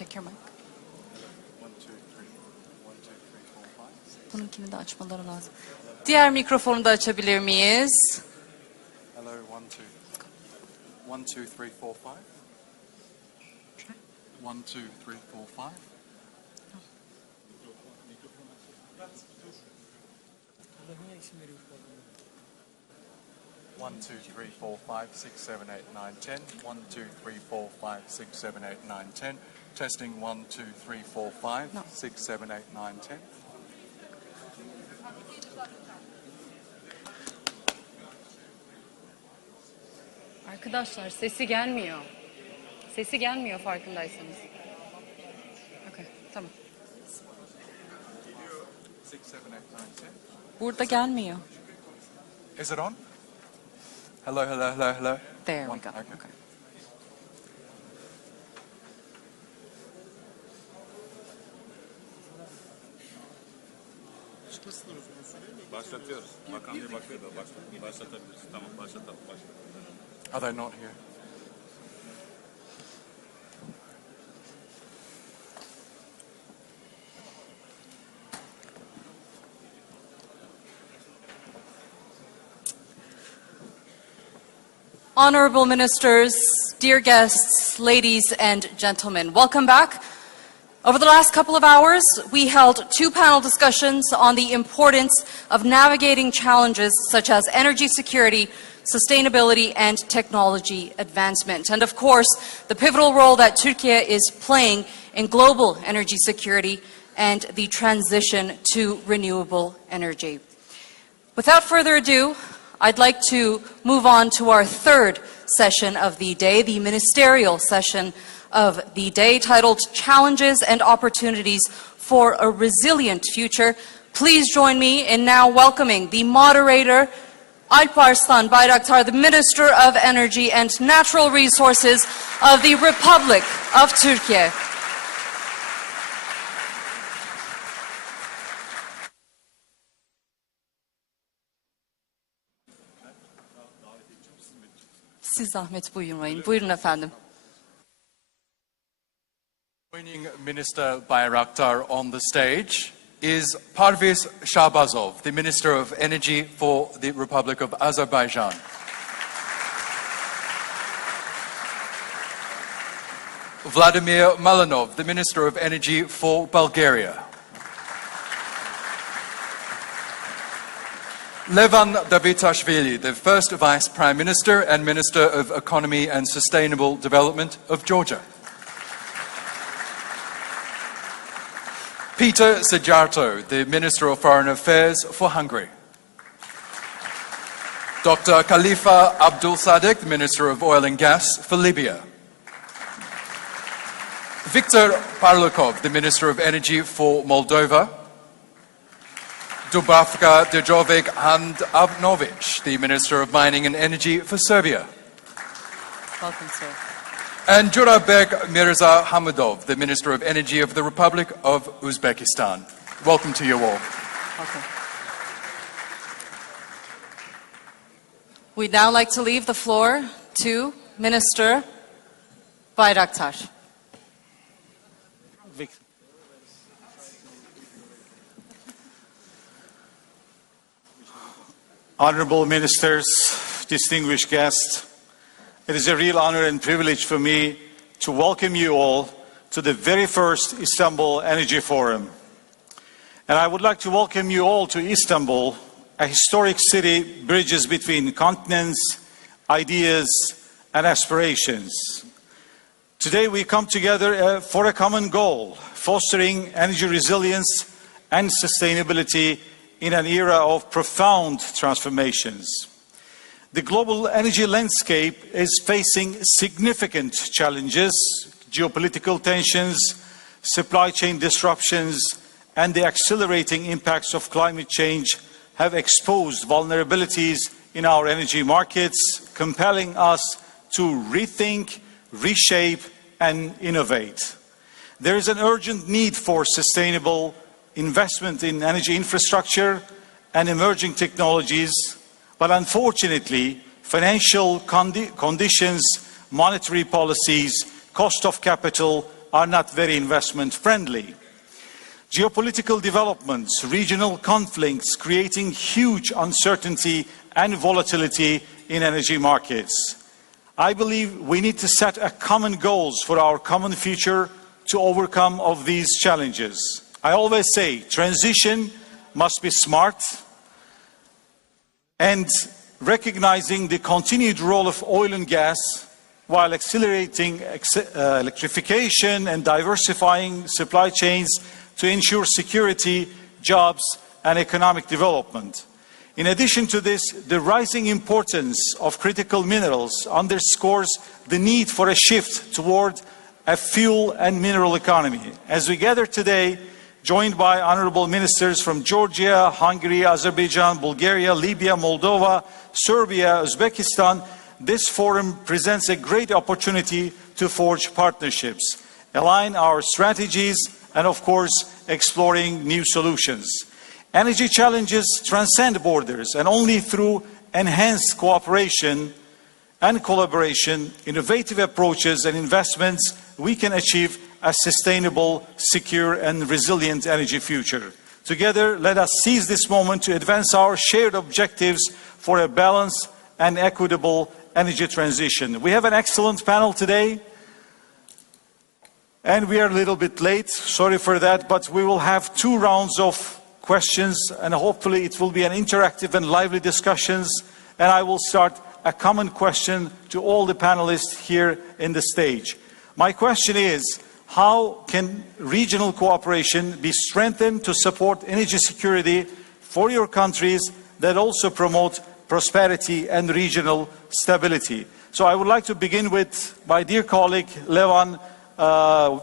Check your mic. Bununkini de açmaları lazım. Diğer mikrofonu da açabilir miyiz? Hello, 1 2 1 2 3 4 5. 1 2 3 4 5. 1 2 3 4 5 6 7 8 9 10. 1 2 3 4 5 6 7 8 9 10. Testing 1 2 3 4 5 6 7 8 9 10. Arkadaşlar sesi gelmiyor. Sesi gelmiyor farkındaysanız. Okay, tamam. Burada gelmiyor. Is it on? Hello, hello, hello, hello. There we go. Okay. Okay. Başlatıyoruz. Bakan bir bakıyor da başlatabiliriz. Tamam, başlatalım. Are they not here? Honorable ministers, dear guests, ladies and gentlemen, welcome back. Over the last couple of hours, we held two panel discussions on the importance of navigating challenges such as energy security, sustainability, and technology advancement. And of course, the pivotal role that Turkey is playing in global energy security and the transition to renewable energy. Without further ado, I'd like to move on to our third session of the day, the ministerial session of the day, titled Challenges and Opportunities for a Resilient Future. Please join me in now welcoming the moderator, Alparslan Bayraktar, the Minister of Energy and Natural Resources of the Republic of Turkey. Siz zahmet buyurmayın. Buyurun efendim. Joining Minister Bayraktar on the stage is Parviz Shahbazov, the Minister of Energy for the Republic of Azerbaijan. Vladimir Malinov, the Minister of Energy for Bulgaria. Levan Davitashvili, the First Vice Prime Minister and Minister of Economy and Sustainable Development of Georgia. Peter Szijjártó, the Minister of Foreign Affairs for Hungary. Dr. Khalifa Abdul Sadek, the Minister of Oil and Gas for Libya. Viktor Parlukov, the Minister of Energy for Moldova. Dubravka Djovic-Handanovic, the Minister of Mining and Energy for Serbia. Welcome, sir. And Jurabek Mirza Hamidov, the Minister of Energy of the Republic of Uzbekistan. Welcome to you all. Welcome. We'd now like to leave the floor to Minister Bayraktar. Honorable ministers, distinguished guests, it is a real honor and privilege for me to welcome you all to the very first Istanbul Energy Forum. And I would like to welcome you all to Istanbul, a historic city bridges between continents, ideas, and aspirations. Today we come together for a common goal, fostering energy resilience and sustainability in an era of profound transformations. The global energy landscape is facing significant challenges, geopolitical tensions, supply chain disruptions, and the accelerating impacts of climate change have exposed vulnerabilities in our energy markets, compelling us to rethink, reshape, and innovate. There is an urgent need for sustainable investment in energy infrastructure and emerging technologies, but unfortunately, financial conditions, monetary policies, cost of capital, are not very investment friendly. Geopolitical developments, regional conflicts creating huge uncertainty and volatility in energy markets. I believe we need to set a common goals for our common future to overcome of these challenges. I always say transition must be smart, and recognizing the continued role of oil and gas while accelerating electrification and diversifying supply chains to ensure security, jobs, and economic development. In addition to this, the rising importance of critical minerals underscores the need for a shift toward a fuel and mineral economy. As we gather today, joined by honorable ministers from Georgia, Hungary, Azerbaijan, Bulgaria, Libya, Moldova, Serbia, Uzbekistan, this forum presents a great opportunity to forge partnerships, align our strategies, and of course, exploring new solutions. Energy challenges transcend borders, and only through enhanced cooperation and collaboration, innovative approaches and investments, we can achieve a sustainable, secure, and resilient energy future. Together, let us seize this moment to advance our shared objectives for a balanced and equitable energy transition. We have an excellent panel today, and we are a little bit late. Sorry for that, but we will have 2 rounds of questions, and hopefully it will be an interactive and lively discussions. And I will start a common question to all the panelists here in the stage. My question is, how can regional cooperation be strengthened to support energy security for your countries that also promote prosperity and regional stability? So I would like to begin with my dear colleague, Levan,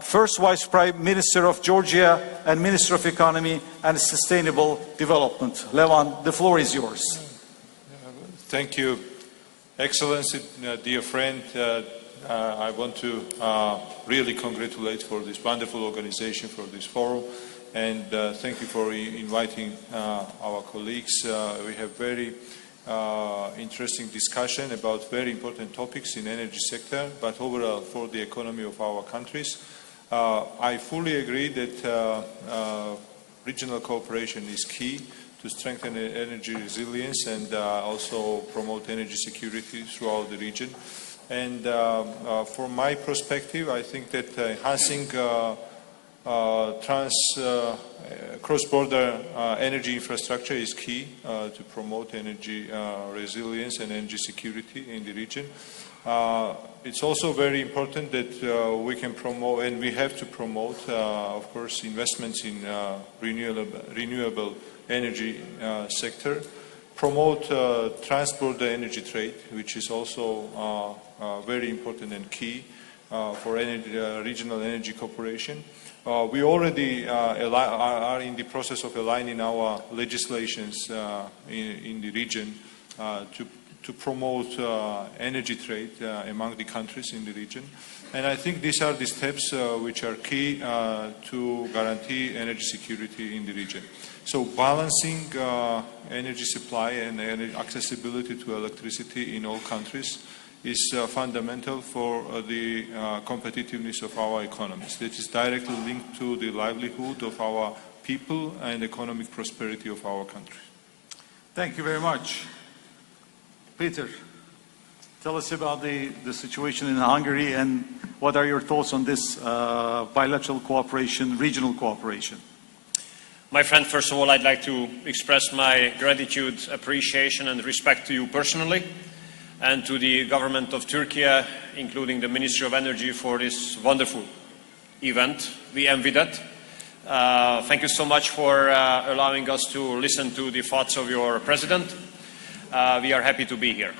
First Vice Prime Minister of Georgia and Minister of Economy and Sustainable Development. Levan, the floor is yours. Thank you, Excellency, dear friend. I want to really congratulate for this wonderful organization, for this forum, and thank you for inviting our colleagues. We have very interesting discussion about very important topics in energy sector, but overall for the economy of our countries. I fully agree that regional cooperation is key to strengthen energy resilience and also promote energy security throughout the region. And from my perspective, I think that enhancing cross-border energy infrastructure is key to promote energy resilience and energy security in the region. It's also very important that we can promote, and we have to promote, of course, investments in renewable energy sector, promote trans-border energy trade, which is also very important and key for regional energy cooperation. We already are in the process of aligning our legislations in the region to promote energy trade among the countries in the region. And I think these are the steps which are key to guarantee energy security in the region. So balancing energy supply and accessibility to electricity in all countries is fundamental for the competitiveness of our economies. That is directly linked to the livelihood of our people and economic prosperity of our country. Thank you very much. Peter, tell us about the situation in Hungary and what are your thoughts on this bilateral cooperation, regional cooperation? My friend, first of all, I'd like to express my gratitude, appreciation and respect to you personally and to the government of Turkey, including the Ministry of Energy, for this wonderful event. We envy that. Thank you so much for allowing us to listen to the thoughts of your president. We are happy to be here.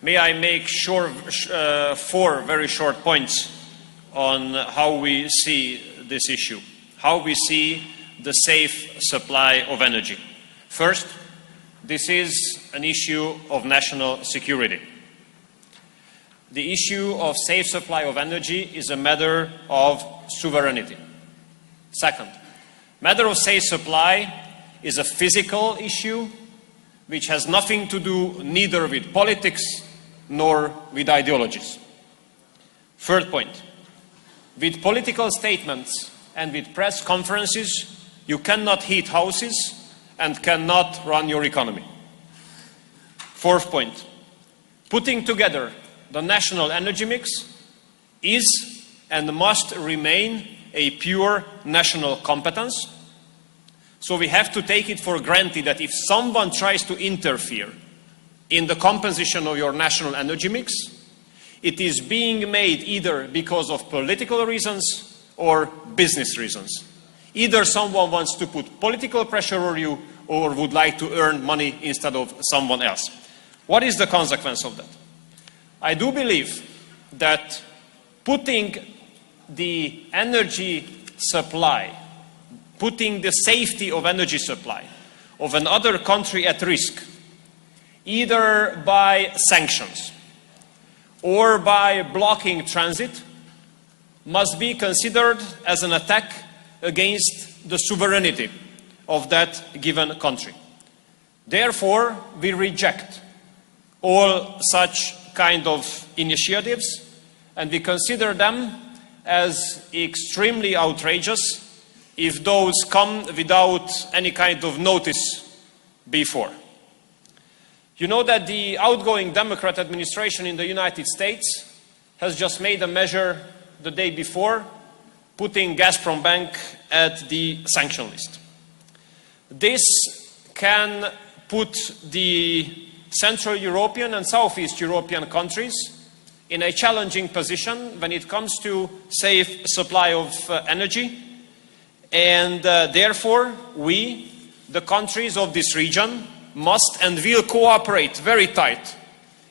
May I make four very short points on how we see this issue, how we see the safe supply of energy. First, this is an issue of national security. The issue of safe supply of energy is a matter of sovereignty. Second, matter of safe supply is a physical issue which has nothing to do neither with politics nor with ideologies. Third point, With political statements and with press conferences, you cannot heat houses and cannot run your economy. Fourth point, putting together the national energy mix is and must remain a pure national competence. So we have to take it for granted that if someone tries to interfere in the composition of your national energy mix, it is being made either because of political reasons or business reasons. Either someone wants to put political pressure on you or would like to earn money instead of someone else. What is the consequence of that? I do believe that putting the energy supply, putting the safety of energy supply of another country at risk, either by sanctions or by blocking transit, must be considered as an attack against the sovereignty of that given country. Therefore, we reject all such kind of initiatives, and we consider them as extremely outrageous if those come without any kind of notice before. You know that the outgoing Democrat administration in the United States has just made a measure the day before, putting Gazprom Bank at the sanction list. This can put the Central European and Southeast European countries in a challenging position when it comes to safe supply of energy. And therefore, we, the countries of this region, must and will cooperate very tight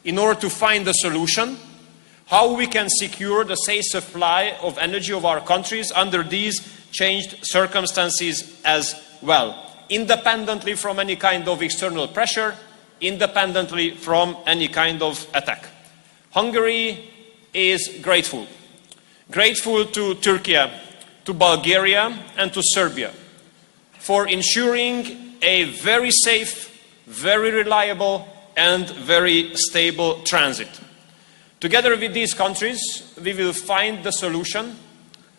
in order to find a solution how we can secure the safe supply of energy of our countries under these changed circumstances as well, independently from any kind of external pressure, independently from any kind of attack. Hungary is grateful to Turkey, to Bulgaria and to Serbia for ensuring a very safe, very reliable and very stable transit. Together with these countries, we will find the solution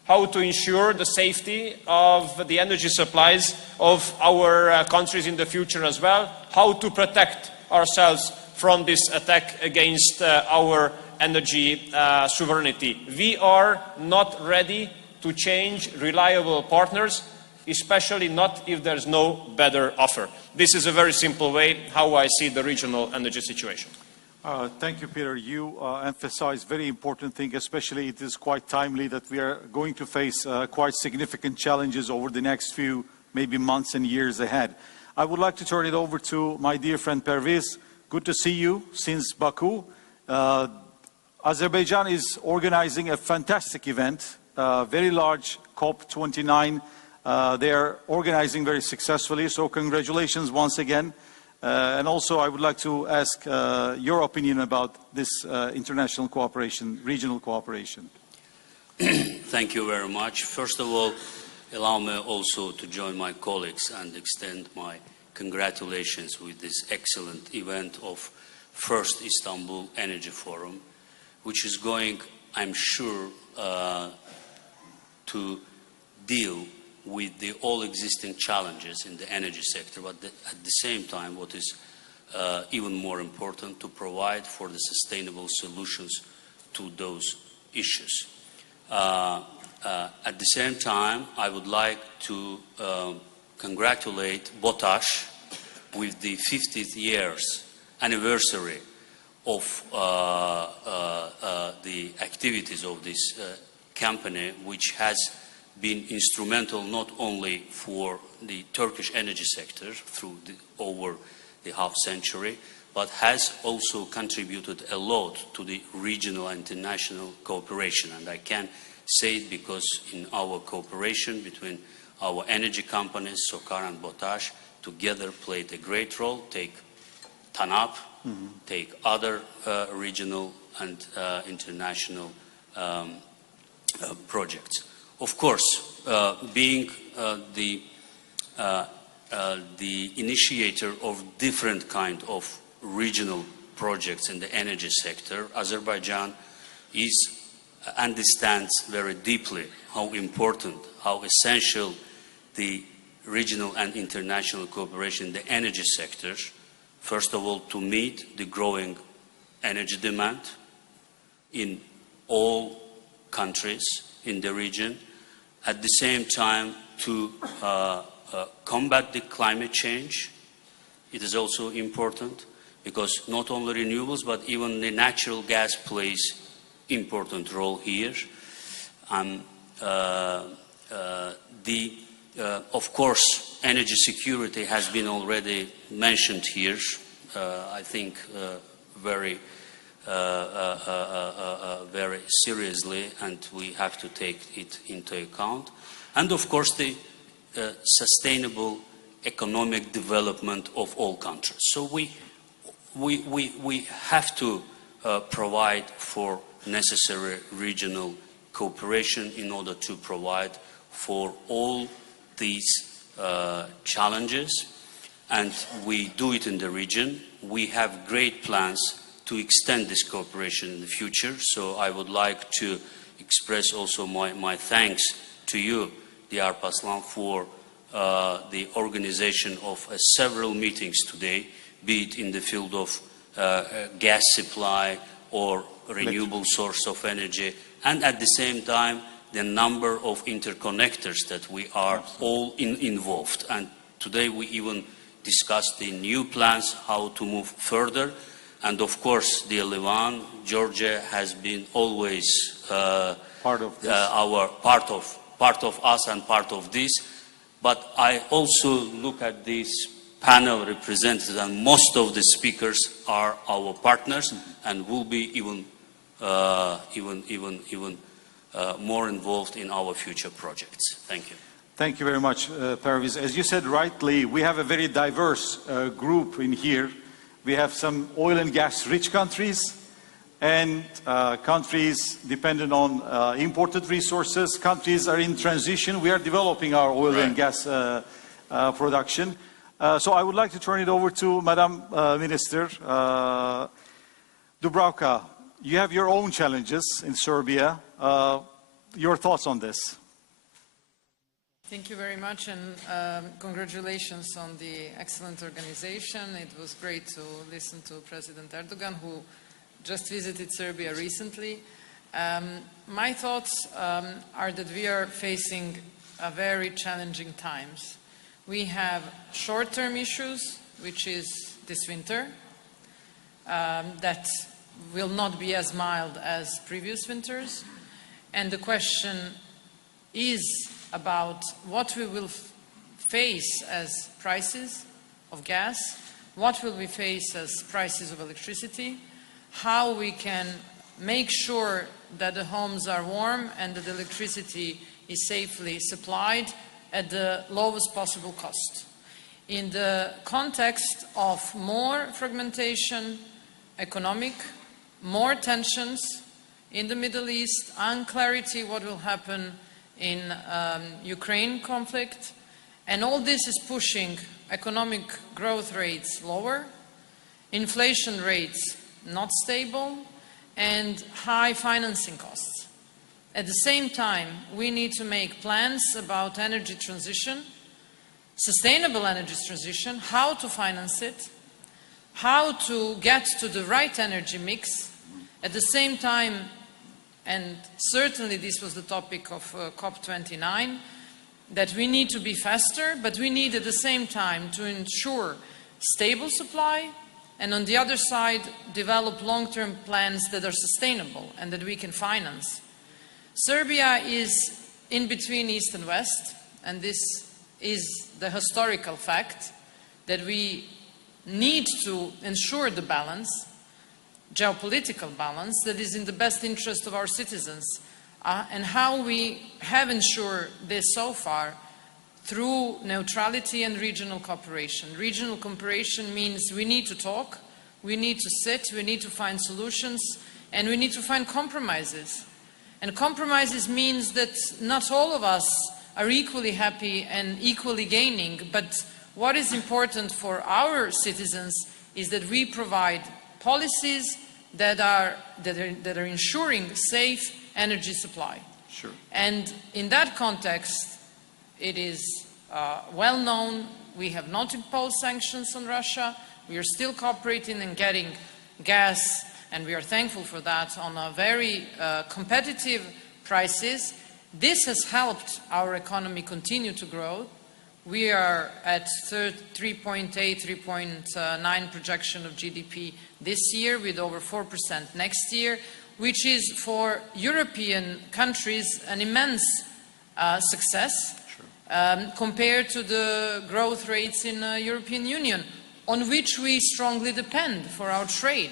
how to ensure the safety of the energy supplies of our countries in the future as well, how to protect ourselves from this attack against our energy sovereignty. We are not ready to change reliable partners, especially not if there's no better offer. This is a very simple way how I see the regional energy situation. Thank you, Peter. You emphasize very important thing, especially it is quite timely that we are going to face quite significant challenges over the next few, maybe months and years ahead. I would like to turn it over to my dear friend Perviz. Good to see you since Baku. Azerbaijan is organizing a fantastic event, very large COP29. They are organizing very successfully, so congratulations once again. And also I would like to ask your opinion about this international cooperation, regional cooperation. Thank you very much. First of all, allow me also to join my colleagues and extend my congratulations with this excellent event of first Istanbul Energy Forum, which is going, I'm sure, to deal with the all existing challenges in the energy sector, but at the same time, what is even more important, to provide for the sustainable solutions to those issues. At the same time, I would like to congratulate BOTAŞ with the 50th years anniversary of the activities of this company, which has been instrumental not only for the Turkish energy sector through over the half century, but has also contributed a lot to the regional and international cooperation. And I can say it because in our cooperation between our energy companies, SOCAR and BOTAŞ, together played a great role. Take TANAP, take other regional and international projects. Of course, being the initiator of different kind of regional projects in the energy sector, Azerbaijan is understands very deeply how important, how essential the regional and international cooperation in the energy sector, first of all, to meet the growing energy demand in all countries in the region, at the same time to combat the climate change. It is also important because not only renewables but even the natural gas plays important role here. Of course, energy security has been already mentioned here. I think very seriously, and we have to take it into account. And of course, the sustainable economic development of all countries. So we have to provide for necessary regional cooperation in order to provide for all these challenges, and we do it in the region. We have great plans to extend this cooperation in the future, so I would like to express also my thanks to you, Diyar Paslan, for the organization of several meetings today, be it in the field of gas supply or renewable source of energy, and at the same time the number of interconnectors that we are all involved. And today we even discussed the new plans, how to move further. And of course, the Livan, Georgia has been always part of this. Part of us and part of this. But I also look at this panel represented, and most of the speakers are our partners and will be even more involved in our future projects. Thank you. Thank you very much, Perviz. As you said rightly, we have a very diverse group in here. We have some oil and gas rich countries and countries dependent on imported resources. Countries are in transition. We are developing our oil and gas production. So I would like to turn it over to Madam Minister Dubravka. You have your own challenges in Serbia. Your thoughts on this? Thank you very much, and congratulations on the excellent organization. It was great to listen to President Erdogan, who just visited Serbia recently. My thoughts are that we are facing a very challenging times. We have short-term issues, which is this winter, that will not be as mild as previous winters. And the question is about what we will face as prices of gas, what will we face as prices of electricity, how we can make sure that the homes are warm and that the electricity is safely supplied at the lowest possible cost. In the context of more fragmentation, economic, more tensions in the Middle East, unclarity what will happen in Ukraine conflict, and all this is pushing economic growth rates lower, inflation rates not stable, and high financing costs. At the same time, we need to make plans about energy transition, sustainable energy transition, how to finance it, how to get to the right energy mix. At the same time, and certainly this was the topic of COP29, that we need to be faster, but we need at the same time to ensure stable supply, and on the other side, develop long-term plans that are sustainable and that we can finance. Serbia is in between East and West, and this is the historical fact that we need to ensure the balance, geopolitical balance, that is in the best interest of our citizens. And how we have ensured this so far through neutrality and regional cooperation. Regional cooperation means we need to talk, we need to sit, we need to find solutions, and we need to find compromises. And compromises means that not all of us are equally happy and equally gaining, but what is important for our citizens is that we provide policies that are ensuring safe energy supply. Sure. And in that context, it is well known we have not imposed sanctions on Russia. We are still cooperating and getting gas, and we are thankful for that, on a very competitive prices. This has helped our economy continue to grow. We are at 3.8, 3.9 projection of GDP this year, with over 4% next year, which is for European countries an immense success compared to the growth rates in the European Union, on which we strongly depend for our trade.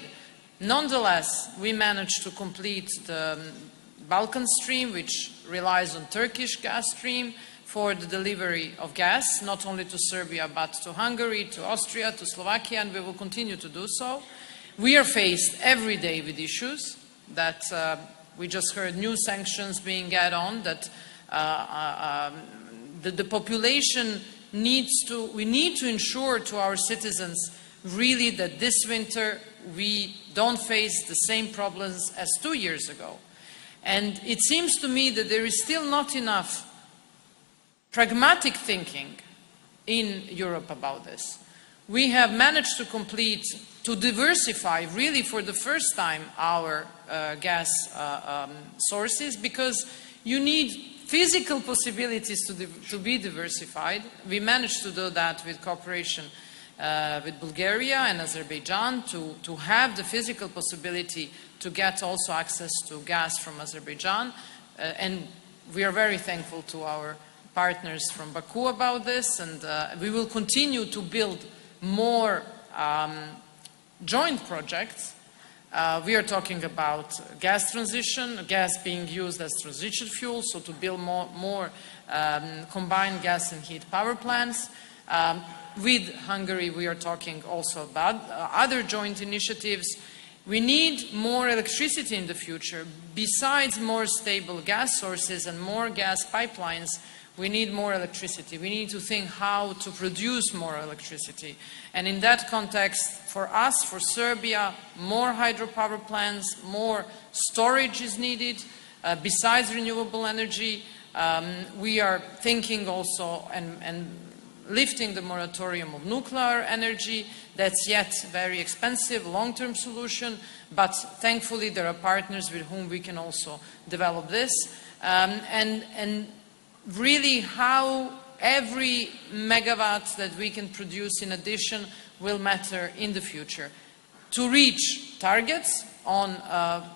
Nonetheless, we managed to complete the Balkan Stream, which relies on Turkish gas stream for the delivery of gas, not only to Serbia, but to Hungary, to Austria, to Slovakia, and we will continue to do so. We are faced every day with issues that we just heard new sanctions being added on, that the population we need to ensure to our citizens really that this winter we don't face the same problems as 2 years ago. And it seems to me that there is still not enough pragmatic thinking in Europe about this. We have managed to diversify really for the first time our gas sources, because you need physical possibilities to be diversified. We managed to do that with cooperation with Bulgaria and Azerbaijan to have the physical possibility to get also access to gas from Azerbaijan. And we are very thankful to our partners from Baku about this, and we will continue to build more joint projects. We are talking about gas transition, gas being used as transition fuel, so to build more combined gas and heat power plants. With Hungary, we are talking also about other joint initiatives. We need more electricity in the future. Besides more stable gas sources and more gas pipelines, we need more electricity. We need to think how to produce more electricity. And in that context, for us, for Serbia, more hydropower plants, more storage is needed. Besides renewable energy, we are thinking also and lifting the moratorium of nuclear energy. That's yet very expensive, long-term solution, but thankfully there are partners with whom we can also develop this. And really how every megawatt that we can produce in addition will matter in the future. To reach targets on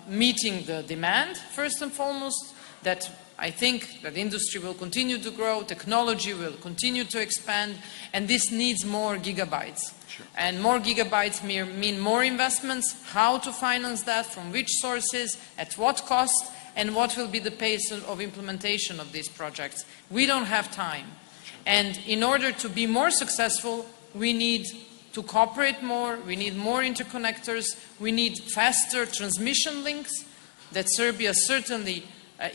meeting the demand, first and foremost, that I think that industry will continue to grow, technology will continue to expand, and this needs more gigabytes. Sure. And more gigabytes mean more investments, how to finance that, from which sources, at what cost, and what will be the pace of implementation of these projects. We don't have time. And in order to be more successful, we need to cooperate more, we need more interconnectors, we need faster transmission links that Serbia certainly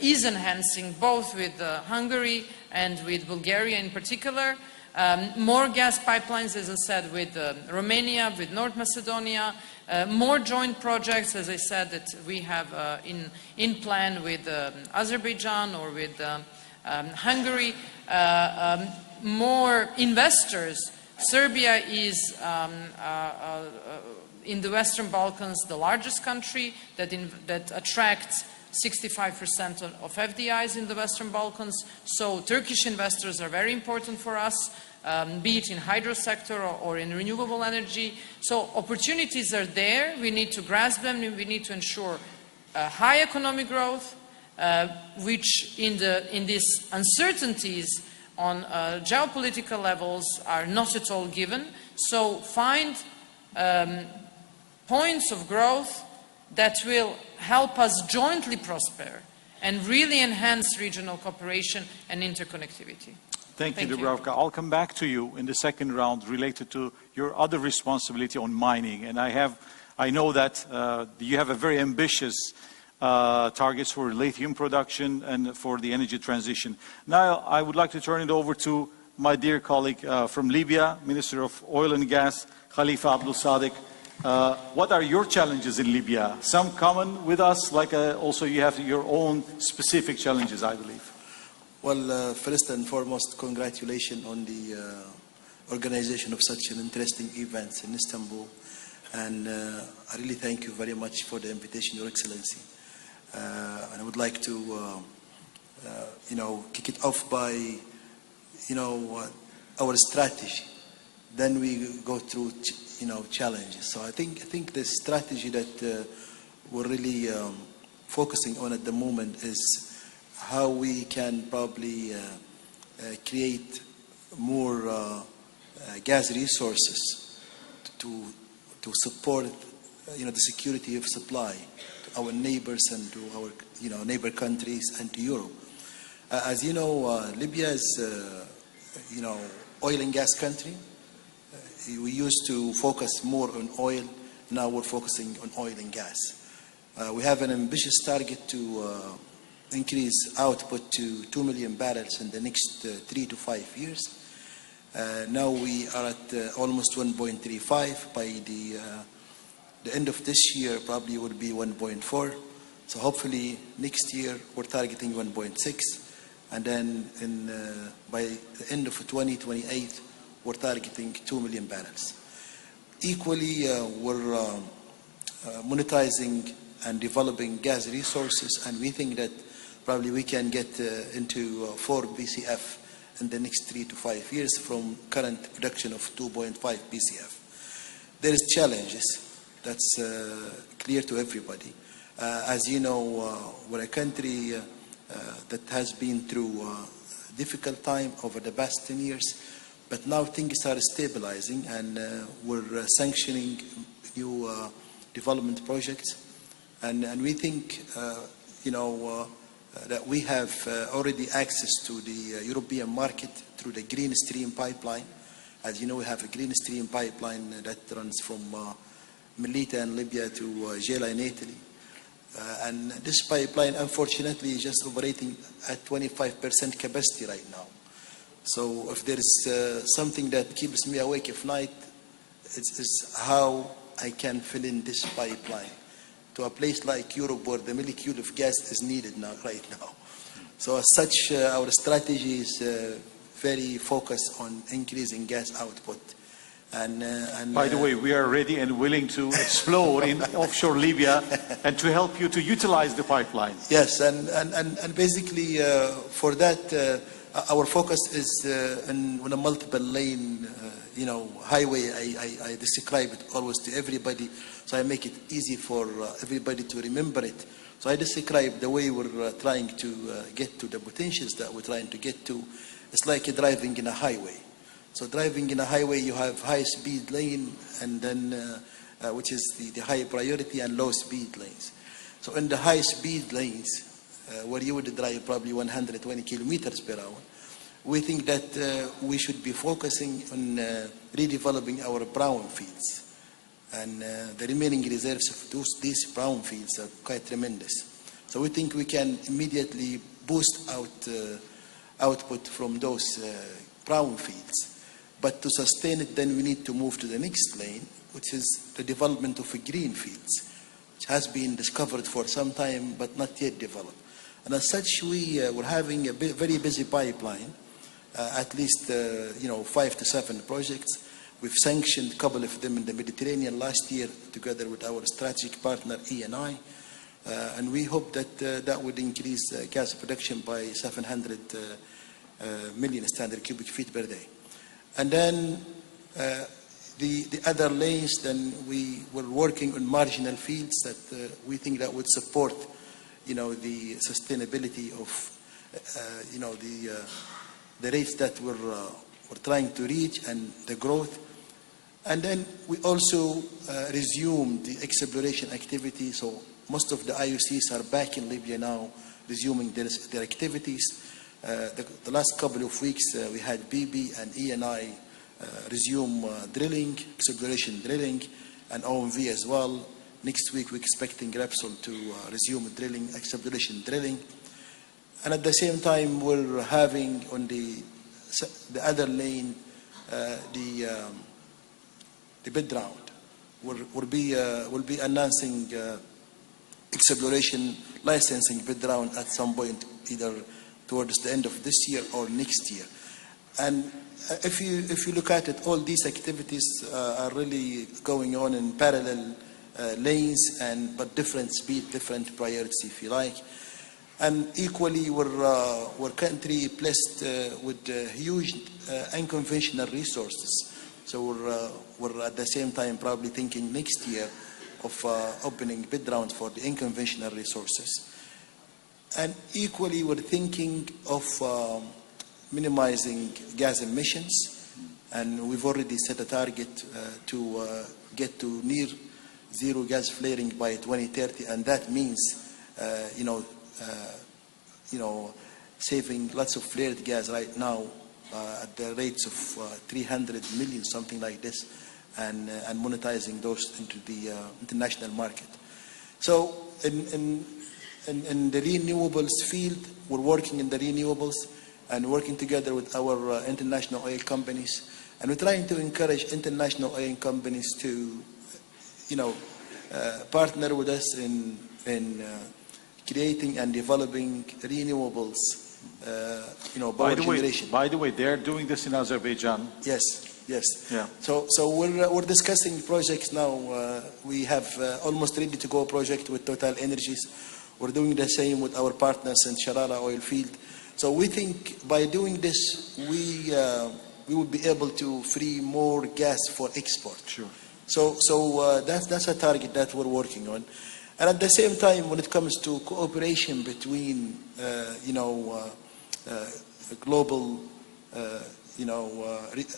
is enhancing, both with Hungary and with Bulgaria in particular. More gas pipelines, as I said, with Romania, with North Macedonia, more joint projects, as I said, that we have in plan with Azerbaijan or with Hungary, more investors. Serbia is, in the Western Balkans, the largest country that attracts 65% of FDIs in the Western Balkans. So Turkish investors are very important for us, be it in hydro sector or in renewable energy. So opportunities are there. We need to grasp them, and we need to ensure high economic growth, which in these uncertainties on geopolitical levels are not at all given. So find points of growth that will help us jointly prosper and really enhance regional cooperation and interconnectivity. Thank you, Dubravka. I'll come back to you in the second round related to your other responsibility on mining. And I know that you have a very ambitious targets for lithium production and for the energy transition. Now, I would like to turn it over to my dear colleague from Libya, Minister of Oil and Gas, Khalifa Abdul Sadek. What are your challenges in Libya? Some common with us, like also you have your own specific challenges, I believe. Well, first and foremost, congratulations on the organization of such an interesting event in Istanbul. And I really thank you very much for the invitation, Your Excellency. And I would like to, kick it off by, our strategy. Then we go through, challenges. So I think the strategy that we're really focusing on at the moment is how we can probably create more gas resources to support, the security of supply to our neighbors and to our, neighbor countries and to Europe. As you know, Libya is, oil and gas country. We used to focus more on oil. Now we're focusing on oil and gas. We have an ambitious target to increase output to 2 million barrels in the next 3 to 5 years. Now we are at almost 1.35. By the end of this year, probably will be 1.4. So hopefully next year we're targeting 1.6, and then by the end of 2028 we're targeting 2 million barrels. Equally, we're monetizing and developing gas resources, and we think that probably we can get into 4 BCF in the next 3 to 5 years from current production of 2.5 BCF. There is challenges, that's clear to everybody. As you know, we're a country that has been through a difficult time over the past 10 years, but now things are stabilizing, and we're sanctioning new development projects. And we think, that we have already access to the European market through the Green Stream pipeline. As you know, we have a Green Stream pipeline that runs from Melita in Libya to Gela in Italy. And this pipeline, unfortunately, is just operating at 25% capacity right now. So if there is something that keeps me awake at night, it's how I can fill in this pipeline to a place like Europe where the molecule of gas is needed right now. So as such, our strategy is very focused on increasing gas output. And by the way, we are ready and willing to explore in offshore Libya and to help you to utilize the pipeline. Yes, and basically for that, our focus is on a multiple lane, highway. I describe it always to everybody, so I make it easy for everybody to remember it. So I describe the way we're trying to get to the potentials that we're trying to get to. It's like driving in a highway. So driving in a highway, you have high speed lane, and then which is the high priority, and low speed lanes. So in the high speed lanes, where you would drive probably 120 kilometers per hour, we think that we should be focusing on redeveloping our brown fields. And the remaining reserves of these brown fields are quite tremendous. So we think we can immediately boost output from those brown fields. But to sustain it, then we need to move to the next lane, which is the development of green fields, which has been discovered for some time but not yet developed. And as such, we're having a very busy pipeline, at least 5 to 7 projects. We've sanctioned a couple of them in the Mediterranean last year, together with our strategic partner Eni, and we hope that that would increase gas production by 700 million standard cubic feet per day. And then the other lanes, then we were working on marginal fields that we think that would support, the sustainability of, the rates that we're trying to reach and the growth. And then we also resumed the exploration activity. So most of the IOCs are back in Libya now, resuming their activities. The last couple of weeks, we had BB and Eni resume drilling, exploration drilling, and OMV as well. Next week, we're expecting Repsol to resume drilling, exploration drilling. And at the same time, we're having on the other lane the bid round. will be announcing exploration licensing bid round at some point, either towards the end of this year or next year. And if you look at it, all these activities are really going on in parallel lanes, but different speed, different priorities, if you like. And equally, we're country blessed with huge unconventional resources. So we're at the same time probably thinking next year of opening bid rounds for the unconventional resources. And equally, we're thinking of minimizing gas emissions, and we've already set a target to get to near zero gas flaring by 2030, and that means, saving lots of flared gas right now at the rates of 300 million, something like this, and monetizing those into the international market. So in the renewables field, we're working in the renewables and working together with our international oil companies, and we're trying to encourage international oil companies to, partner with us in creating and developing renewables, power generation. By the way, they're doing this in Azerbaijan. Yes. Yeah. So we're discussing projects now. We have almost ready to go project with Total Energies. We're doing the same with our partners in Sharara oil field. So we think by doing this, we will be able to free more gas for export. Sure. So that's a target that we're working on. And at the same time, when it comes to cooperation between, global,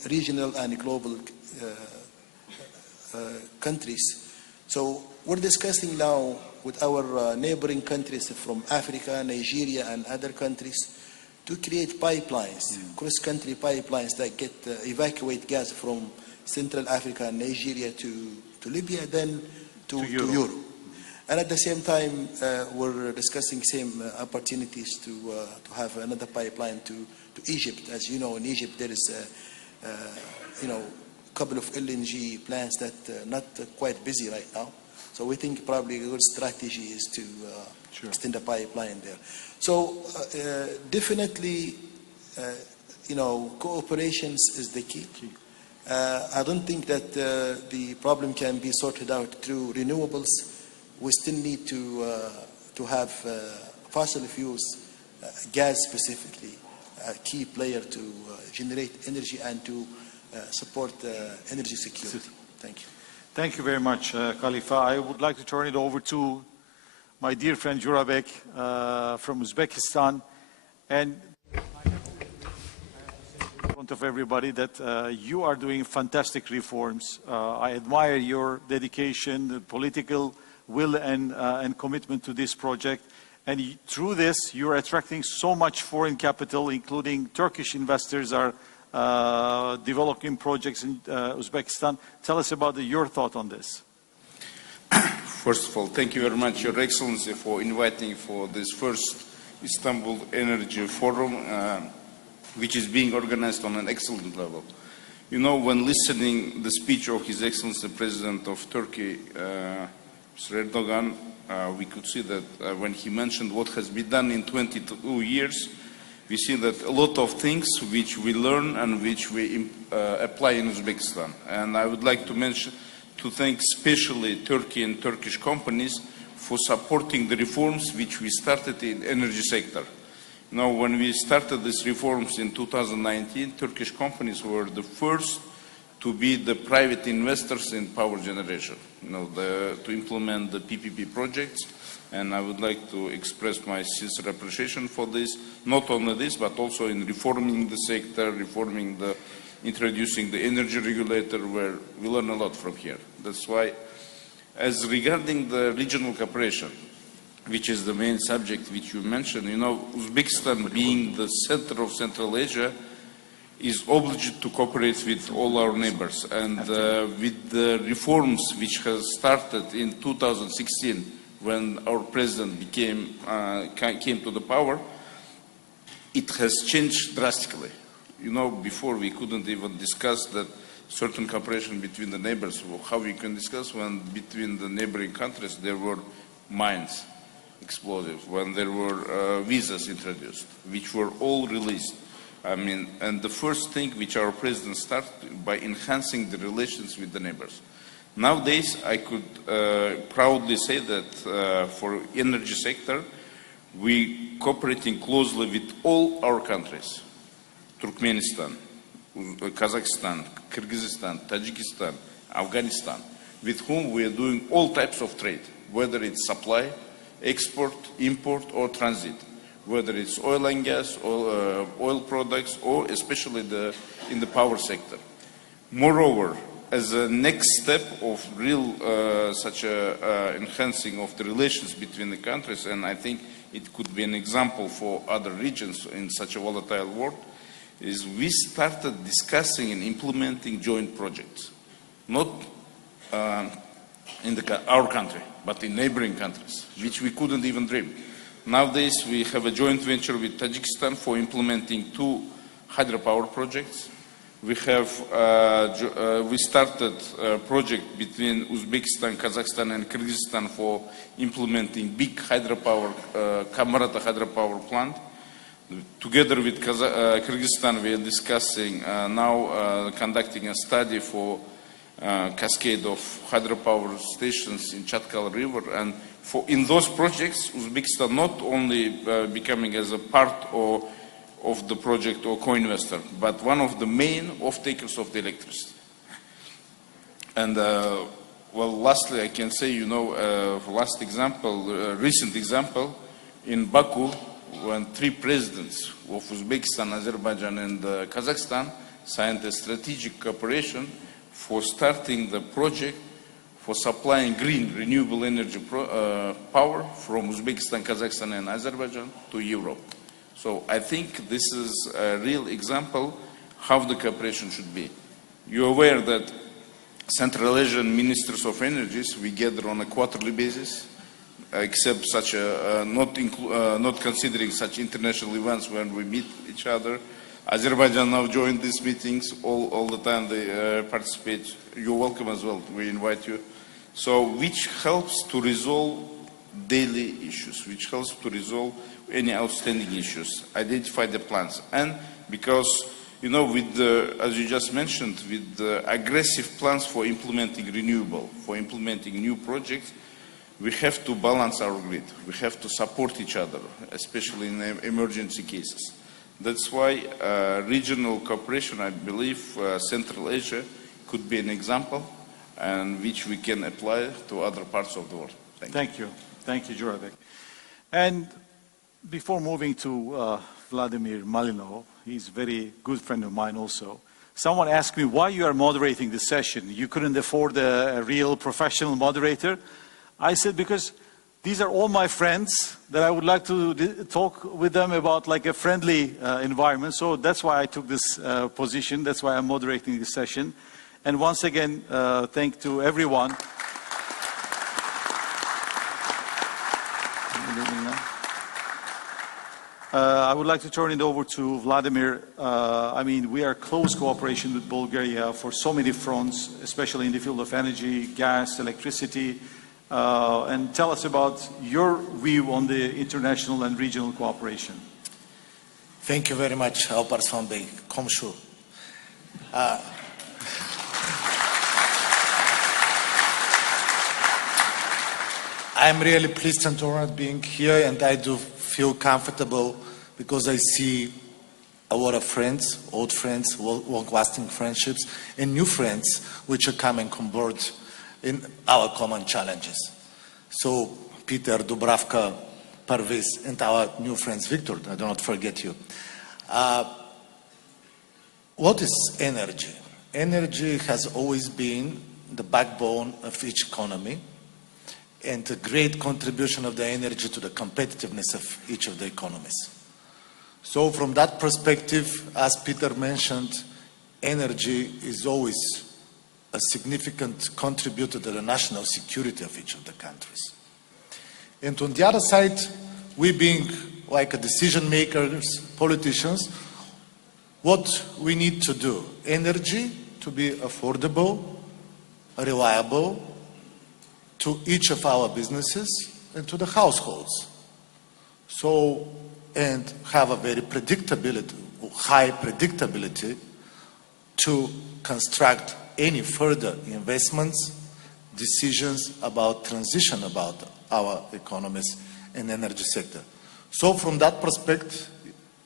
regional and global countries. So we're discussing now with our neighboring countries from Africa, Nigeria, and other countries to create pipelines, cross-country pipelines that evacuate gas from Central Africa and Nigeria to Libya, then to Europe. And at the same time, we're discussing same opportunities to have another pipeline to Egypt. As you know, in Egypt there is a couple of LNG plants that not quite busy right now. So we think probably a good strategy is to extend the pipeline there. So definitely, cooperation is the key. I don't think that the problem can be sorted out through renewables. We still need to have fossil fuels, gas specifically, a key player to generate energy and to support energy security. Thank you. Thank you very much, Khalifa. I would like to turn it over to my dear friend Jurabek from Uzbekistan. And in front of everybody that you are doing fantastic reforms. I admire your dedication, the political will and commitment to this project. And through this, you're attracting so much foreign capital, including Turkish investors are developing projects in Uzbekistan. Tell us about your thought on this. First of all, thank you very much, Your Excellency, for inviting for this first Istanbul Energy Forum, which is being organized on an excellent level. When listening the speech of His Excellency President of Turkey, Mr. Erdogan, we could see that when he mentioned what has been done in 22 years, we see that a lot of things which we learn and which we apply in Uzbekistan. And I would like to thank especially Turkey and Turkish companies for supporting the reforms which we started in the energy sector. When we started these reforms in 2019, Turkish companies were the first to be the private investors in power generation, to implement the PPP projects. And I would like to express my sincere appreciation for this, not only this, but also in reforming the sector, introducing the energy regulator, where we learn a lot from here. That's why, as regarding the regional cooperation, which is the main subject which you mentioned, Uzbekistan being the center of Central Asia, is obliged to cooperate with all our neighbors. And with the reforms which has started in 2016, when our president came to the power, it has changed drastically. Before we couldn't even discuss that certain cooperation between the neighbors. How we can discuss when between the neighboring countries there were mines, explosives, when there were visas introduced, which were all released. I mean, and the first thing which our president started by enhancing the relations with the neighbors. Nowadays, I could proudly say that for energy sector, we cooperating closely with all our countries, Turkmenistan, Kazakhstan, Kyrgyzstan, Tajikistan, Afghanistan, with whom we are doing all types of trade, whether it's supply, export, import, or transit, whether it's oil and gas, or oil products, or especially in the power sector. Moreover, as a next step of real such a enhancing of the relations between the countries, and I think it could be an example for other regions in such a volatile world, is we started discussing and implementing joint projects, not in our country, but in neighboring countries, which we couldn't even dream. Nowadays, we have a joint venture with Tajikistan for implementing 2 hydropower projects. We have we started a project between Uzbekistan, Kazakhstan, and Kyrgyzstan for implementing big hydropower, Kamarata hydropower plant. Together with Kyrgyzstan, we are discussing now conducting a study for cascade of hydropower stations in Chatkal River, and in those projects, Uzbekistan not only becoming as a part of the project or co-investor, but one of the main off-takers of the electricity. And well, lastly, I can say, you know, last example, recent example, in Baku, when 3 presidents of Uzbekistan, Azerbaijan, and Kazakhstan signed a strategic cooperation for starting the project for supplying green renewable energy power from Uzbekistan, Kazakhstan, and Azerbaijan to Europe. So I think this is a real example how the cooperation should be. You're aware that Central Asian ministers of energies, we gather on a quarterly basis, except such a, not considering such international events when we meet each other. Azerbaijan now joined these meetings all the time. They participate. You're welcome as well. We invite you. So, which helps to resolve daily issues, which helps to resolve any outstanding issues, identify the plans, and because, you know, with the, as you just mentioned, with the aggressive plans for implementing renewable, for implementing new projects, we have to balance our grid. We have to support each other, especially in emergency cases. That's why regional cooperation, I believe, Central Asia could be an example, and which we can apply to other parts of the world. Thank you. Thank you, Jurabek. And before moving to Vladimir Malinov, he's a very good friend of mine also. Someone asked me why you are moderating this session. You couldn't afford a real professional moderator. I said, because these are all my friends that I would like to talk with them about like a friendly environment. So that's why I took this position. That's why I'm moderating this session. And once again, thank to everyone. I would like to turn it over to Vladimir. I mean, we are close cooperation with Bulgaria for so many fronts, especially in the field of energy, gas, electricity. And tell us about your view on the international and regional cooperation. Thank you very much, Alparslan Bey. Komşu. I'm really pleased and honored being here, and I do feel comfortable because I see a lot of friends, old friends, long-lasting friendships, and new friends which are coming on board in our common challenges. So, Peter, Dubravka, Parviz, and our new friends, Victor, I do not forget you. What is energy? Energy has always been the backbone of each economy and a great contribution of the energy to the competitiveness of each of the economies. So from that perspective, as Peter mentioned, energy is always a significant contributor to the national security of each of the countries. And on the other side, we being like a decision makers, politicians, what we need to do, energy to be affordable, reliable to each of our businesses and to the households. So, and have a very predictability, high predictability to construct any further investments, decisions about transition about our economies and energy sector. So from that perspective,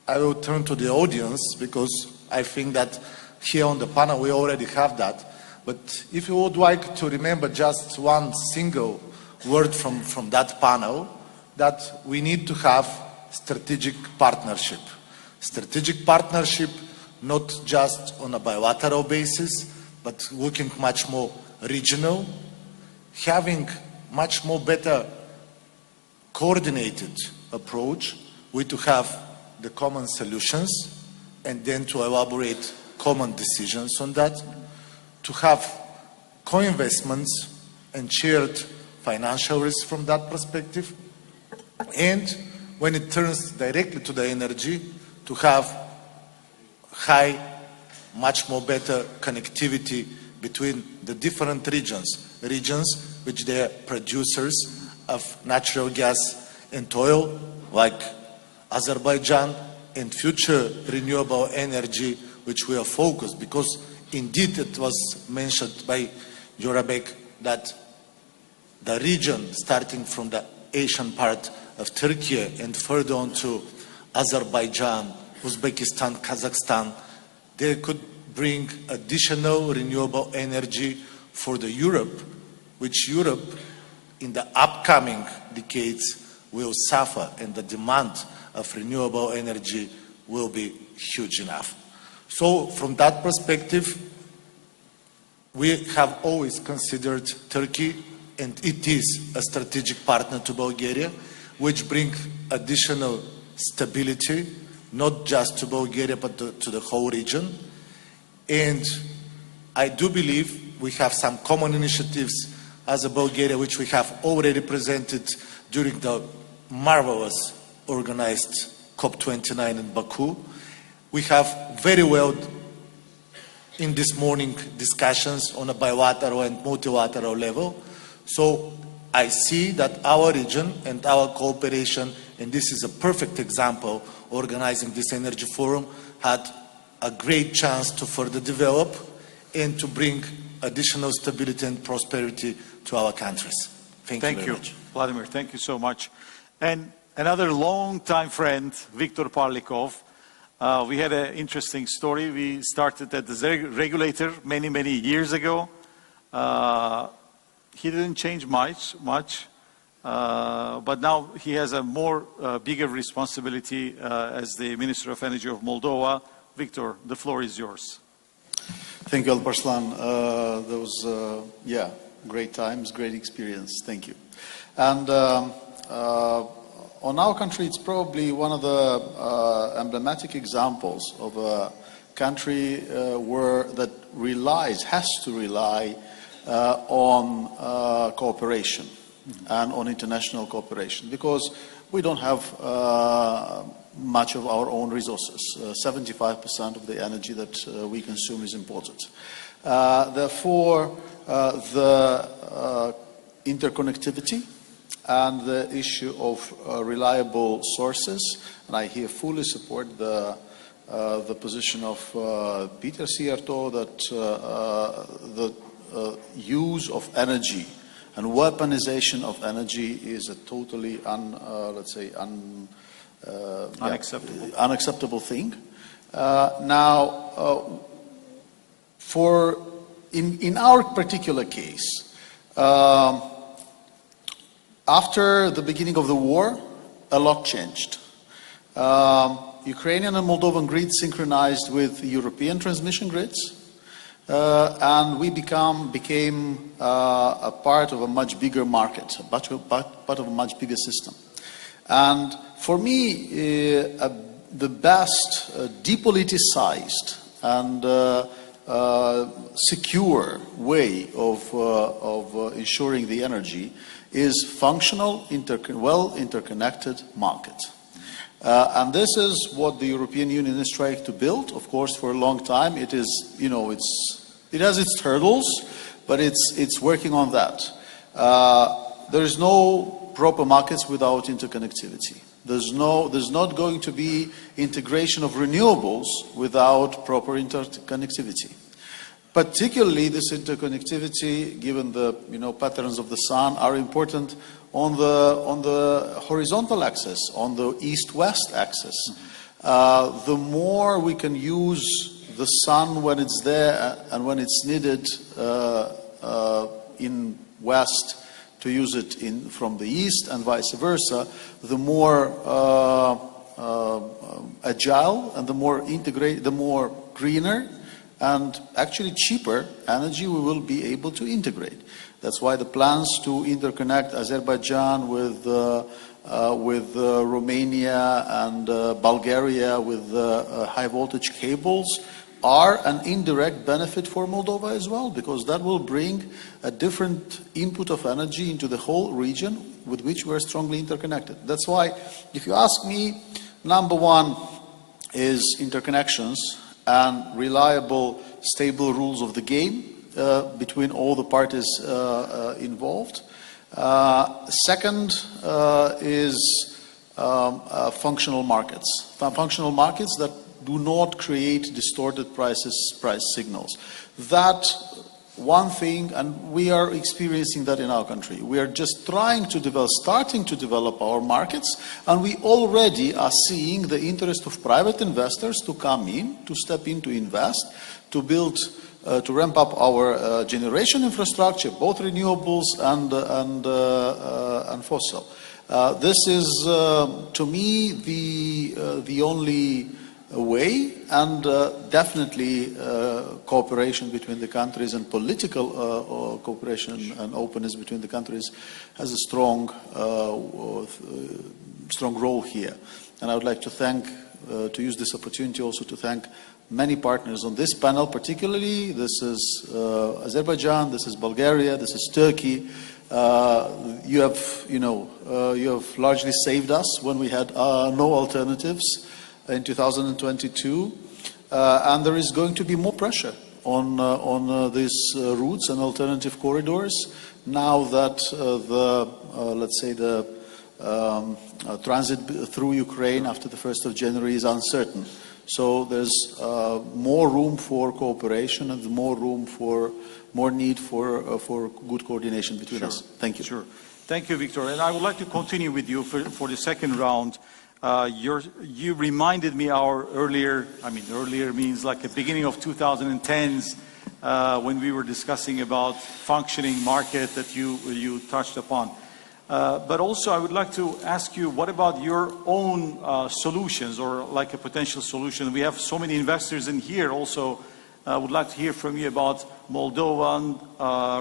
I will turn to the audience because I think that here on the panel we already have that. But if you would like to remember just one single word from that panel, that we need to have strategic partnership. Strategic partnership not just on a bilateral basis, but looking much more regional, having much more better coordinated approach, we to have the common solutions and then to elaborate common decisions on that, to have co-investments and shared financial risk from that perspective, and when it turns directly to the energy, to have high, much more better connectivity between the different regions which they are producers of natural gas and oil, like Azerbaijan, and future renewable energy, which we are focused, because indeed it was mentioned by Jorabek that the region starting from the Asian part of Turkey and further on to Azerbaijan, Uzbekistan, Kazakhstan, they could bring additional renewable energy for the Europe, which Europe in the upcoming decades will suffer, and the demand of renewable energy will be huge enough. So from that perspective, we have always considered Turkey, and it is a strategic partner to Bulgaria, which brings additional stability, not just to Bulgaria, but to the whole region. And I do believe we have some common initiatives as a Bulgaria, which we have already presented during the marvelous organized COP29 in Baku. We have very well in this morning discussions on a bilateral and multilateral level. So I see that our region and our cooperation, and this is a perfect example, organizing this energy forum, had a great chance to further develop and to bring additional stability and prosperity to our countries. Thank you very much. Vladimir, thank you so much. And another long-time friend, Viktor Parlikov. We had an interesting story. We started at the regulator many, many years ago. He didn't change much, but now he has a bigger responsibility as the Minister of Energy of Moldova. Viktor, the floor is yours. Thank you, Alparslan. That was, great times, great experience. Thank you. And on our country, it's probably one of the emblematic examples of a country that has to rely on cooperation and on international cooperation, because we don't have much of our own resources. 75% of the energy that we consume is imported. Therefore, the interconnectivity and the issue of reliable sources, and I here fully support the position of Peter Sierto that the use of energy and weaponization of energy is a totally unacceptable thing. Now, in our particular case, after the beginning of the war, a lot changed. Ukrainian and Moldovan grids synchronized with European transmission grids, and we became a part of a much bigger market, part of a much bigger system. And for me, the best depoliticized and secure way of ensuring the energy is functional, well interconnected market. And this is what the European Union is trying to build. Of course, for a long time, it is, it's It has its hurdles, but it's working on that. There is no proper markets without interconnectivity. There's not going to be integration of renewables without proper interconnectivity. Particularly this interconnectivity, given the patterns of the sun, are important on the horizontal axis, on the east-west axis. The more we can use the sun when it's there and when it's needed in west to use it from the east and vice versa, the more agile and the more integrated, the more greener and actually cheaper energy we will be able to integrate. That's why the plans to interconnect Azerbaijan with Romania and Bulgaria with high voltage cables are an indirect benefit for Moldova as well, because that will bring a different input of energy into the whole region with which we're strongly interconnected. That's why, if you ask me, number one is interconnections and reliable, stable rules of the game between all the parties involved. Second is functional markets. Functional markets that do not create distorted price signals. That one thing, and we are experiencing that in our country. We are just starting to develop our markets, and we already are seeing the interest of private investors to come in, to step in, to invest, to build, to ramp up our generation infrastructure, both renewables and fossil. This is, to me, the only way, and definitely cooperation between the countries and political cooperation and openness between the countries has a strong role here. And I would like to to use this opportunity also to thank many partners on this panel, particularly this is Azerbaijan, this is Bulgaria, this is Turkey. You have largely saved us when we had no alternatives in 2022, and there is going to be more pressure on these routes and alternative corridors now that let's say the transit through Ukraine after the 1st of January is uncertain. So there's more room for cooperation and more need for good coordination between us. Thank you. Sure. Thank you, Victor. And I would like to continue with you for the second round. You reminded me earlier means like the beginning of 2010s when we were discussing about functioning market that you touched upon. But also I would like to ask you, what about your own solutions or like a potential solution? We have so many investors in here also. I would like to hear from you about Moldovan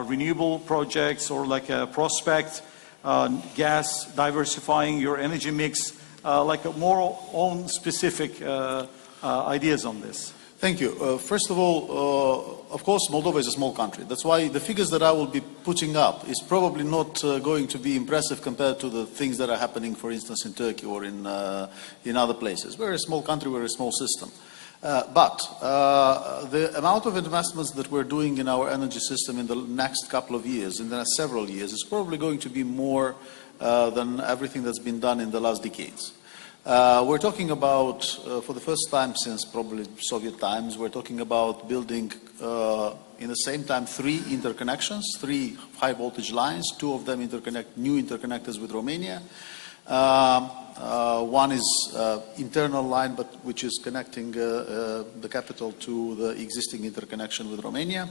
renewable projects or like a prospect, gas, diversifying your energy mix, like a more own specific ideas on this. Thank you. First of all, of course, Moldova is a small country. That's why the figures that I will be putting up is probably not going to be impressive compared to the things that are happening, for instance, in Turkey or in other places. We're a small country, we're a small system. But the amount of investments that we're doing in our energy system in the next couple of years, in the next several years, is probably going to be more than everything that's been done in the last decades. We're talking about, for the first time since probably Soviet times, we're talking about building in the same time 3 interconnections, 3 high voltage lines, 2 of them new interconnectors with Romania. One is internal line, but which is connecting the capital to the existing interconnection with Romania.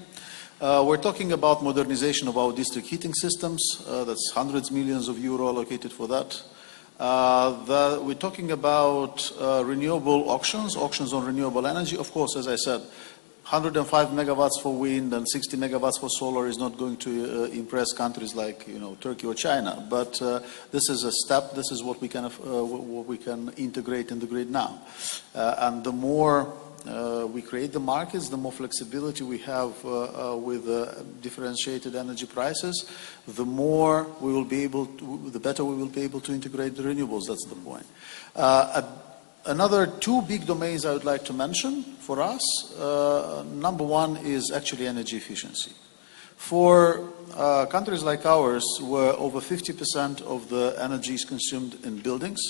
We're talking about modernization of our district heating systems. That's hundreds of millions of euro allocated for that. We're talking about renewable auctions on renewable energy. Of course, as I said, 105 megawatts for wind and 60 megawatts for solar is not going to impress countries like Turkey or China. But this is a step. This is what we can integrate in the grid now. And the more we create the markets, the more flexibility we have with differentiated energy prices, the more we will be able to, the better we will be able to integrate the renewables. That's the point. Another two big domains I would like to mention for us. Number one is actually energy efficiency. For countries like ours, where over 50% of the energy is consumed in buildings,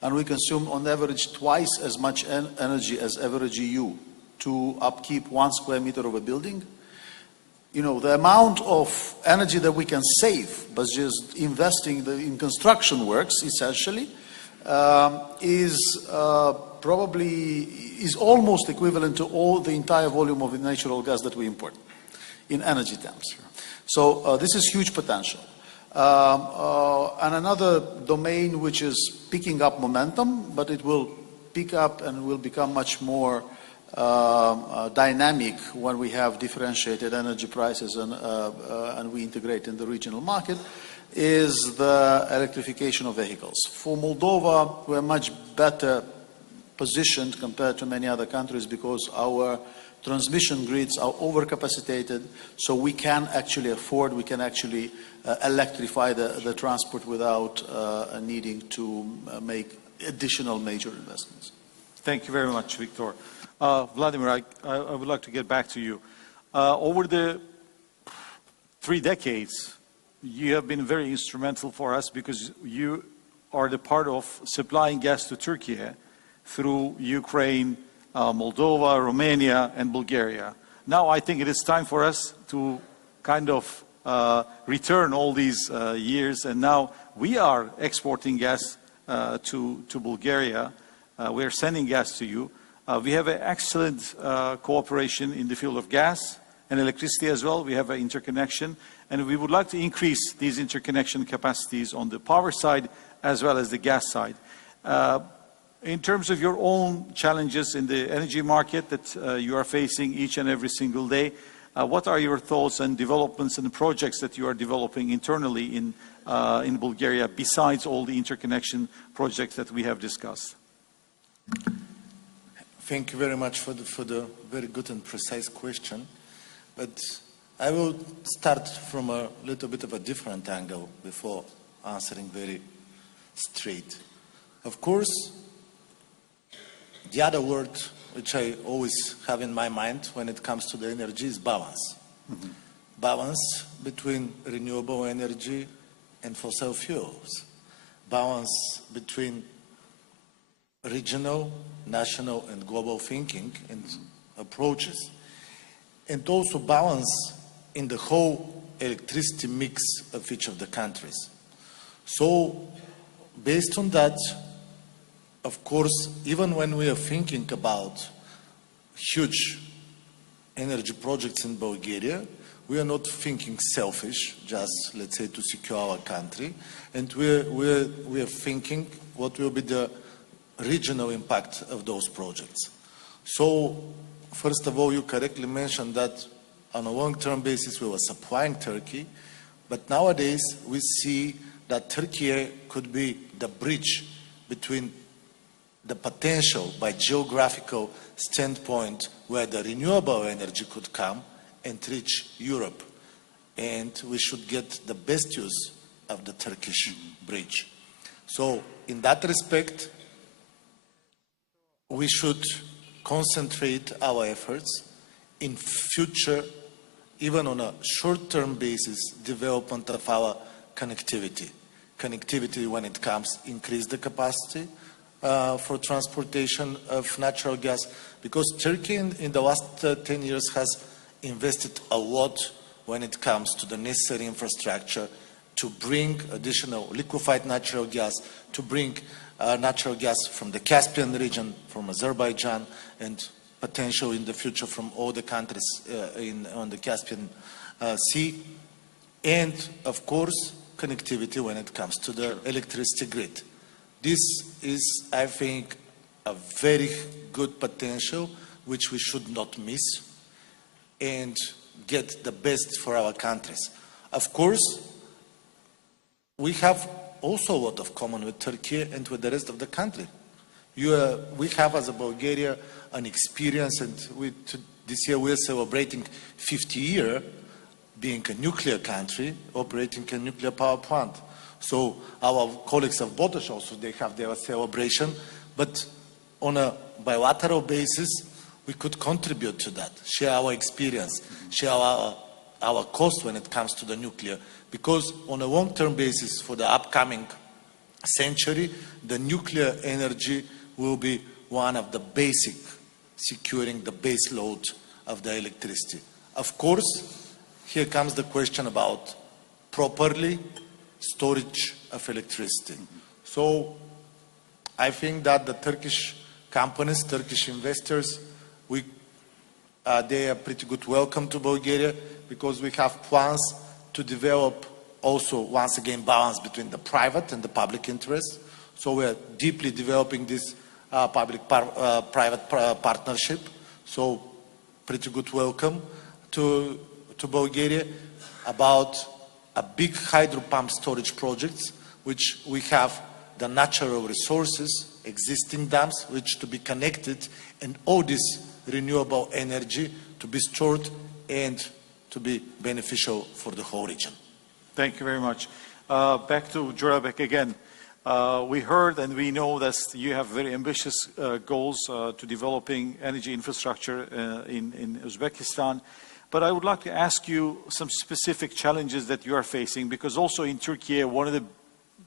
and we consume on average twice as much energy as average EU to upkeep 1 square meter of a building, you know, the amount of energy that we can save by just investing in construction works, essentially, is almost equivalent to all the entire volume of natural gas that we import in energy terms. So this is huge potential. And another domain which is picking up momentum, but it will pick up and will become much more dynamic when we have differentiated energy prices and we integrate in the regional market, is the electrification of vehicles. For Moldova, we're much better positioned compared to many other countries because our transmission grids are overcapacitated, so we can actually afford, we can actually electrify the transport without needing to make additional major investments. Thank you very much, Victor. Vladimir, I would like to get back to you. Over the 3 decades, you have been very instrumental for us because you are the part of supplying gas to Turkey through Ukraine, Moldova, Romania, and Bulgaria. Now I think it is time for us to kind of return all these years, and now we are exporting gas to Bulgaria. We are sending gas to you. We have an excellent cooperation in the field of gas and electricity as well. We have an interconnection, and we would like to increase these interconnection capacities on the power side as well as the gas side. In terms of your own challenges in the energy market that you are facing each and every single day, what are your thoughts and developments and projects that you are developing internally in Bulgaria besides all the interconnection projects that we have discussed? Thank you very much for the very good and precise question. But I will start from a little bit of a different angle before answering very straight. Of course, the other word which I always have in my mind when it comes to the energy is balance. Mm-hmm. Balance between renewable energy and fossil fuels. Balance between regional, national, and global thinking and approaches. And also balance in the whole electricity mix of each of the countries. So, based on that, of course, even when we are thinking about huge energy projects in Bulgaria, we are not thinking selfish, just, let's say, to secure our country. And we are thinking what will be the regional impact of those projects. So, first of all, you correctly mentioned that on a long-term basis we were supplying Turkey, but nowadays we see that Turkey could be the bridge between the potential by geographical standpoint where the renewable energy could come and reach Europe. And we should get the best use of the Turkish bridge. So in that respect, we should concentrate our efforts in future, even on a short-term basis, development of our connectivity. Connectivity when it comes, increase the capacity for transportation of natural gas, because Turkey in the last 10 years has invested a lot when it comes to the necessary infrastructure to bring additional liquefied natural gas, to bring natural gas from the Caspian region, from Azerbaijan, and potential in the future from all the countries on the Caspian Sea. And, of course, connectivity when it comes to the electricity grid. This is, I think, a very good potential which we should not miss and get the best for our countries. Of course, we have also a lot of common with Turkey and with the rest of the country. We have, as a Bulgaria, an experience, and this year we are celebrating 50 years being a nuclear country, operating a nuclear power plant. So our colleagues of Botosh also, they have their celebration. But on a bilateral basis, we could contribute to that, share our experience, share our cost when it comes to the nuclear. Because on a long-term basis for the upcoming century, the nuclear energy will be one of the basic securing the base load of the electricity. Of course, here comes the question about properly storage of electricity. So I think that the Turkish companies, Turkish investors, they are pretty good welcome to Bulgaria because we have plans to develop also, once again, balance between the private and the public interest. So we are deeply developing this public-private partnership. So pretty good welcome to Bulgaria. About a big hydro pump storage projects, which we have the natural resources, existing dams, which to be connected, and all this renewable energy to be stored and to be beneficial for the whole region. Thank you very much. Back to Jorabek again. We heard and we know that you have very ambitious goals to developing energy infrastructure in Uzbekistan. But I would like to ask you some specific challenges that you are facing, because also in Turkey, one of the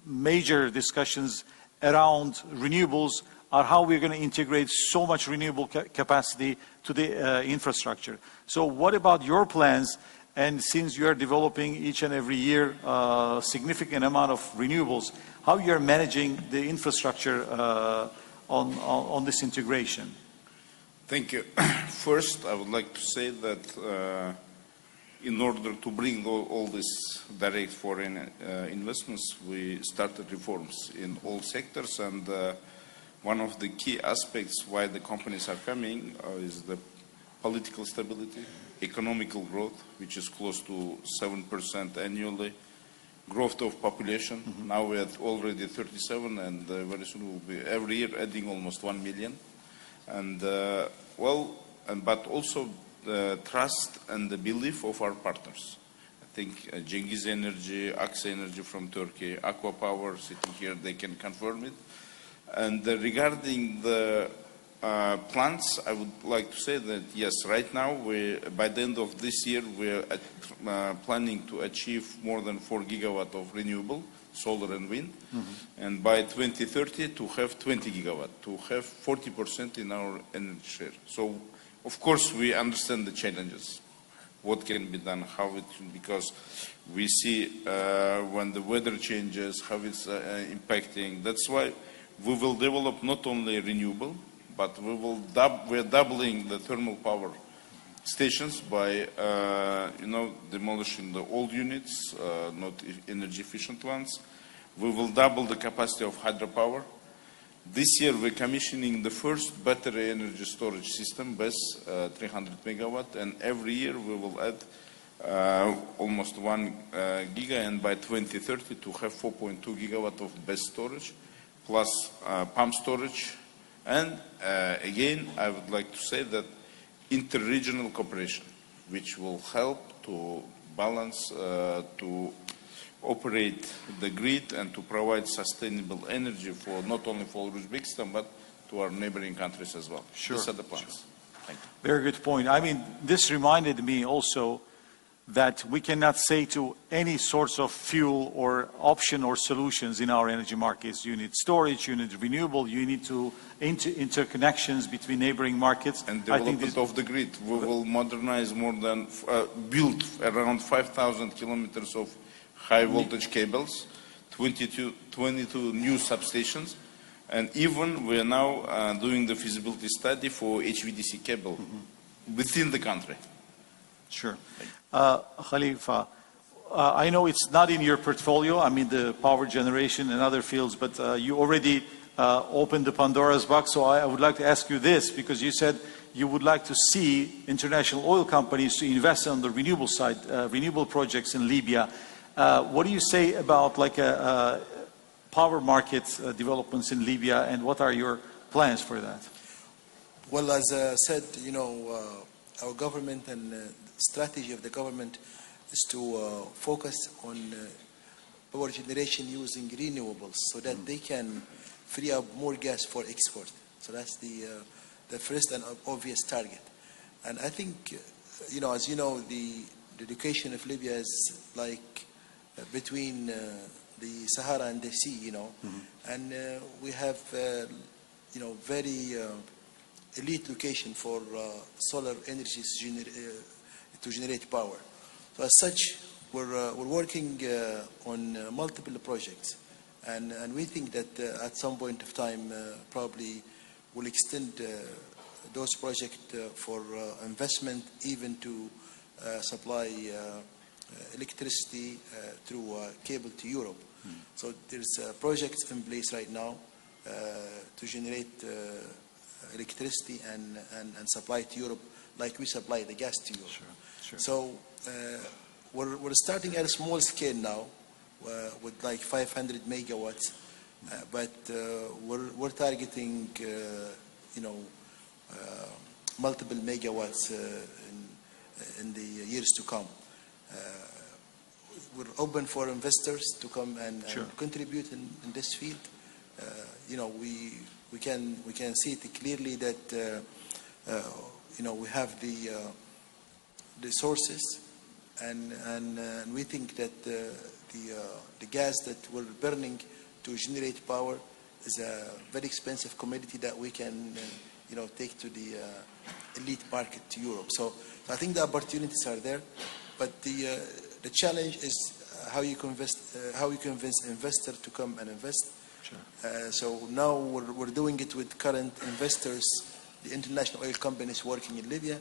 major discussions around renewables are how we're going to integrate so much renewable capacity to the infrastructure. So what about your plans? And since you are developing each and every year a significant amount of renewables, how you're managing the infrastructure on this integration? Thank you. First, I would like to say that in order to bring all these direct foreign investments, we started reforms in all sectors, and one of the key aspects why the companies are coming is the political stability, economical growth, which is close to 7% annually, growth of population. Now we're at already 37, and very soon we'll be every year adding almost 1 million. And but also the trust and the belief of our partners. I think Cengiz Energy, Aksa Energy from Turkey, Aqua Power sitting here, they can confirm it. And regarding the plants, I would like to say that yes, right now, by the end of this year, we're planning to achieve more than 4 gigawatt of renewable, solar and wind, and by 2030 to have 20 gigawatt, to have 40% in our energy share. So, of course, we understand the challenges, what can be done, how it, because we see when the weather changes, how it's impacting. That's why we will develop not only renewable, but we're doubling the thermal power stations by, demolishing the old units, not energy efficient ones. We will double the capacity of hydropower. This year we're commissioning the first battery energy storage system, BESS, 300 megawatt, and every year we will add almost 1 giga, and by 2030 to have 4.2 gigawatt of BESS storage, plus pump storage. And again, I would like to say that inter-regional cooperation, which will help to balance, to operate the grid and to provide sustainable energy for not only for Uzbekistan, but to our neighboring countries as well. Sure. These are the plans. Sure. Thank you. Very good point. I mean, this reminded me also that we cannot say to any sorts of fuel or option or solutions in our energy markets. You need storage, you need renewable, you need to interconnections between neighboring markets. And development of the grid. We will modernize more than, build around 5,000 kilometers of high voltage cables, 22 new substations, and even we are now doing the feasibility study for HVDC cable within the country. Sure. Khalifa, I know it's not in your portfolio, I mean the power generation and other fields, but you already opened the Pandora's box, so I would like to ask you this, because you said you would like to see international oil companies to invest on the renewable side, renewable projects in Libya. What do you say about like power market developments in Libya, and what are your plans for that? Well, as I said, our government and strategy of the government is to focus on power generation using renewables so that they can free up more gas for export. So that's the first and obvious target. And I think, as you know, the education of Libya is like between the Sahara and the sea, and we have, very elite location for solar energy to generate power. So as such, we're working on multiple projects, and we think that at some point of time, probably we'll extend those projects for investment, even to supply electricity through cable to Europe. So there's projects in place right now to generate electricity and supply to Europe, like we supply the gas to Europe. Sure. So we're starting at a small scale now with like 500 megawatts, but we're targeting multiple megawatts in the years to come. We're open for investors to come and contribute in this field. We can see it clearly that we have the sources, and we think that the gas that we're burning to generate power is a very expensive commodity that we can take to the elite market to Europe. So I think the opportunities are there, but the challenge is how you convince investors to come and invest. So now we're doing it with current investors, the international oil companies working in Libya,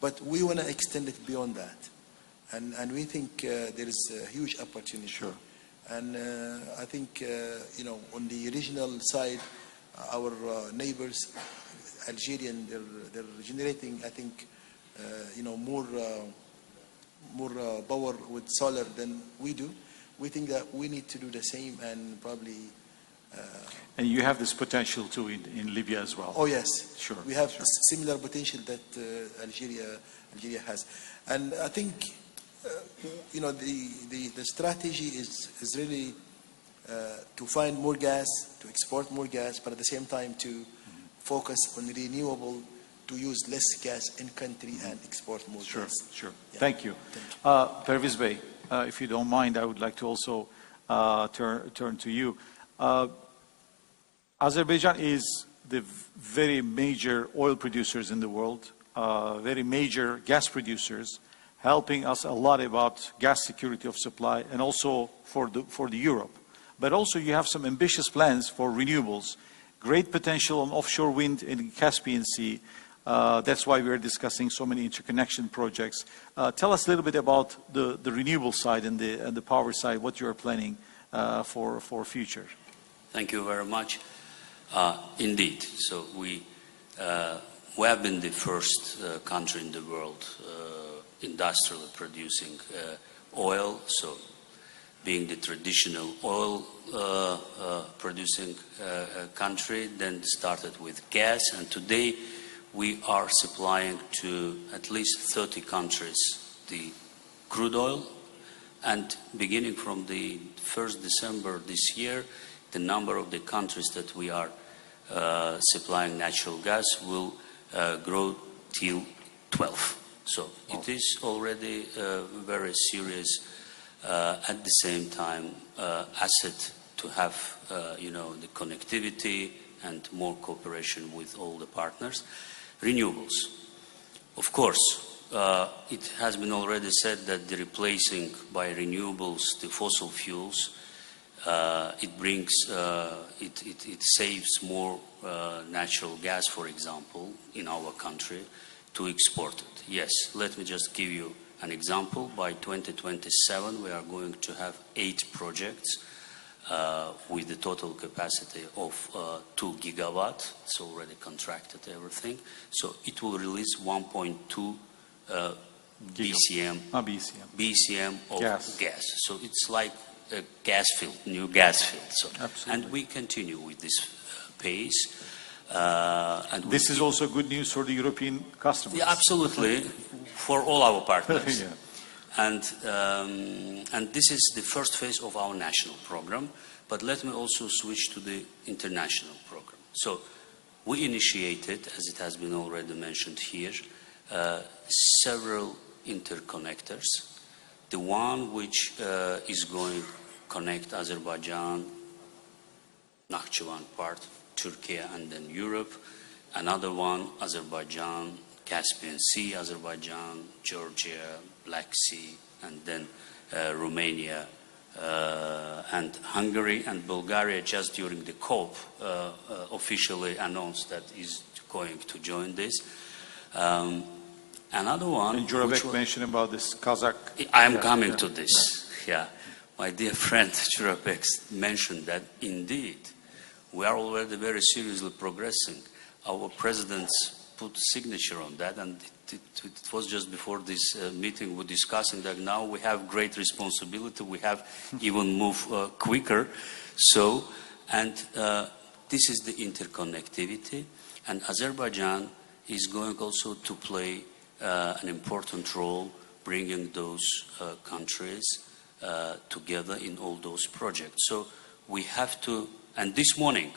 but we want to extend it beyond that, and we think there is a huge opportunity. And I think on the regional side, our neighbors, Algerian, they're generating, I think, more power with solar than we do. We think that we need to do the same, and probably. And you have this potential too in Libya as well. Oh yes, sure. We have similar potential that Algeria has, and I think the strategy is really to find more gas, to export more gas, but at the same time to focus on renewable, to use less gas in country and export more gas. Sure. Yeah. Thank you. Perviz Bey, if you don't mind, I would like to also turn to you. Azerbaijan is the very major oil producers in the world, very major gas producers, helping us a lot about gas security of supply, and also for the Europe. But also you have some ambitious plans for renewables, great potential on offshore wind in the Caspian Sea. That's why we're discussing so many interconnection projects. Tell us a little bit about the renewable side and the power side, what you are planning for future. Thank you very much. Indeed, so we have been the first country in the world industrially producing oil, so being the traditional oil producing country, then started with gas, and today we are supplying to at least 30 countries the crude oil, and beginning from the 1st December this year, the number of the countries that we are supplying natural gas will grow till 12. So it is already a very serious, at the same time, asset to have, the connectivity and more cooperation with all the partners. Renewables. Of course, it has been already said that the replacing by renewables the fossil fuels, it saves more natural gas, for example, in our country to export it. Yes, let me just give you an example. By 2027, we are going to have 8 projects with the total capacity of 2 gigawatt. It's already contracted, everything. So it will release 1.2 BCM of gas. So it's like a gas field, new gas field. So, and we continue with this pace. And this is also good news for the European customers. Yeah, absolutely, for all our partners. Yeah. And this is the first phase of our national program. But let me also switch to the international program. So We initiated, as it has been already mentioned here, several interconnectors. The one which is going to connect Azerbaijan, Nakhchivan part, Turkey, and then Europe. Another one, Azerbaijan, Caspian Sea, Azerbaijan, Georgia, Black Sea, and then Romania and Hungary and Bulgaria just during the COP officially announced that is going to join this. Another one... And Jurabek mentioned about this Kazakh... I am coming to this, yeah. My dear friend Jurabek mentioned that indeed we are already very seriously progressing. Our presidents put signature on that, and it was just before this meeting we're discussing that now we have great responsibility, we have even moved quicker. So, and this is the interconnectivity, and Azerbaijan is going also to play an important role bringing those countries together in all those projects. So we have to, and this morning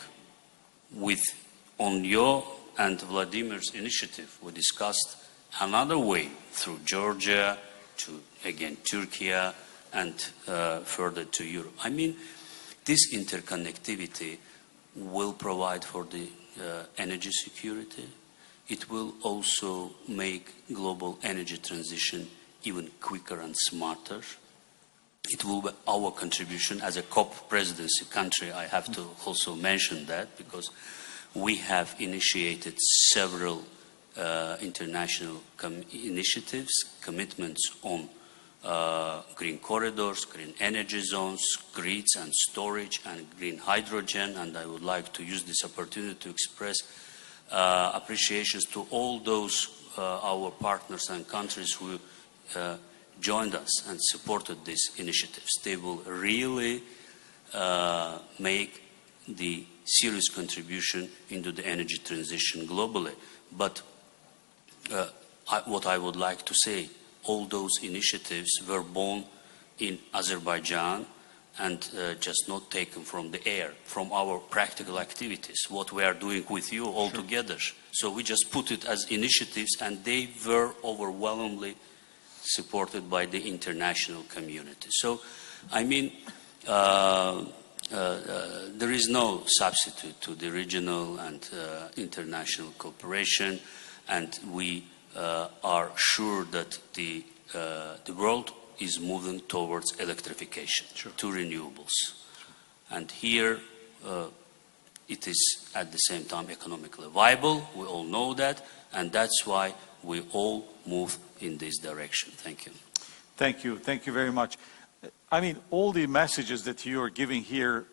on your and Vladimir's initiative, we discussed another way through Georgia to, again, Turkey and further to Europe. I mean, this interconnectivity will provide for the energy security. It will also make global energy transition even quicker and smarter. It will be our contribution as a COP presidency country. I have to also mention that because we have initiated several international initiatives, commitments on green corridors, green energy zones, grids and storage and green hydrogen. And I would like to use this opportunity to express appreciations to all those our partners and countries who joined us and supported these initiatives. They will really make the serious contribution into the energy transition globally. But what I would like to say, all those initiatives were born in Azerbaijan and just not taken from the air, from our practical activities, what we are doing with you all together. So we just put it as initiatives, and they were overwhelmingly supported by the international community. So, I mean, there is no substitute to the regional and international cooperation, and we are sure that the world is moving towards electrification, to renewables. And here it is at the same time economically viable, we all know that, and that's why we all move in this direction. Thank you. Thank you. Thank you very much. I mean, all the messages that you are giving here,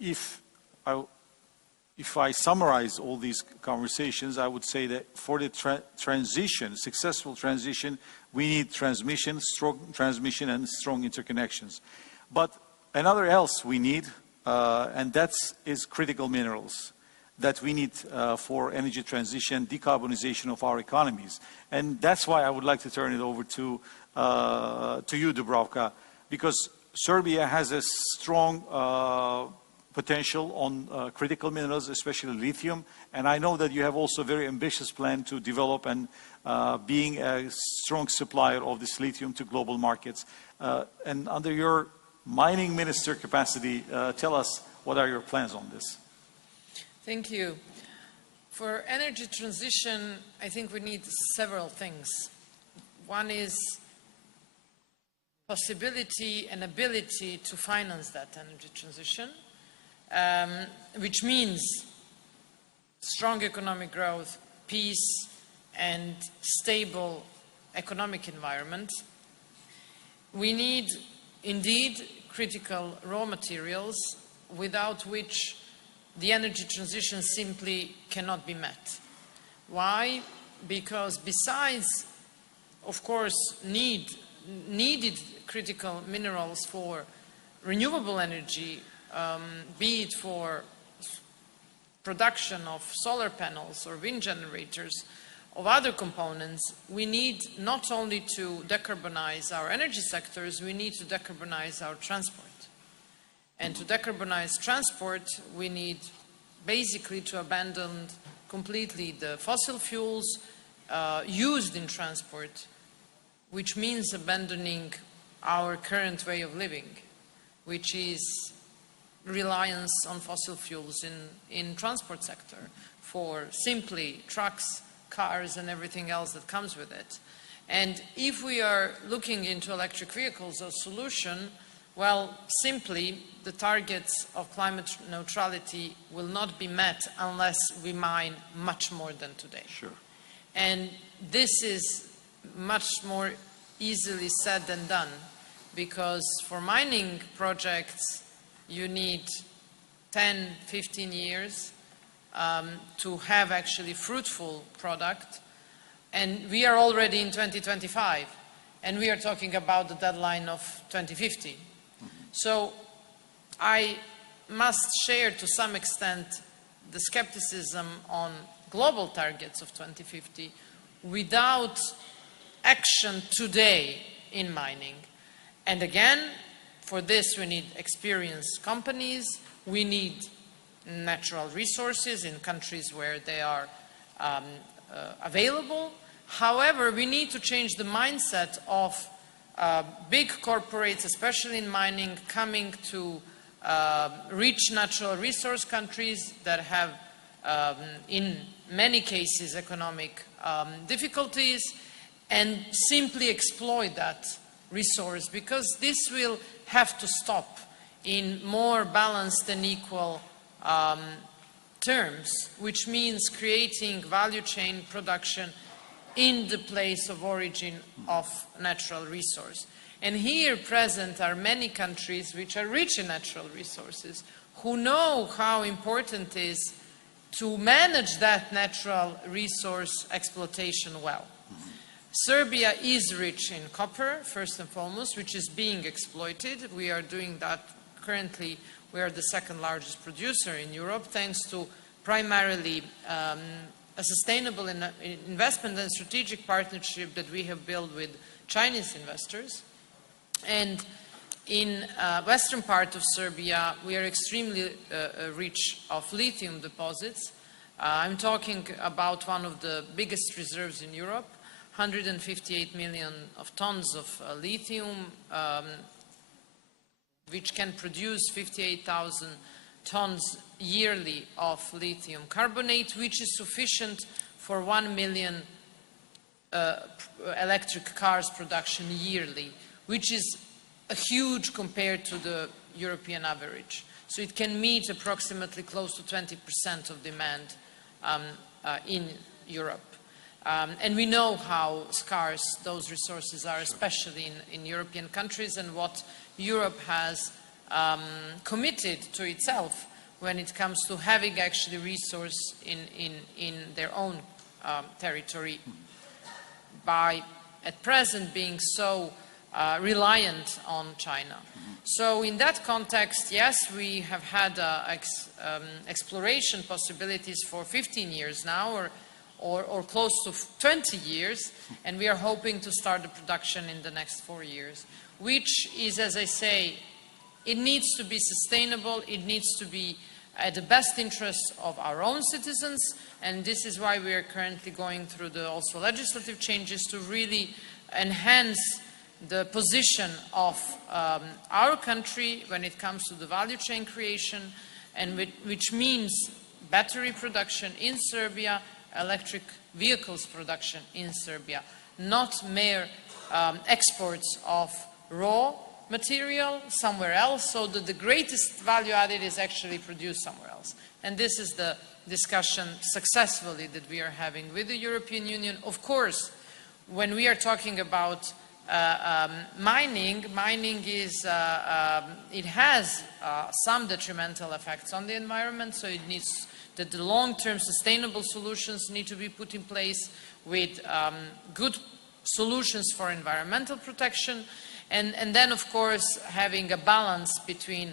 if I summarize all these conversations, I would say that for the transition, successful transition, we need transmission, strong transmission, and strong interconnections. But another else we need, and that is critical minerals that we need for energy transition, decarbonization of our economies. And that's why I would like to turn it over to you, Dubravka, because Serbia has a strong potential on critical minerals, especially lithium. And I know that you have also a very ambitious plan to develop and being a strong supplier of this lithium to global markets. And under your mining minister capacity, tell us what are your plans on this? Thank you. For energy transition, I think we need several things. One is possibility and ability to finance that energy transition, which means strong economic growth, peace, and stable economic environment. We need, indeed, critical raw materials without which the energy transition simply cannot be met. Why? Because besides, of course, needed critical minerals for renewable energy, be it for production of solar panels or wind generators, of other components, we need not only to decarbonize our energy sectors, we need to decarbonize our transport. And to decarbonize transport, we need basically to abandon completely the fossil fuels used in transport, which means abandoning our current way of living, which is reliance on fossil fuels in transport sector for simply trucks, cars, and everything else that comes with it. And if we are looking into electric vehicles as a solution, well, simply the targets of climate neutrality will not be met unless we mine much more than today. Sure. And this is much more easily said than done, because for mining projects, you need 10, 15 years to have actually fruitful product. And we are already in 2025, and we are talking about the deadline of 2050. So I must share to some extent the skepticism on global targets of 2050 without action today in mining. And again, for this we need experienced companies, we need natural resources in countries where they are available. However, we need to change the mindset of big corporates, especially in mining, coming to rich natural resource countries that have, in many cases, economic difficulties, and simply exploit that resource, because this will have to stop in more balanced and equal terms, which means creating value chain production in the place of origin of natural resource. And here present are many countries which are rich in natural resources, who know how important it is to manage that natural resource exploitation well. Serbia is rich in copper, first and foremost, which is being exploited. We are doing that currently. We are the second largest producer in Europe, thanks to primarily a sustainable investment and strategic partnership that we have built with Chinese investors. And in western part of Serbia, we are extremely rich of lithium deposits. I'm talking about one of the biggest reserves in Europe, 158 million of tons of lithium, which can produce 58,000 tons yearly of lithium carbonate, which is sufficient for 1 million electric cars production yearly, which is a huge compared to the European average. So it can meet approximately close to 20% of demand in Europe. And we know how scarce those resources are, especially in European countries, and what Europe has committed to itself when it comes to having actually resource in their own territory, by at present being so reliant on China. So in that context, yes, we have had exploration possibilities for 15 years now, or close to 20 years, and we are hoping to start the production in the next 4 years, which is, as I say, it needs to be sustainable, it needs to be at the best interest of our own citizens, and this is why we are currently going through the also legislative changes to really enhance the position of our country when it comes to the value chain creation, and which means battery production in Serbia, electric vehicles production in Serbia, not mere exports of raw material somewhere else, so that the greatest value added is actually produced somewhere else. And this is the discussion successfully that we are having with the European Union. Of course, when we are talking about mining is, it has some detrimental effects on the environment, so it needs that the long-term sustainable solutions need to be put in place with good solutions for environmental protection, and then of course having a balance between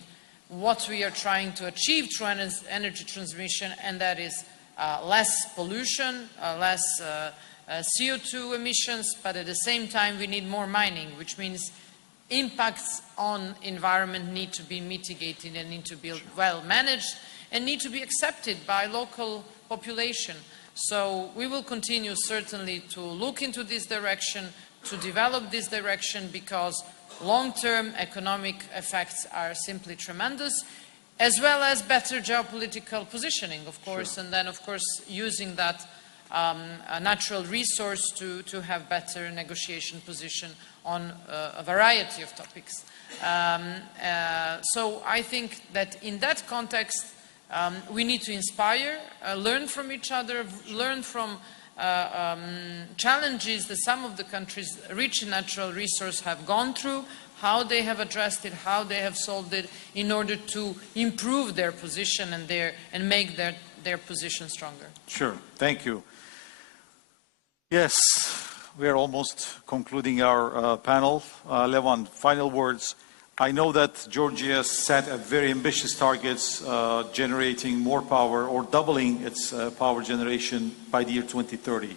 what we are trying to achieve through energy transmission, and that is less pollution, less CO2 emissions, but at the same time we need more mining, which means impacts on environment need to be mitigated and need to be well managed. and need to be accepted by local population. So we will continue certainly to look into this direction, to develop this direction, because long-term economic effects are simply tremendous, as well as better geopolitical positioning, of course, and then, of course, using that a natural resource to have better negotiation position on a variety of topics. So I think that in that context, we need to inspire, learn from each other, learn from challenges that some of the countries rich in natural resource have gone through, how they have addressed it, how they have solved it, in order to improve their position and make their position stronger. Sure, thank you. Yes, we are almost concluding our panel. Levan, final words. I know that Georgia set a very ambitious targets, generating more power or doubling its power generation by the year 2030.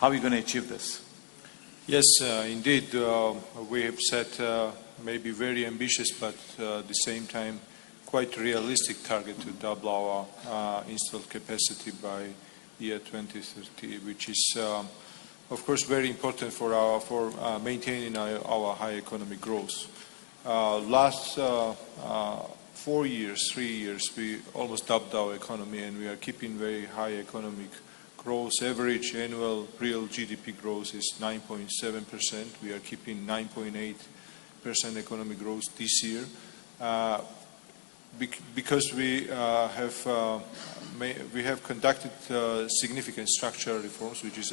How are you going to achieve this? Yes, indeed, we have set maybe very ambitious, but at the same time quite realistic target to double our installed capacity by year 2030, which is of course very important for maintaining our high economic growth. Last 4 years, 3 years, we almost doubled our economy, and we are keeping very high economic growth. Average annual real GDP growth is 9.7%. We are keeping 9.8% economic growth this year. Because we have conducted significant structural reforms, which is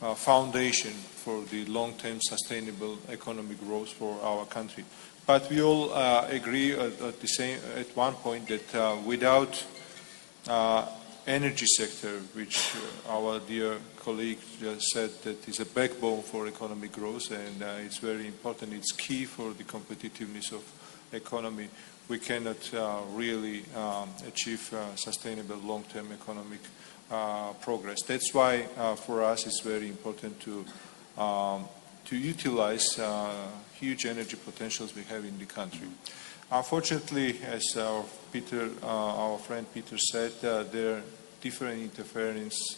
a foundation for the long-term sustainable economic growth for our country. But we all agree at one point that without energy sector, which our dear colleague just said that is a backbone for economic growth, and it's very important, it's key for the competitiveness of economy, we cannot really achieve sustainable long-term economic progress. That's why for us it's very important to utilize huge energy potentials we have in the country. Unfortunately, as our friend Peter said, there are different interventions,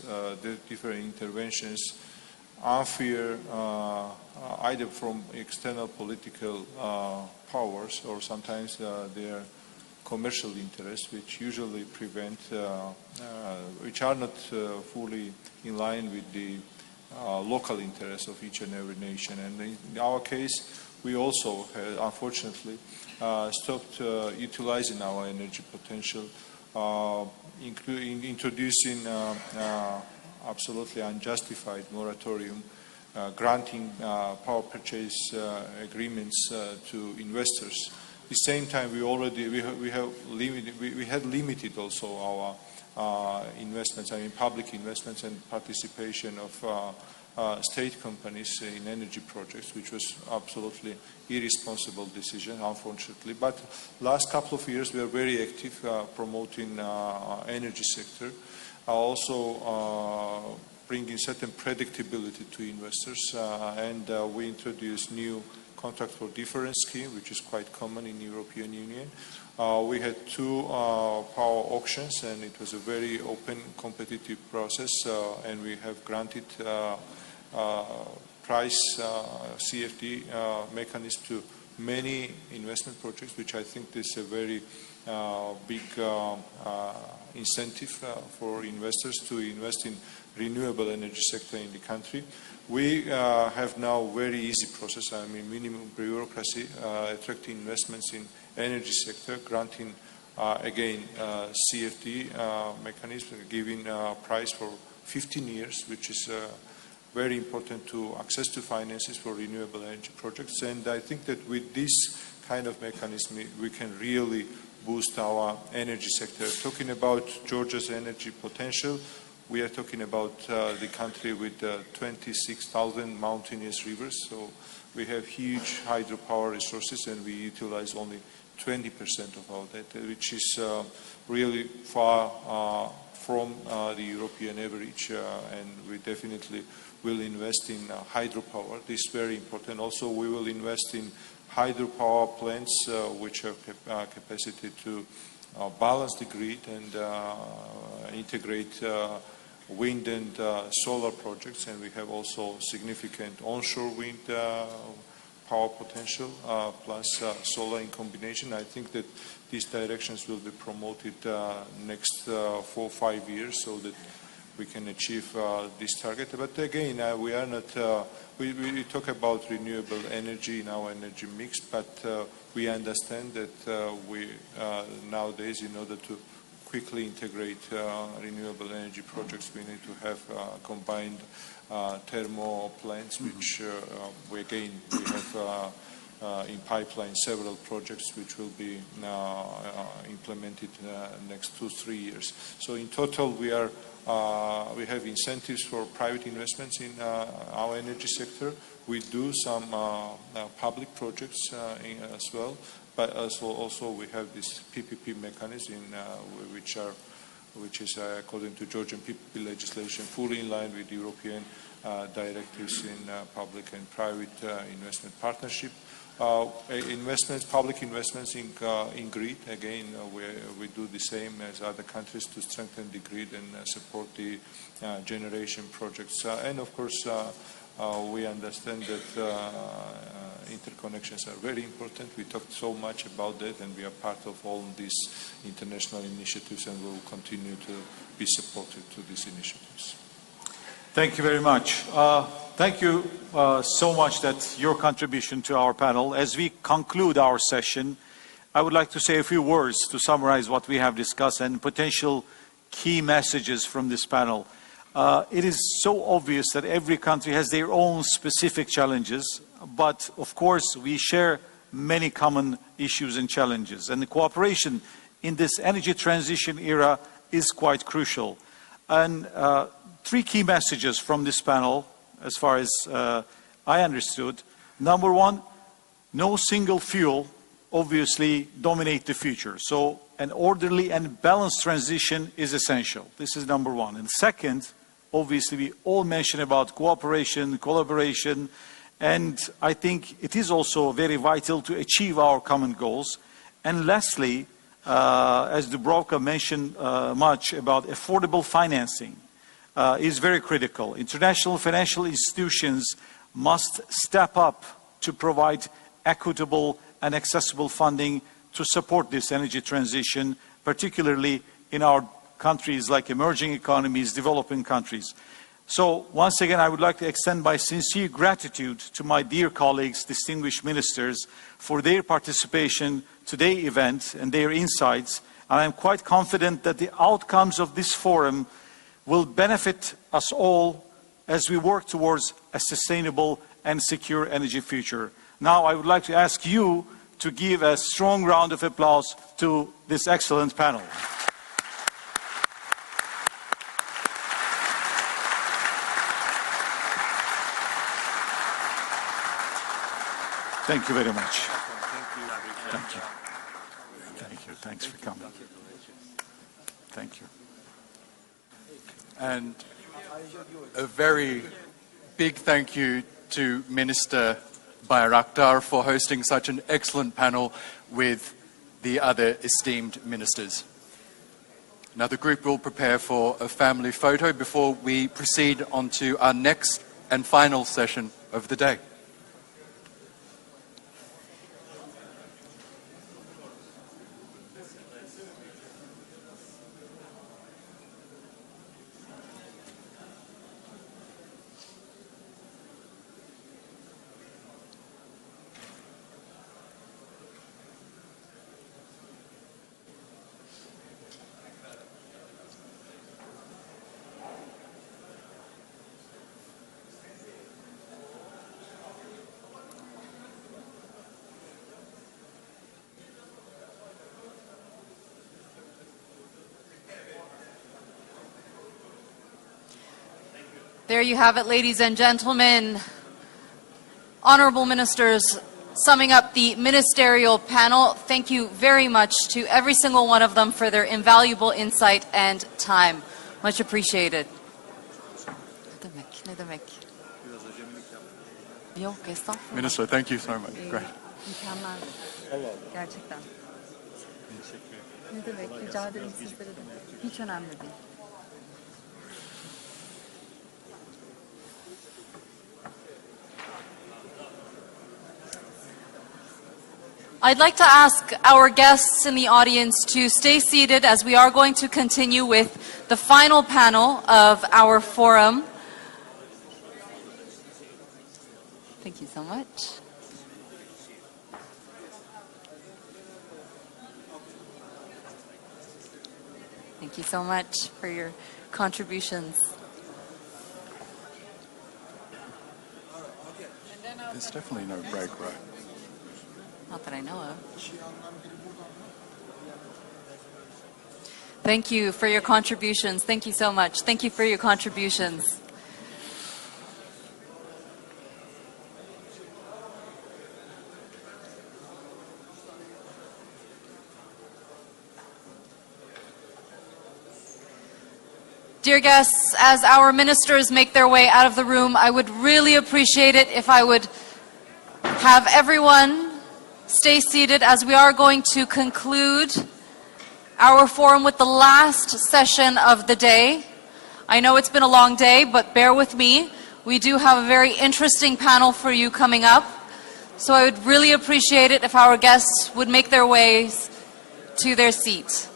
unfair, either from external political powers or sometimes their commercial interests, which usually prevent, which are not fully in line with the local interests of each and every nation. And in our case, we also have, unfortunately, stopped utilizing our energy potential, including introducing absolutely unjustified moratorium, granting power purchase agreements to investors. At the same time, we had limited also our investments, I mean public investments and participation of state companies in energy projects, which was absolutely irresponsible decision, unfortunately. But last couple of years we are very active promoting energy sector, also bringing certain predictability to investors, and we introduced new contract for difference scheme, which is quite common in the European Union. We had 2 power auctions, and it was a very open, competitive process, and we have granted price CFD mechanism to many investment projects, which I think is a very big incentive for investors to invest in renewable energy sector in the country. We have now very easy process, I mean minimum bureaucracy, attracting investments in energy sector, granting again CFD mechanism, giving price for 15 years, which is very important to access to finances for renewable energy projects. And I think that with this kind of mechanism we can really boost our energy sector. Talking about Georgia's energy potential, we are talking about the country with 26,000 mountainous rivers, so we have huge hydropower resources, and we utilize only 20% of our data, which is really far from the European average, and we definitely will invest in hydropower. This is very important. Also, we will invest in hydropower plants which have capacity to balance the grid and integrate wind and solar projects, and we have also significant onshore wind power potential plus solar in combination. I think that these directions will be promoted next 4 or 5 years so that we can achieve this target. But again, we are not, we talk about renewable energy in our energy mix, but we understand that we nowadays, in order to quickly integrate renewable energy projects, we need to have combined thermal plants, which we have in pipeline several projects which will be implemented next 2-3 years. So in total, we have incentives for private investments in our energy sector. We do some public projects as well, but also we have this PPP mechanism, which is according to Georgian PPP legislation, fully in line with European directives in public and private investment partnership. Public investments in grid, again, we do the same as other countries to strengthen the grid and support the generation projects. And of course, we understand that interconnections are very important. We talked so much about that, and we are part of all these international initiatives, and we will continue to be supportive to these initiatives. Thank you very much. Thank you so much. That's your contribution to our panel. As we conclude our session, I would like to say a few words to summarize what we have discussed and potential key messages from this panel. It is so obvious that every country has their own specific challenges, but of course we share many common issues and challenges. And the cooperation in this energy transition era is quite crucial. And 3 key messages from this panel, as far as I understood. Number 1, no single fuel obviously dominate the future. So an orderly and balanced transition is essential. This is number 1. And second, obviously we all mention about cooperation, collaboration, and I think it is also very vital to achieve our common goals. And lastly, as Dubravka mentioned much about affordable financing, is very critical. International financial institutions must step up to provide equitable and accessible funding to support this energy transition, particularly in our countries like emerging economies, developing countries. So once again, I would like to extend my sincere gratitude to my dear colleagues, distinguished ministers, for their participation today's event and their insights. And I'm quite confident that the outcomes of this forum will benefit us all as we work towards a sustainable and secure energy future. Now, I would like to ask you to give a strong round of applause to this excellent panel. Thank you very much. Thank you. Thank you. Thanks for coming. Thank you. And a very big thank you to Minister Bayraktar for hosting such an excellent panel with the other esteemed ministers. Now the group will prepare for a family photo before we proceed on to our next and final session of the day. There you have it, ladies and gentlemen. Honorable ministers, summing up the ministerial panel, thank you very much to every single one of them for their invaluable insight and time. Much appreciated. Ne demek? Yok, estağfurullah. Minister, thank you so much. Great. Mükemmel. Gerçekten. Teşekkür ederim. Ne demek? Rica ederim sizlere de. Hiç önemli değil. I'd like to ask our guests in the audience to stay seated as we are going to continue with the final panel of our forum. Thank you so much. Thank you so much for your contributions. There's definitely no break, right? Not that I know of. Thank you for your contributions. Thank you so much. Thank you for your contributions. Dear guests, as our ministers make their way out of the room, I would really appreciate it if I would have everyone stay seated as we are going to conclude our forum with the last session of the day. I know it's been a long day, but bear with me. We do have a very interesting panel for you coming up. So I would really appreciate it if our guests would make their ways to their seats.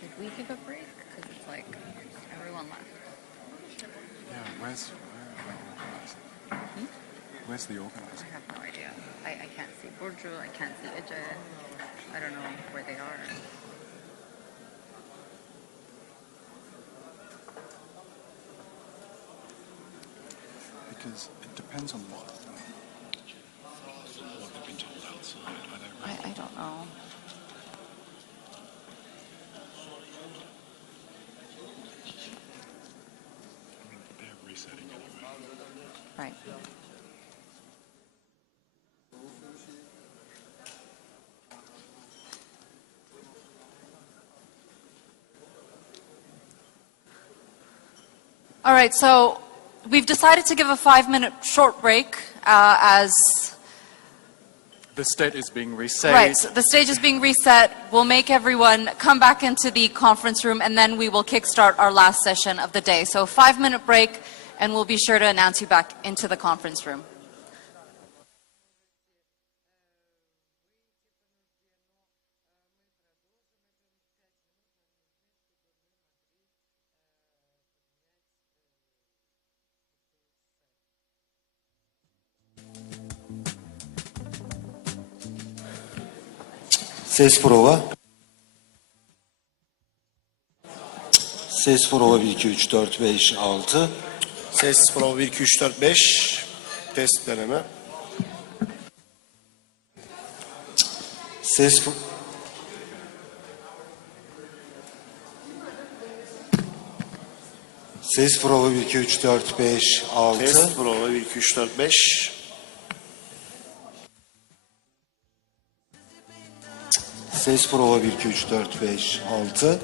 Should we give a break? Because it's like everyone left. Yeah, where's the organizer? I have no idea. I can't see Burcu, I can't see Ece. I don't know where they are. Because it depends on what they've been told outside. I don't know. I mean, they're resetting anyway. Right. All right, so we've decided to give a 5-minute short break as The state is being reset. right, so the stage is being reset. We'll make everyone come back into the conference room and then we will kickstart our last session of the day. So 5-minute break and we'll be sure to announce you back into the conference room. Ses prova. Ses prova 1, 2, 3, 4, 5, 6. Ses prova 1, 2, 3, 4, 5. Test deneme. Ses Ses prova 1, 2, 3, 4, 5, 6. Test prova 1, 2, 3, 4, 5. Ses prova 1, 2, 3, 4, 5, 6.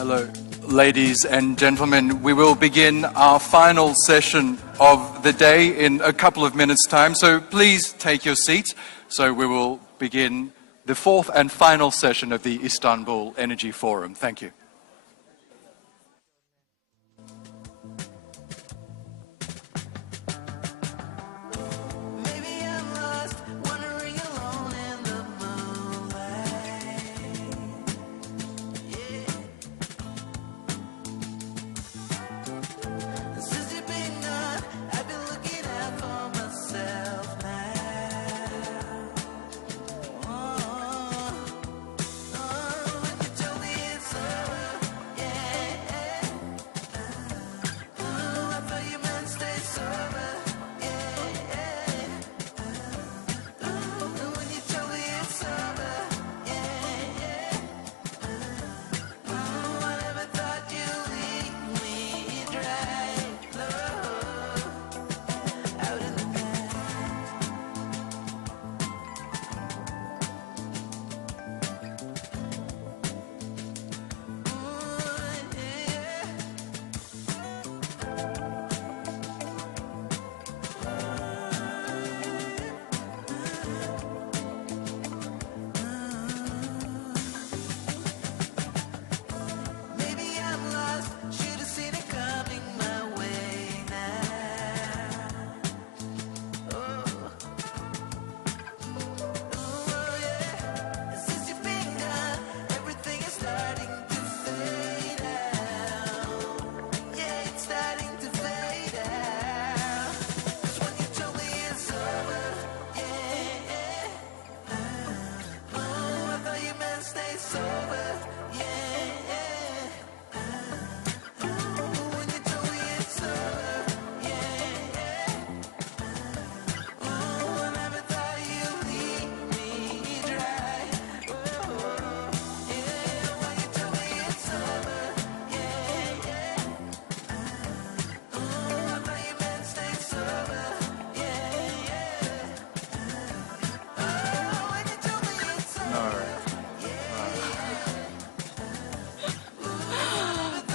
Hello, ladies and gentlemen. We will begin our final session of the day in a couple of minutes' time, so please take your seats. So we will begin the fourth and final session of the Istanbul Energy Forum. Thank you.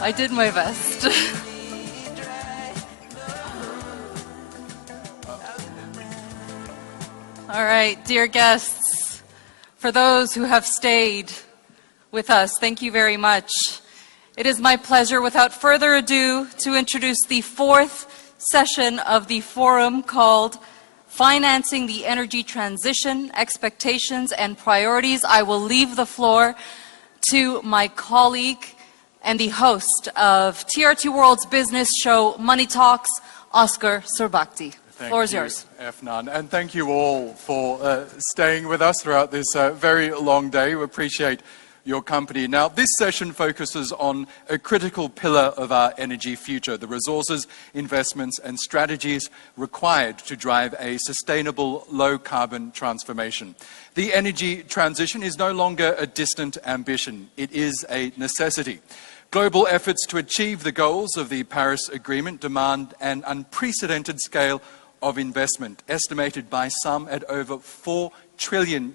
I did my best. All right, dear guests, for those who have stayed with us, thank you very much. It is my pleasure, without further ado, to introduce the fourth session of the forum called Financing the Energy Transition, Expectations and Priorities. I will leave the floor to my colleague and the host of TRT World's business show, Money Talks, Oscar Sorbakti. The floor is yours. Efnan, and thank you all for staying with us throughout this very long day. We appreciate your company. Now, this session focuses on a critical pillar of our energy future, the resources, investments, and strategies required to drive a sustainable, low-carbon transformation. The energy transition is no longer a distant ambition. It is a necessity. Global efforts to achieve the goals of the Paris Agreement demand an unprecedented scale of investment, estimated by some at over $4 trillion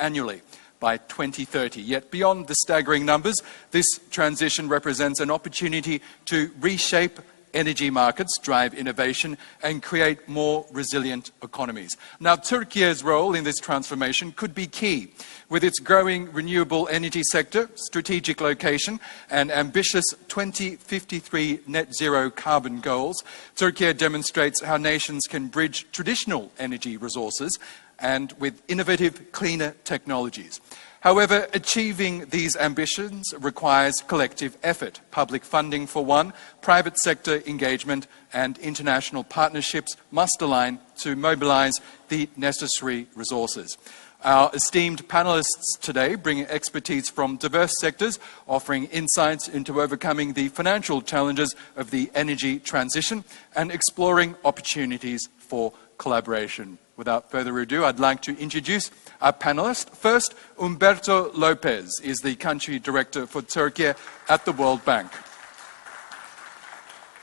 annually by 2030. Yet beyond the staggering numbers, this transition represents an opportunity to reshape energy markets, drive innovation, and create more resilient economies. Now, Turkey's role in this transformation could be key. With its growing renewable energy sector, strategic location, and ambitious 2053 net zero carbon goals, Turkey demonstrates how nations can bridge traditional energy resources and with innovative, cleaner technologies. However, achieving these ambitions requires collective effort, public funding for one, private sector engagement, and international partnerships must align to mobilize the necessary resources. Our esteemed panelists today bring expertise from diverse sectors, offering insights into overcoming the financial challenges of the energy transition and exploring opportunities for collaboration. Without further ado, I'd like to introduce our panelists. First, Umberto Lopez is the country director for Turkey at the World Bank.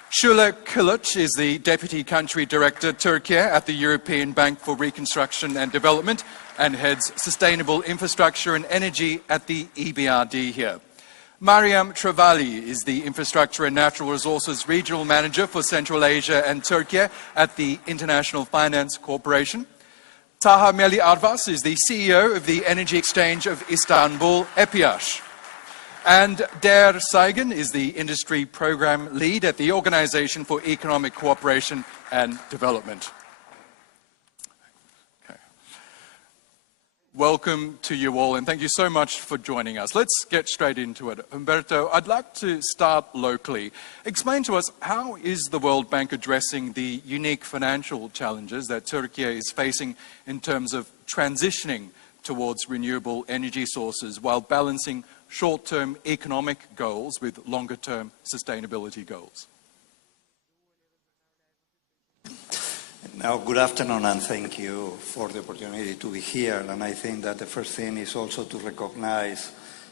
Shule Kılıç is the deputy country director, Turkey, at the European Bank for Reconstruction and Development, and heads sustainable infrastructure and energy at the EBRD here. Mariam Travali is the Infrastructure and Natural Resources Regional Manager for Central Asia and Turkey at the International Finance Corporation. Taha Meli Arvas is the CEO of the Energy Exchange of Istanbul, EPİAŞ. And Der Saigen is the Industry Program Lead at the Organization for Economic Cooperation and Development. Welcome to you all, and thank you so much for joining us. Let's get straight into it. Humberto, I'd like to start locally. Explain to us, how is the World Bank addressing the unique financial challenges that Turkey is facing in terms of transitioning towards renewable energy sources while balancing short-term economic goals with longer-term sustainability goals? Now, good afternoon, and thank you for the opportunity to be here. And I think that the first thing is also to recognize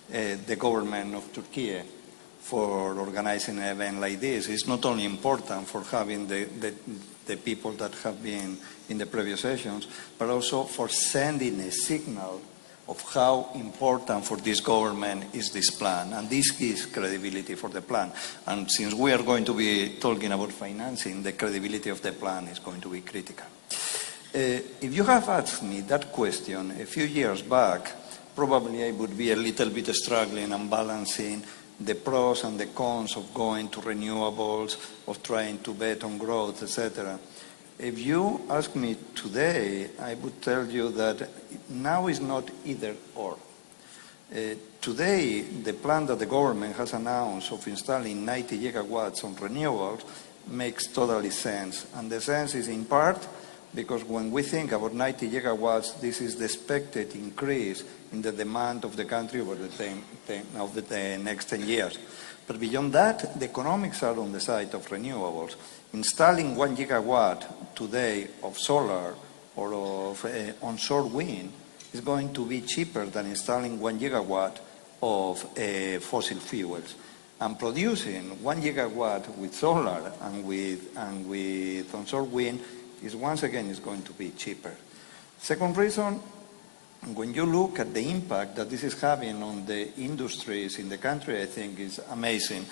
the government of Turkey for organizing an event like this. It's not only important for having the people that have been in the previous sessions, but also for sending a signal of how important for this government is this plan. And this gives credibility for the plan. And since we are going to be talking about financing, the credibility of the plan is going to be critical. If you have asked me that question a few years back, probably I would be a little bit struggling and balancing the pros and the cons of going to renewables, of trying to bet on growth, etc. If you ask me today, I would tell you that now is not either or. Today, the plan that the government has announced of installing 90 gigawatts on renewables makes totally sense. And the sense is in part because when we think about 90 gigawatts, this is the expected increase in the demand of the country over the next 10 years. But beyond that, the economics are on the side of renewables. Installing 1 gigawatt today of solar or of onshore wind is going to be cheaper than installing 1 gigawatt of fossil fuels. And producing 1 gigawatt with solar and with onshore wind is once again going to be cheaper. Second reason, when you look at the impact that this is having on the industries in the country, I think is amazing.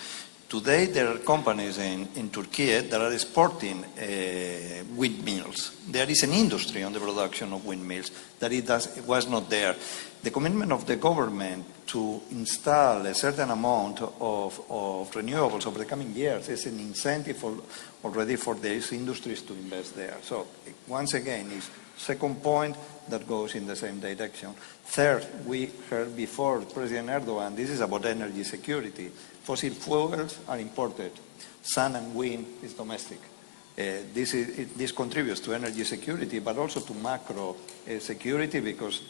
Today, there are companies in Turkey that are exporting windmills. There is an industry on the production of windmills that it was not there. The commitment of the government to install a certain amount of renewables over the coming years is an incentive already for these industries to invest there. So, once again, is second point that goes in the same direction. Third, we heard before President Erdogan, this is about energy security. Fossil fuels are imported. Sun and wind is domestic. This contributes to energy security, but also to macro security because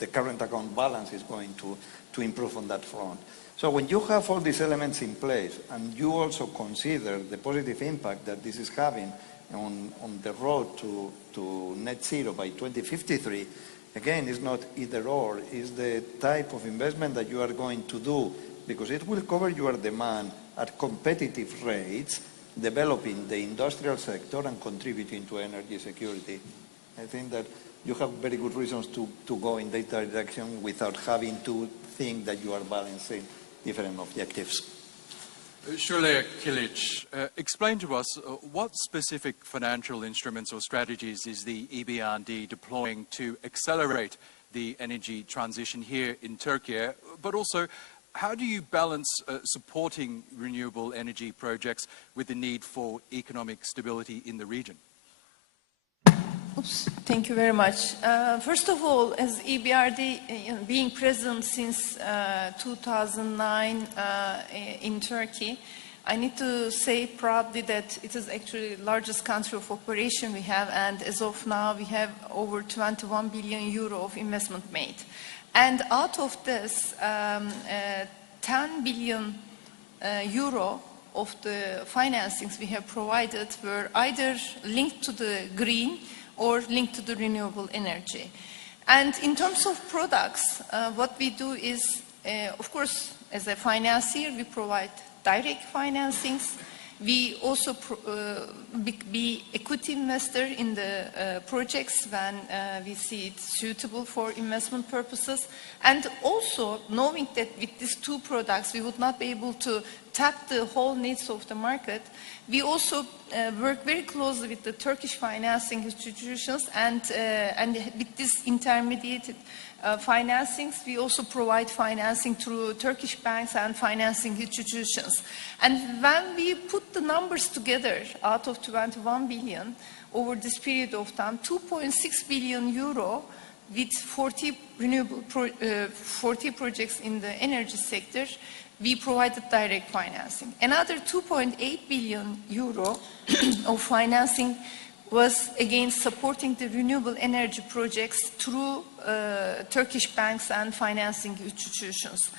the current account balance is going to improve on that front. So when you have all these elements in place and you also consider the positive impact that this is having on the road to net zero by 2053, again, it's not either or, it's the type of investment that you are going to do because it will cover your demand at competitive rates, developing the industrial sector and contributing to energy security. I think that you have very good reasons to go in that direction without having to think that you are balancing different objectives. Shule Kilic, explain to us what specific financial instruments or strategies is the EBRD deploying to accelerate the energy transition here in Turkey, but also how do you balance supporting renewable energy projects with the need for economic stability in the region? Oops, thank you very much. First of all, as EBRD being present since 2009 in Turkey, I need to say proudly that it is actually the largest country of operation we have, and as of now we have over 21 billion euro of investment made. And out of this, 10 billion euro of the financings we have provided were either linked to the green or linked to the renewable energy. And in terms of products, what we do is, of course, as a financier, we provide direct financings. We also be equity investor in the projects when we see it suitable for investment purposes. And also knowing that with these two products, we would not be able to tap the whole needs of the market, we also work very closely with the Turkish financing institutions, and with this intermediated financings, we also provide financing through Turkish banks and financing institutions. And when we put the numbers together, out of 21 billion over this period of time, 2.6 billion euro with 40 projects in the energy sector, we provided direct financing. Another 2.8 billion euro of financing was again supporting the renewable energy projects through Turkish banks and financing institutions.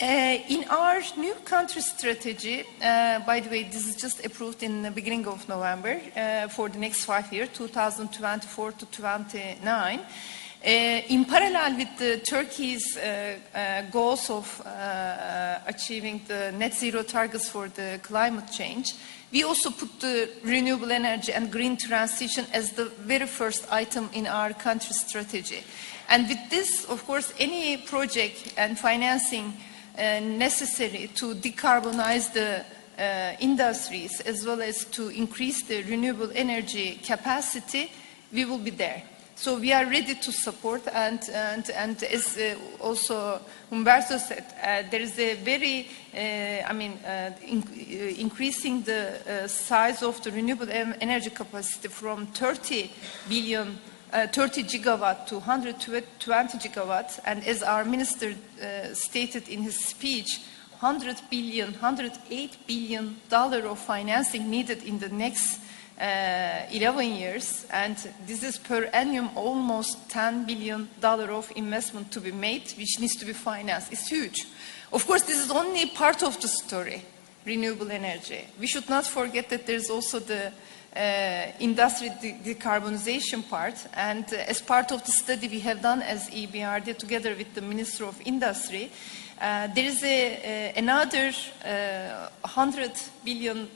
In our new country strategy, by the way, this is just approved in the beginning of November for the next 5 years, 2024 to 29. In parallel with the Turkey's goals of achieving the net zero targets for the climate change, we also put the renewable energy and green transition as the very first item in our country strategy. And with this, of course, any project and financing necessary to decarbonize the industries as well as to increase the renewable energy capacity, we will be there. So we are ready to support, and as also Humberto said, there is a very, increasing the size of the renewable energy capacity from 30 gigawatt to 120 gigawatts, and as our minister stated in his speech, $108 billion of financing needed in the next 11 years, and this is per annum almost $10 billion of investment to be made, which needs to be financed. It's huge. Of course, this is only part of the story, renewable energy. We should not forget that there's also the industry decarbonization part, and as part of the study we have done as EBRD together with the Minister of Industry, there is another $100 billion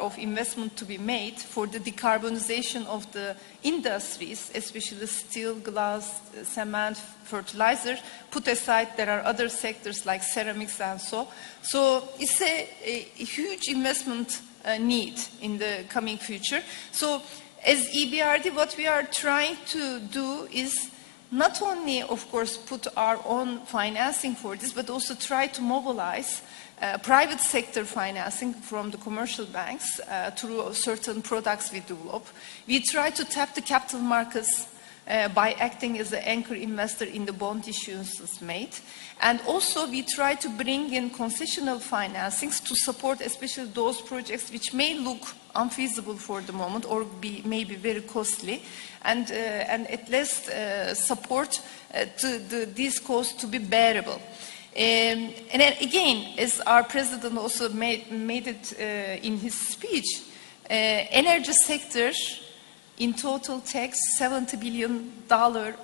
of investment to be made for the decarbonization of the industries, especially steel, glass, cement, fertilizer. Put aside, there are other sectors like ceramics and so. So it's a huge investment need in the coming future. So as EBRD, what we are trying to do is not only, of course, put our own financing for this, but also try to mobilize private sector financing from the commercial banks through certain products we develop. We try to tap the capital markets by acting as an anchor investor in the bond issuances made. And also we try to bring in concessional financings to support especially those projects which may look unfeasible for the moment or may be very costly, and at least support these costs to be bearable. And then again, as our president also made it in his speech, energy sector in total takes $70 billion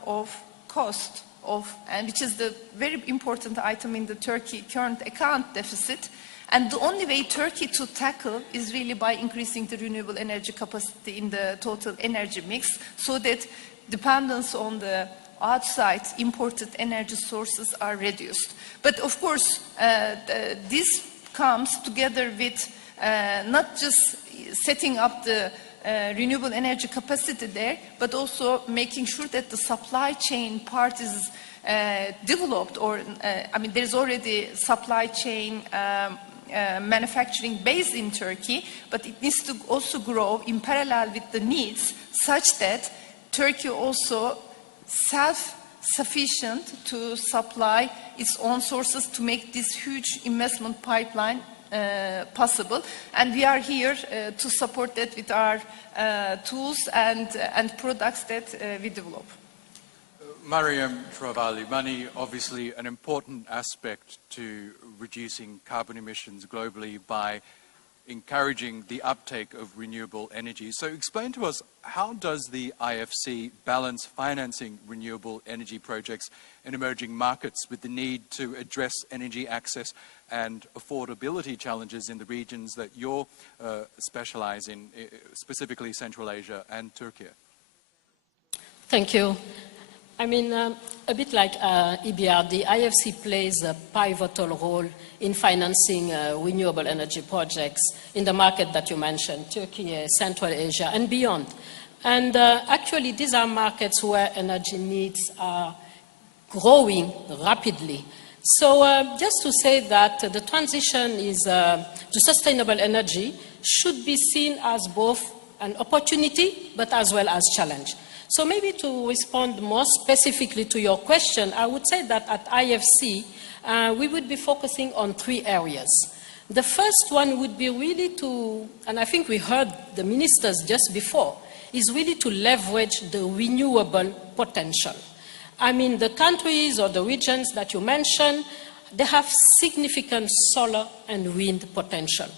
of cost of, and which is the very important item in the Turkey current account deficit. And the only way Turkey to tackle is really by increasing the renewable energy capacity in the total energy mix, so that dependence on the outside imported energy sources are reduced. But of course, this comes together with not just setting up the renewable energy capacity there, but also making sure that the supply chain part is developed, or there's already supply chain manufacturing base in Turkey, but it needs to also grow in parallel with the needs, such that Turkey also self-sufficient to supply its own sources to make this huge investment pipeline possible. And we are here to support that with our tools and products that we develop. Mariam Travali, money obviously an important aspect to reducing carbon emissions globally by encouraging the uptake of renewable energy. So explain to us, how does the IFC balance financing renewable energy projects in emerging markets with the need to address energy access and affordability challenges in the regions that you're specialize in, specifically Central Asia and Turkey? Thank you. I mean, a bit like EBRD, IFC plays a pivotal role in financing renewable energy projects in the market that you mentioned, Turkey, Central Asia, and beyond. And actually, these are markets where energy needs are growing rapidly. So just to say that the transition to sustainable energy should be seen as both an opportunity, but as well as challenge. So maybe to respond more specifically to your question, I would say that at IFC, we would be focusing on 3 areas. The first one would be really to, and I think we heard the ministers just before, is really to leverage the renewable potential. I mean, the countries or the regions that you mentioned, they have significant solar and wind potential.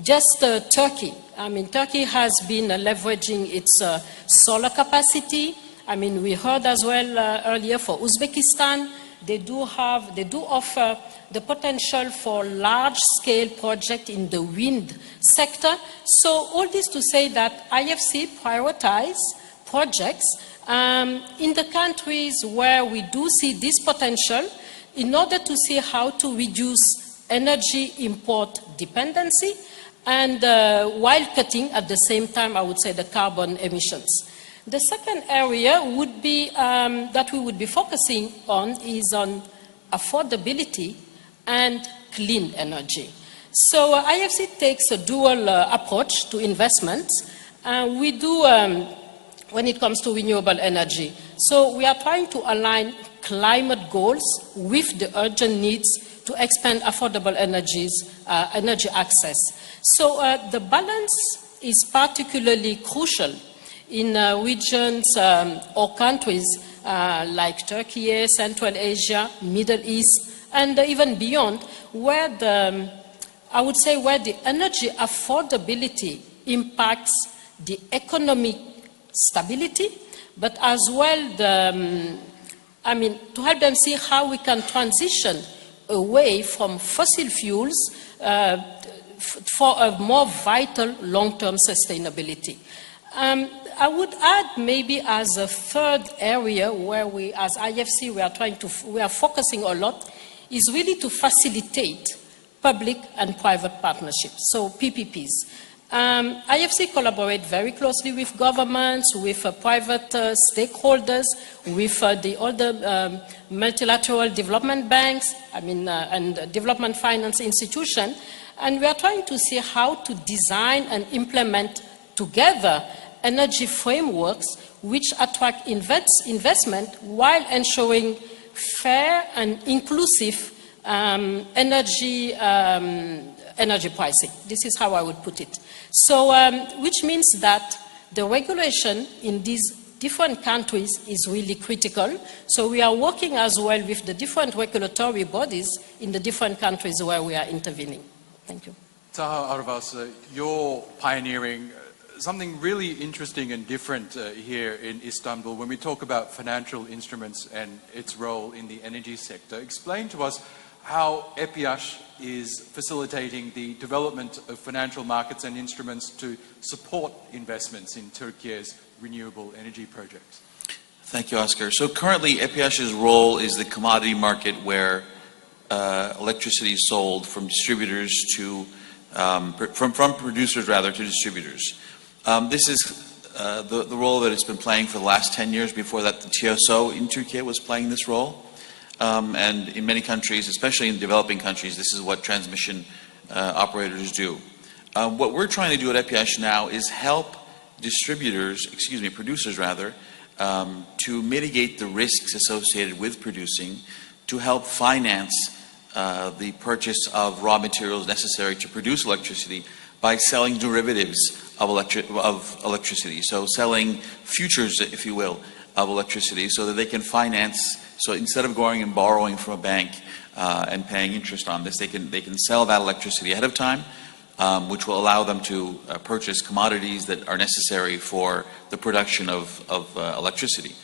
Just Turkey. I mean, Turkey has been leveraging its solar capacity. I mean, we heard as well earlier for Uzbekistan, they do offer the potential for large-scale projects in the wind sector. So all this to say that IFC prioritize projects in the countries where we do see this potential in order to see how to reduce energy import dependency and while cutting at the same time, I would say, the carbon emissions. The second area would be that we would be focusing on is on affordability and clean energy. So IFC takes a dual approach to investments. We do when it comes to renewable energy. So we are trying to align climate goals with the urgent needs to expand affordable energy access. So the balance is particularly crucial in regions or countries like Turkey, Central Asia, Middle East, and even beyond, where I would say where the energy affordability impacts the economic stability, but as well to help them see how we can transition away from fossil fuels for a more vital long-term sustainability. I would add maybe as a third area where we, as IFC, we are focusing a lot, is really to facilitate public and private partnerships, so PPPs. IFC collaborate very closely with governments, with private stakeholders, with all the multilateral development banks, and development finance institutions, and we are trying to see how to design and implement together energy frameworks which attract investment while ensuring fair and inclusive energy pricing. This is how I would put it. So, which means that the regulation in these different countries is really critical. So we are working as well with the different regulatory bodies in the different countries where we are intervening. Thank you. Taha Arvas, you're pioneering something really interesting and different here in Istanbul when we talk about financial instruments and its role in the energy sector. Explain to us how EPİAŞ is facilitating the development of financial markets and instruments to support investments in Turkey's renewable energy projects. Thank you, Oscar. So currently, EPİAŞ's role is the commodity market where electricity is sold from distributors to, from producers rather to distributors. This is the role that it's been playing for the last 10 years. Before that, the TSO in Turkey was playing this role. And in many countries, especially in developing countries, this is what transmission operators do. What we're trying to do at EPİAŞ now is help producers rather, to mitigate the risks associated with producing, to help finance the purchase of raw materials necessary to produce electricity by selling derivatives of electricity. So selling futures, if you will, of electricity so that they can finance. So instead of going and borrowing from a bank and paying interest on this, they can sell that electricity ahead of time which will allow them to purchase commodities that are necessary for the production of electricity.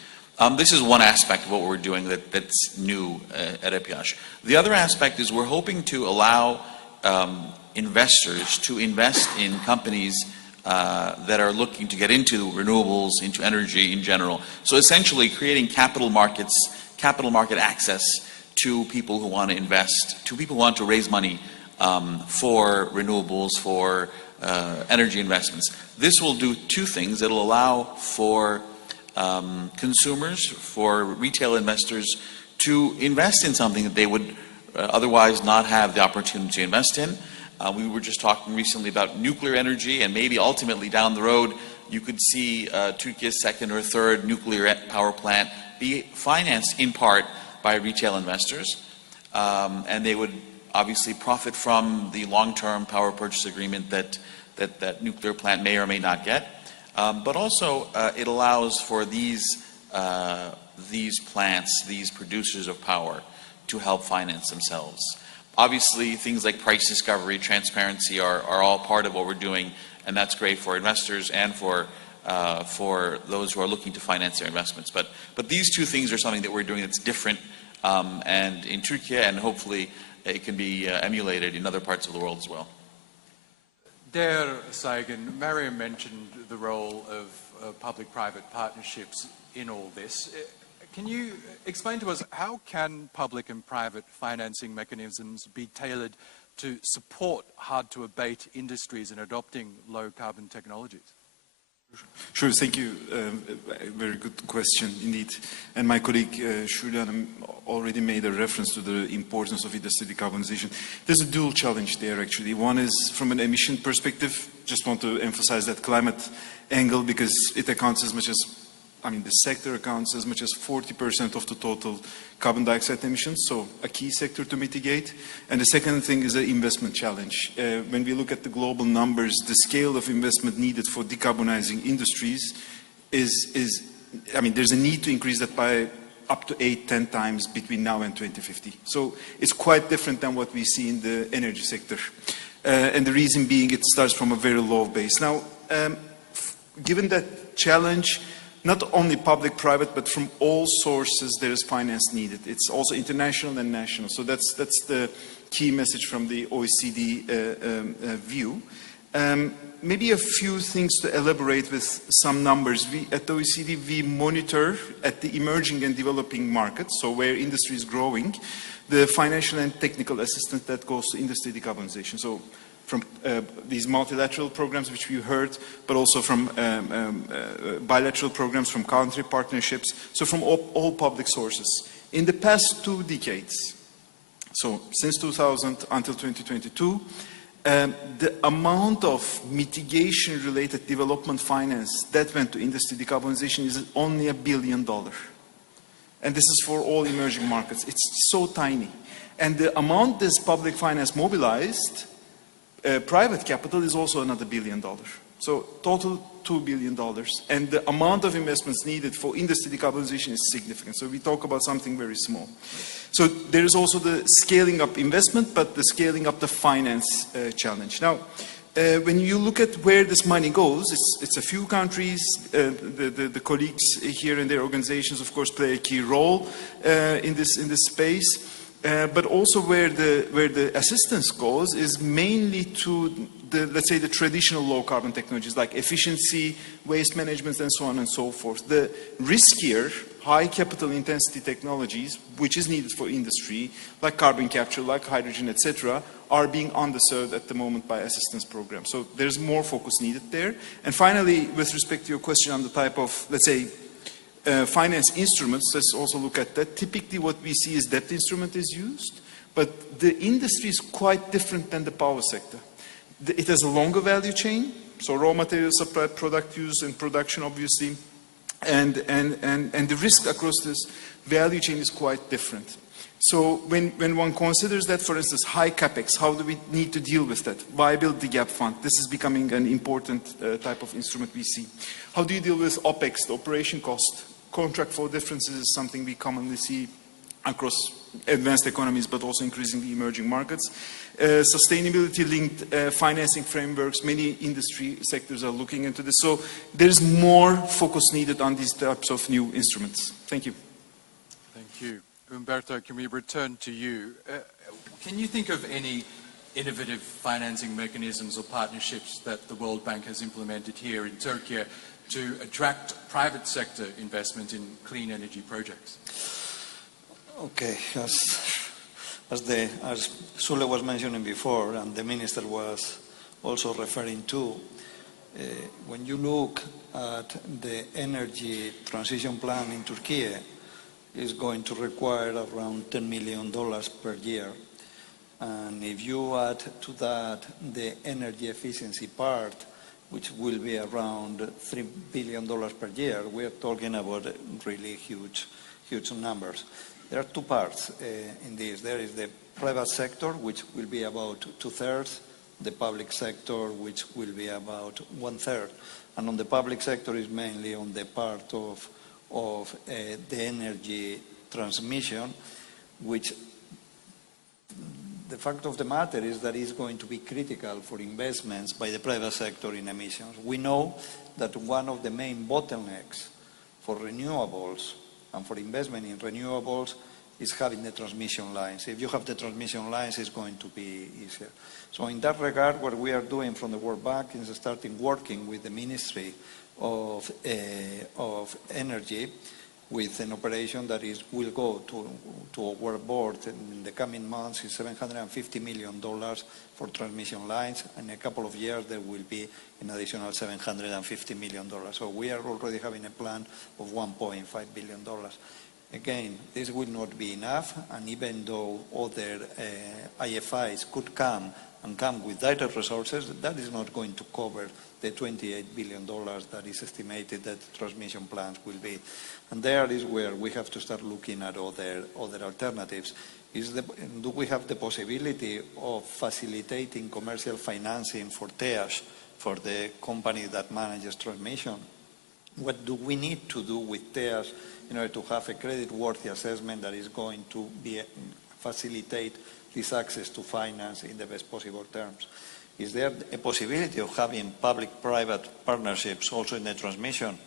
This is one aspect of what we're doing that's new at EPH. The other aspect is we're hoping to allow investors to invest in companies that are looking to get into renewables, into energy in general. So essentially creating capital market access to people who want to invest, to people who want to raise money for renewables, for energy investments. This will do two things. It'll allow for consumers, for retail investors to invest in something that they would otherwise not have the opportunity to invest in. We were just talking recently about nuclear energy, and maybe ultimately down the road you could see Turkey's second or third nuclear power plant be financed in part by retail investors, and they would obviously profit from the long-term power purchase agreement that nuclear plant may or may not get. But also it allows for these plants, these producers of power, to help finance themselves. Obviously, things like price discovery, transparency are all part of what we're doing, and that's great for investors and for those who are looking to finance their investments. But these two things are something that we're doing that's different, and in Turkey, and hopefully it can be emulated in other parts of the world as well. Dear Saygin, Mariam mentioned the role of public-private partnerships in all this. Can you explain to us how can public and private financing mechanisms be tailored to support hard-to-abate industries in adopting low-carbon technologies? Sure, thank you. Very good question indeed. And my colleague Shulyan already made a reference to the importance of industry decarbonization. There's a dual challenge there actually. One is from an emission perspective. Just want to emphasize that climate angle because it accounts as much as, the sector accounts as much as 40% of the total carbon dioxide emissions, so a key sector to mitigate. And the second thing is the investment challenge. When we look at the global numbers, the scale of investment needed for decarbonizing industries there's a need to increase that by up to 8-10 times between now and 2050. So it's quite different than what we see in the energy sector. And the reason being it starts from a very low base. Now, given that challenge, not only public-private, but from all sources there is finance needed. It's also international and national. So that's the key message from the OECD view. Maybe a few things to elaborate with some numbers. At the OECD, we monitor at the emerging and developing markets, so where industry is growing, the financial and technical assistance that goes to industry decarbonization. So from these multilateral programs which we heard, but also from bilateral programs, from country partnerships, so from all public sources. In the past 2 decades, so since 2000 until 2022, the amount of mitigation-related development finance that went to industry decarbonization is only $1 billion. And this is for all emerging markets. It's so tiny. And the amount this public finance mobilized, private capital is also another $1 billion. So total $2 billion. And the amount of investments needed for industry decarbonization is significant. So we talk about something very small. So there is also the scaling up investment, but the scaling up the finance challenge. Now, when you look at where this money goes, it's a few countries. The colleagues here and their organizations, of course, play a key role in this space. But also where the assistance goes is mainly to let's say the traditional low carbon technologies like efficiency, waste management, and so on and so forth. The riskier, high capital intensity technologies, which is needed for industry, like carbon capture, like hydrogen, etc., are being underserved at the moment by assistance programs. So there's more focus needed there. And finally, with respect to your question on the type of, let's say, finance instruments, let's also look at that. Typically what we see is debt instrument is used, but the industry is quite different than the power sector. It has a longer value chain, so raw material supply, product use and production obviously, and the risk across this value chain is quite different. So when one considers that, for instance, high capex, how do we need to deal with that? Why build the gap fund? This is becoming an important type of instrument we see. How do you deal with OPEX, the operation cost? Contract for differences is something we commonly see across advanced economies, but also increasingly emerging markets. Sustainability-linked financing frameworks, many industry sectors are looking into this. So there's more focus needed on these types of new instruments. Thank you. Thank you. Umberto, can we return to you? Can you think of any innovative financing mechanisms or partnerships that the World Bank has implemented here in Turkey to attract private sector investment in clean energy projects? Okay, as Sule was mentioning before, and the Minister was also referring to, when you look at the energy transition plan in Turkey, it's going to require around $10 million per year. And if you add to that the energy efficiency part, which will be around $3 billion per year, we are talking about really huge numbers. There are two parts in this. There is the private sector, which will be about 2/3, the public sector, which will be about 1/3. And on the public sector is mainly on the part of the energy transmission, which the fact of the matter is that it's going to be critical for investments by the private sector in emissions. We know that one of the main bottlenecks for renewables and for investment in renewables is having the transmission lines. If you have the transmission lines, it's going to be easier. So in that regard, what we are doing from the World Bank is starting working with the Ministry of Energy with an operation that will go to our board in the coming months is $750 million for transmission lines, and in a couple of years there will be an additional $750 million. So we are already having a plan of $1.5 billion. Again, this will not be enough, and even though other IFIs could come with data resources, that is not going to cover the $28 billion that is estimated that transmission plants will be. And there is where we have to start looking at other alternatives. Do we have the possibility of facilitating commercial financing for TEAS, for the company that manages transmission? What do we need to do with TEAS in order to have a credit-worthy assessment that is going to facilitate this access to finance in the best possible terms? Is there a possibility of having public-private partnerships also in the transmission?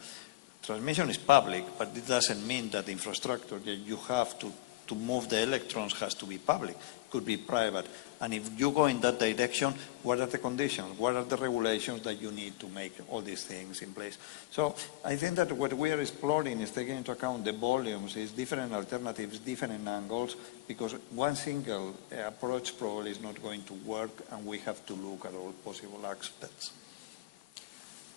Transmission is public, but it doesn't mean that the infrastructure that you have to move the electrons has to be public. It could be private. And if you go in that direction, what are the conditions? What are the regulations that you need to make all these things in place? So I think that what we are exploring is taking into account the volumes, is different alternatives, different angles, because one single approach probably is not going to work, and we have to look at all possible aspects.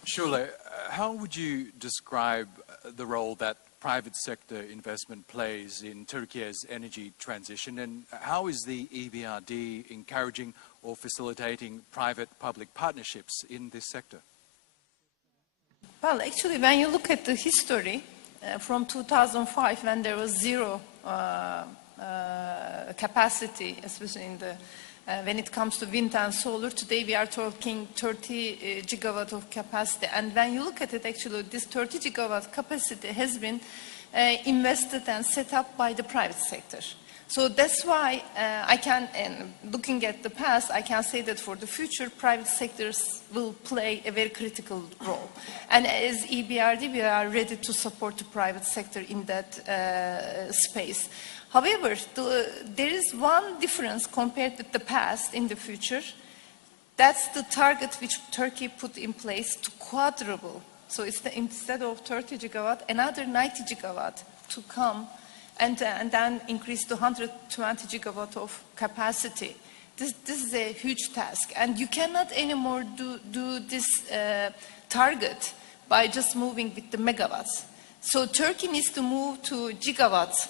Shule, how would you describe the role that private sector investment plays in Turkey's energy transition, and how is the EBRD encouraging or facilitating private-public partnerships in this sector? Well, actually, when you look at the history, from 2005, when there was zero capacity, especially in the when it comes to wind and solar, today we are talking 30 gigawatt of capacity. And when you look at it, actually, this 30 gigawatt capacity has been invested and set up by the private sector. So that's why looking at the past, I can say that for the future, private sectors will play a very critical role. And as EBRD, we are ready to support the private sector in that space. However, there is one difference compared with the past in the future. That's the target which Turkey put in place to quadruple. So it's instead of 30 gigawatt, another 90 gigawatt to come, and then increase to 120 gigawatt of capacity. This is a huge task, and you cannot anymore do this target by just moving with the megawatts. So Turkey needs to move to gigawatts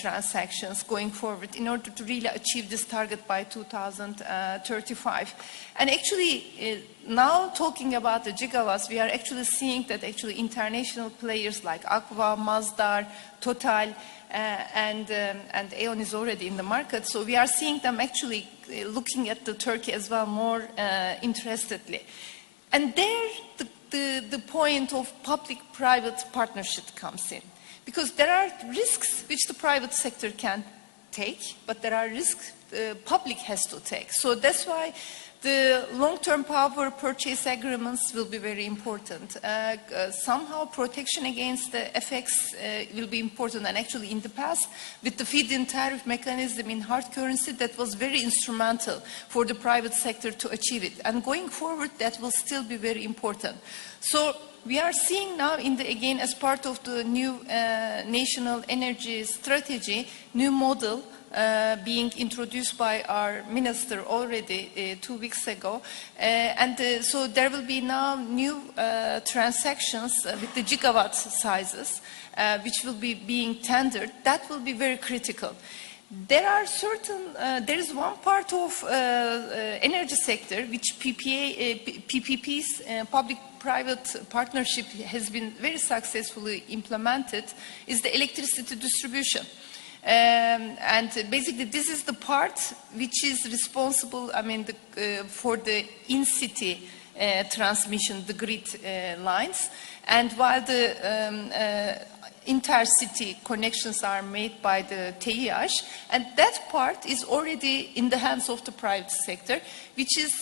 transactions going forward in order to really achieve this target by 2035. And actually, now talking about the gigawatts, we are actually seeing that actually international players like Aqua, Masdar, Total, and Aeon is already in the market. So we are seeing them actually looking at the Turkey as well more interestedly. And there, the point of public-private partnership comes in. Because there are risks which the private sector can take, but there are risks the public has to take. So that's why the long-term power purchase agreements will be very important. Somehow protection against the FX will be important. And actually in the past, with the feed-in tariff mechanism in hard currency, that was very instrumental for the private sector to achieve it. And going forward, that will still be very important. So we are seeing now, again, as part of the new national energy strategy, new model being introduced by our minister already 2 weeks ago. So there will be now new transactions with the gigawatt sizes, which will be being tendered. That will be very critical. There is one part of energy sector which PPPs, public-private partnership, has been very successfully implemented, is the electricity distribution. And basically this is the part which is responsible, for the in-city transmission, the grid lines. And while the intercity connections are made by the TİAŞ, and that part is already in the hands of the private sector, which is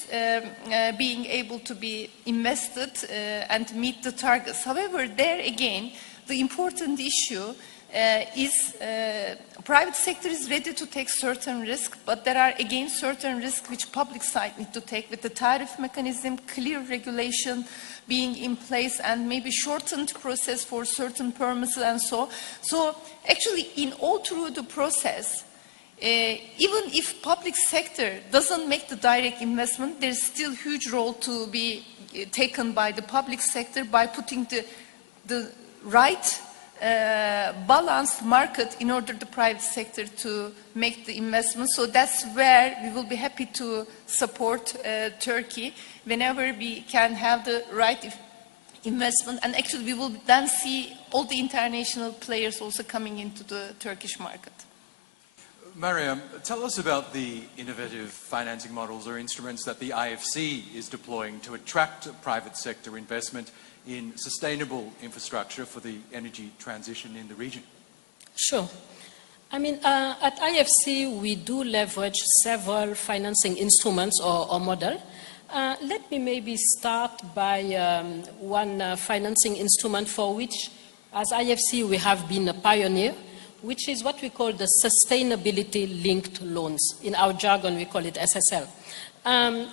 being able to be invested and meet the targets. However, there again, the important issue is private sector is ready to take certain risks, but there are again certain risks which public side need to take, with the tariff mechanism, clear regulation being in place, and maybe shortened process for certain permits and so. So actually in all through the process, even if public sector doesn't make the direct investment, there's still huge role to be taken by the public sector by putting the right balanced market in order the private sector to make the investment. So that's where we will be happy to support Turkey whenever we can have the right investment. And actually we will then see all the international players also coming into the Turkish market. Mariam, tell us about the innovative financing models or instruments that the IFC is deploying to attract private sector investment in sustainable infrastructure for the energy transition in the region. Sure. At IFC, we do leverage several financing instruments or model. Let me maybe start by one financing instrument for which, as IFC, we have been a pioneer, which is what we call the sustainability-linked loans. In our jargon, we call it SSL.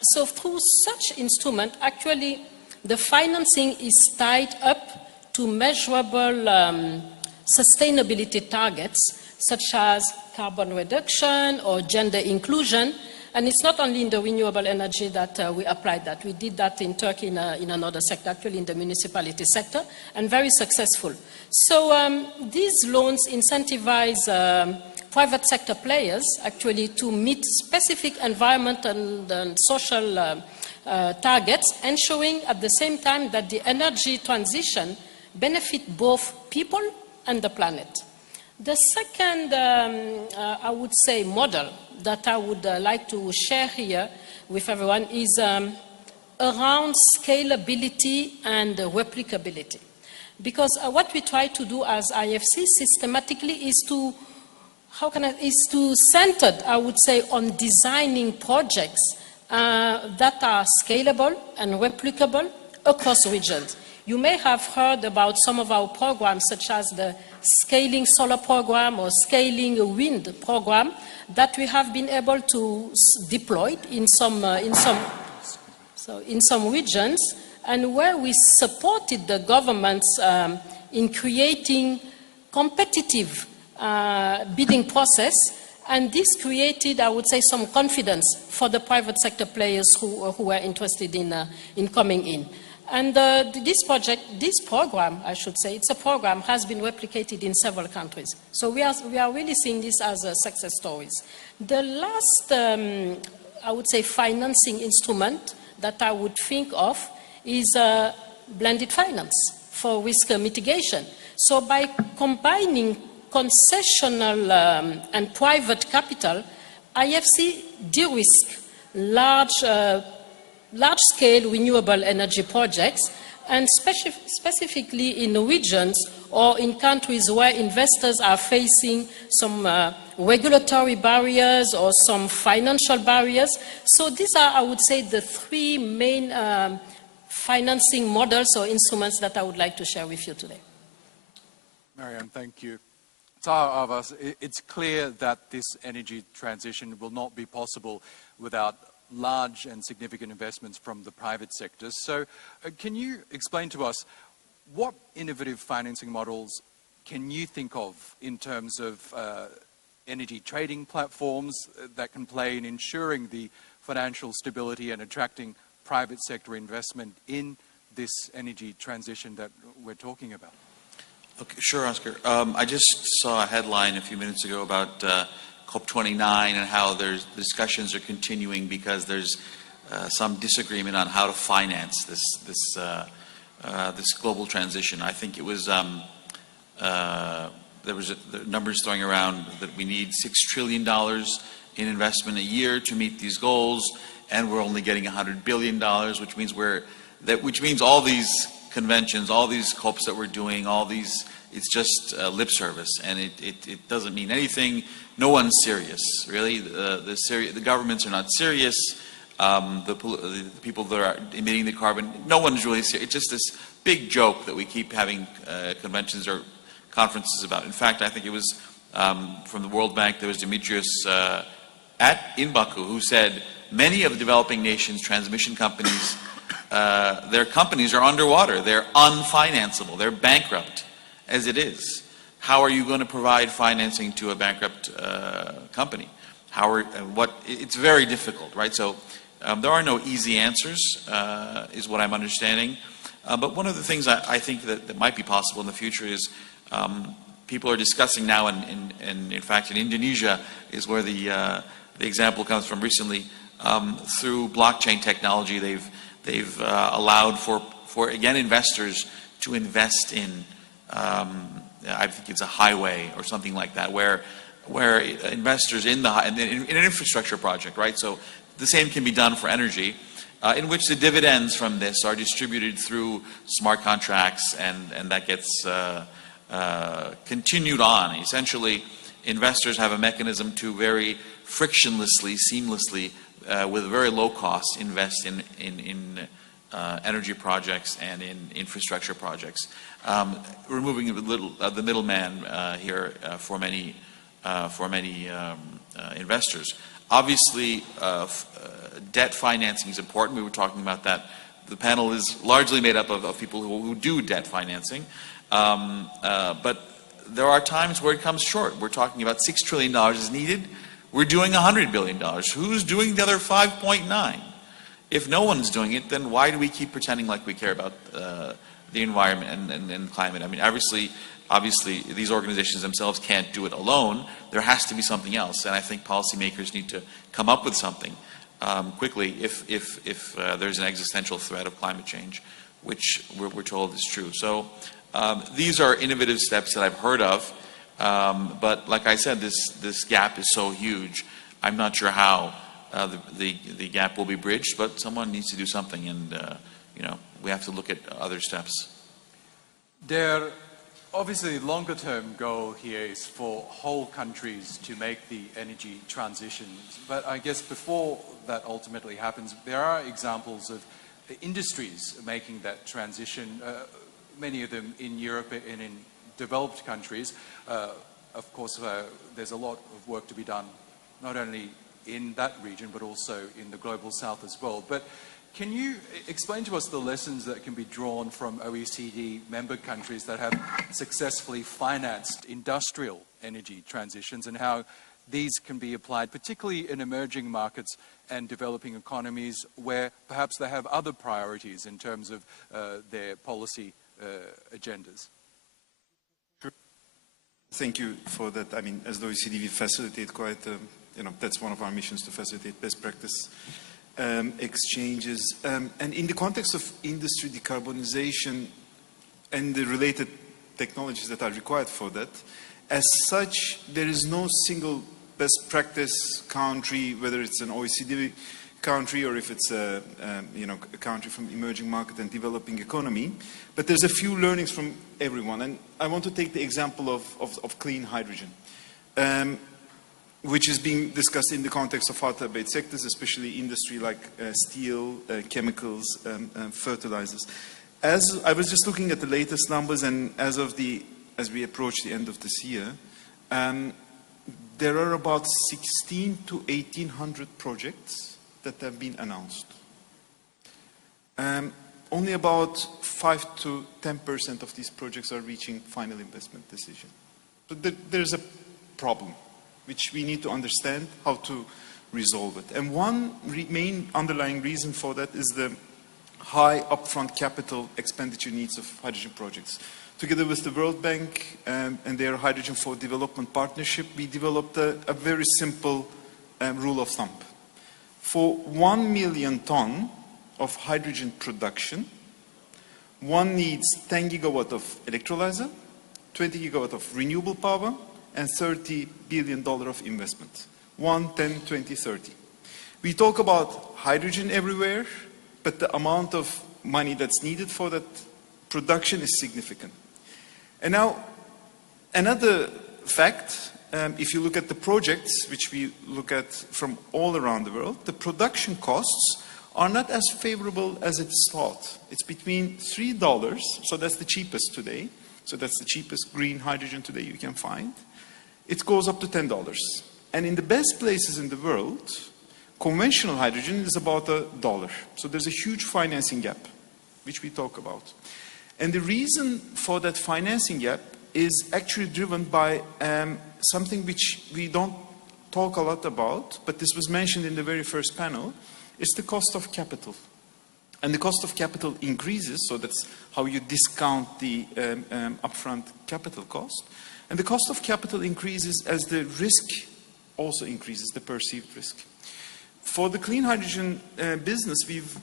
So through such instrument, actually, the financing is tied up to measurable sustainability targets, such as carbon reduction or gender inclusion. And it's not only in the renewable energy that we applied that. We did that in Turkey in another sector, actually in the municipality sector, and very successful. So these loans incentivize private sector players actually to meet specific environmental and social targets, ensuring at the same time that the energy transition benefit both people and the planet. The second, I would say, model that I would like to share here with everyone is around scalability and replicability. Because what we try to do as IFC systematically is to, center, I would say, on designing projects that are scalable and replicable across regions. You may have heard about some of our programs, such as the Scaling Solar Program or Scaling Wind Program, that we have been able to deploy in some regions, and where we supported the governments in creating competitive bidding process. And this created, I would say, some confidence for the private sector players who were interested in coming in. And this program, I should say, it's a program, has been replicated in several countries. So we are really seeing this as success stories. The last, I would say, financing instrument that I would think of is blended finance for risk mitigation. So by combining concessional and private capital, IFC de-risk large-scale renewable energy projects and specifically in regions or in countries where investors are facing some regulatory barriers or some financial barriers. So these are, I would say, the three main financing models or instruments that I would like to share with you today. Marianne, thank you. Taha Avas, it's clear that this energy transition will not be possible without large and significant investments from the private sector. So can you explain to us what innovative financing models can you think of in terms of energy trading platforms that can play in ensuring the financial stability and attracting private sector investment in this energy transition that we're talking about? Okay, sure, Oscar. I just saw a headline a few minutes ago about COP29 and how there's discussions are continuing because there's some disagreement on how to finance this global transition. I think it was there was numbers throwing around that we need $6 trillion in investment a year to meet these goals, and we're only getting $100 billion, which means all these conventions, all these COPs that we're doing, all these, it's just lip service, and it doesn't mean anything. No one's serious, really. The governments are not serious. The people that are emitting the carbon, no one's really serious. It's just this big joke that we keep having conventions or conferences about. In fact, I think it was from the World Bank, there was Dimitrios in Baku who said many of the developing nations' transmission companies, their companies are underwater. They're unfinanceable. They're bankrupt as it is. How are you going to provide financing to a bankrupt company? It's very difficult, right? So there are no easy answers, is what I'm understanding. But one of the things I think that might be possible in the future is people are discussing now, and in fact in Indonesia is where the example comes from recently. Through blockchain technology, they've allowed for again investors to invest in I think it's a highway or something like that, where investors in an infrastructure project, right? So the same can be done for energy, in which the dividends from this are distributed through smart contracts, and that gets continued on. Essentially, investors have a mechanism to very frictionlessly, seamlessly, with very low costs, invest in energy projects and in infrastructure projects, removing the middleman here for many investors. Obviously, debt financing is important. We were talking about that. The panel is largely made up of people who do debt financing, but there are times where it comes short. We're talking about $6 trillion is needed. We're doing $100 billion. Who's doing the other 5.9? If no one's doing it, then why do we keep pretending like we care about the environment and climate? I mean, obviously, these organizations themselves can't do it alone. There has to be something else, and I think policymakers need to come up with something quickly if there's an existential threat of climate change, which we're told is true. So these are innovative steps that I've heard of, but like I said, this gap is so huge. I'm not sure how the gap will be bridged, but someone needs to do something, and we have to look at other steps. Their obviously longer-term goal here is for whole countries to make the energy transition. But I guess before that ultimately happens, there are examples of industries making that transition, many of them in Europe and in developed countries. Of course, there's a lot of work to be done, not only in that region, but also in the global south as well. But can you explain to us the lessons that can be drawn from OECD member countries that have successfully financed industrial energy transitions, and how these can be applied, particularly in emerging markets and developing economies where perhaps they have other priorities in terms of their policy agendas? Thank you for that. I mean, as the OECD, we facilitate quite, that's one of our missions, to facilitate best practice exchanges. And in the context of industry decarbonization and the related technologies that are required for that, as such, there is no single best practice country, whether it's an OECD country or if it's a country from emerging market and developing economy. But there's a few learnings from everyone. And I want to take the example of clean hydrogen, which is being discussed in the context of hard-to-abate sectors, especially industry like steel, chemicals, fertilizers. As I was just looking at the latest numbers, and as we approach the end of this year, there are about 16 to 1,800 projects that have been announced. Only about 5 to 10% of these projects are reaching final investment decision. So there's a problem which we need to understand how to resolve it. And one main underlying reason for that is the high upfront capital expenditure needs of hydrogen projects. Together with the World Bank and their Hydrogen for Development Partnership, we developed a very simple rule of thumb. For 1 million ton of hydrogen production, one needs 10 gigawatt of electrolyzer, 20 gigawatt of renewable power, and $30 billion of investment. 1, 10, 20, 30. We talk about hydrogen everywhere, but the amount of money that's needed for that production is significant. And now, another fact, if you look at the projects, which we look at from all around the world, the production costs are not as favorable as it's thought. It's between $3, so that's the cheapest today, so that's the cheapest green hydrogen today you can find. It goes up to $10. And in the best places in the world, conventional hydrogen is about $1. So there's a huge financing gap, which we talk about. And the reason for that financing gap is actually driven by something which we don't talk a lot about, but this was mentioned in the very first panel. It's the cost of capital. And the cost of capital increases, so that's how you discount the upfront capital cost. And the cost of capital increases as the risk also increases, the perceived risk. For the clean hydrogen business, we've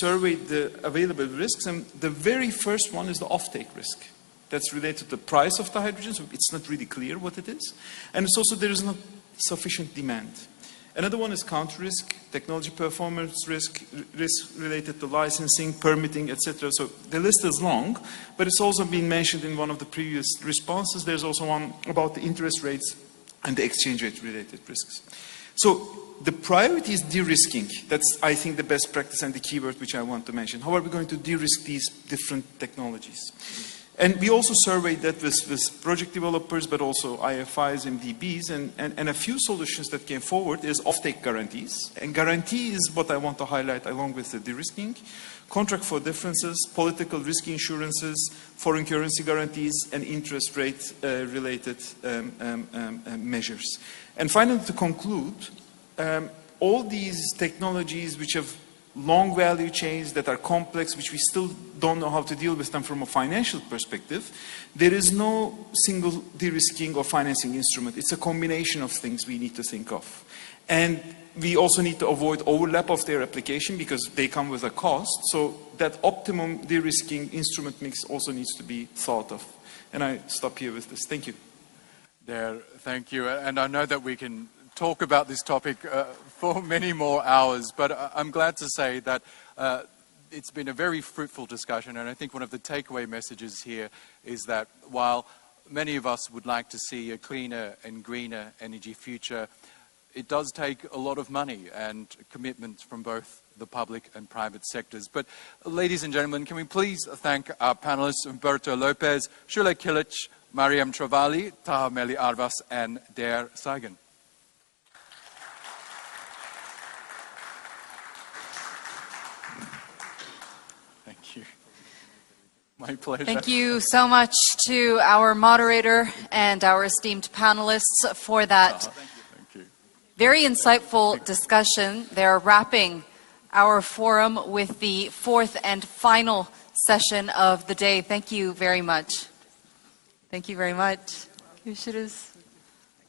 surveyed the available risks, and the very first one is the offtake risk. That's related to the price of the hydrogen, so it's not really clear what it is. And it's also there is not sufficient demand. Another one is counter risk, technology performance risk, risk related to licensing, permitting, etc. So the list is long, but it's also been mentioned in one of the previous responses. There's also one about the interest rates and the exchange rate related risks. So the priority is de-risking. That's, I think, the best practice and the keyword which I want to mention. How are we going to de-risk these different technologies? And we also surveyed that with project developers, but also IFIs, MDBs, and a few solutions that came forward is offtake guarantees. And guarantee is what I want to highlight along with the de-risking. Contract for differences, political risk insurances, foreign currency guarantees, and interest rate related measures. And finally, to conclude, all these technologies which have long value chains that are complex, which we still don't know how to deal with them from a financial perspective, there is no single de-risking or financing instrument. It's a combination of things we need to think of. And we also need to avoid overlap of their application because they come with a cost. So that optimum de-risking instrument mix also needs to be thought of. And I stop here with this. Thank you. Thank you. And I know that we can talk about this topic for many more hours, but I'm glad to say that it's been a very fruitful discussion, and I think one of the takeaway messages here is that while many of us would like to see a cleaner and greener energy future, it does take a lot of money and commitment from both the public and private sectors. But ladies and gentlemen, can we please thank our panelists Umberto Lopez, Shule Kilic, Mariam Travali, Taha Meli Arvas, and Dare Saigan. My pleasure. Thank you so much to our moderator and our esteemed panelists for that very insightful discussion. They're wrapping our forum with the fourth and final session of the day. Thank you very much. Thank you very much. Görüşürüz.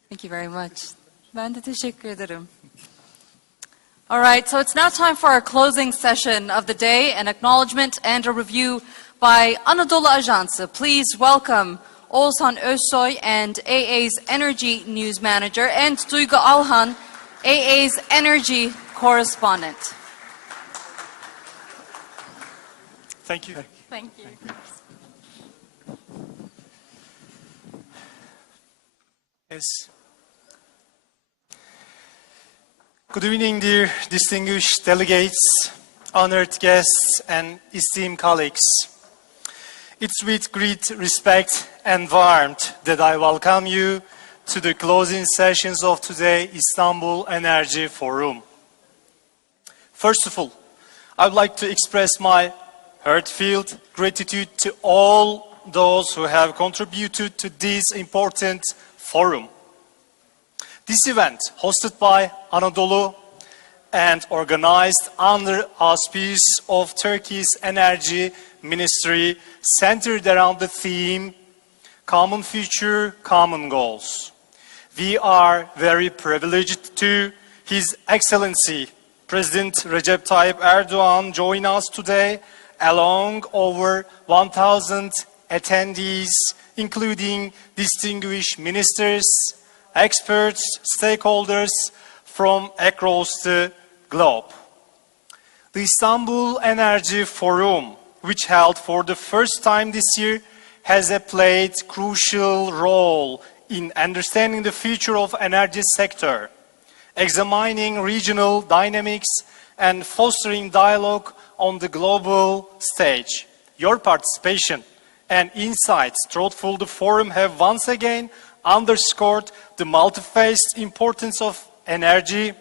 Thank you very much. Ben de teşekkür ederim. All right, so it's now time for our closing session of the day, an acknowledgement and a review by Anadolu Ajansı. Please welcome Oğuzhan Özsoy and AA's Energy News Manager, and Duygu Alhan, AA's Energy correspondent. Thank you. Thank you. Yes. Good evening, dear distinguished delegates, honored guests, and esteemed colleagues. It's with great respect and warmth that I welcome you to the closing sessions of today's Istanbul Energy Forum. First of all, I would like to express my heartfelt gratitude to all those who have contributed to this important forum. This event, hosted by Anadolu and organized under auspice of Turkey's Energy Ministry, centered around the theme, Common Future, Common Goals. We are very privileged to His Excellency President Recep Tayyip Erdogan join us today, along over 1,000 attendees, including distinguished ministers, experts, stakeholders from across the globe. The Istanbul Energy Forum, which held for the first time this year, has played a crucial role in understanding the future of energy sector, examining regional dynamics and fostering dialogue on the global stage. Your participation and insights throughout the forum have once again underscored the multi-faced importance of energy,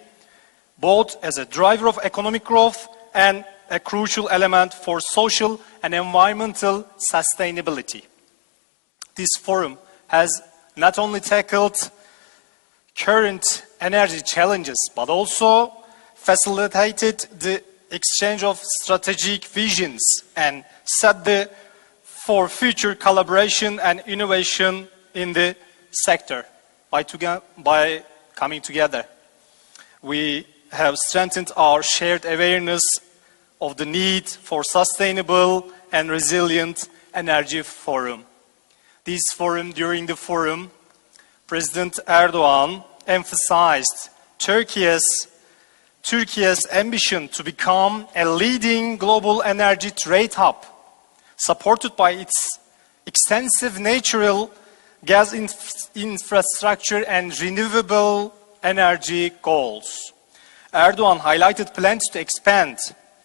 both as a driver of economic growth and a crucial element for social and environmental sustainability. This forum has not only tackled current energy challenges, but also facilitated the exchange of strategic visions and set the for future collaboration and innovation in the sector. By coming together, we have strengthened our shared awareness of the need for sustainable and resilient energy forum. During the forum, President Erdogan emphasized Turkey's ambition to become a leading global energy trade hub, supported by its extensive natural gas infrastructure and renewable energy goals. Erdogan highlighted plans to expand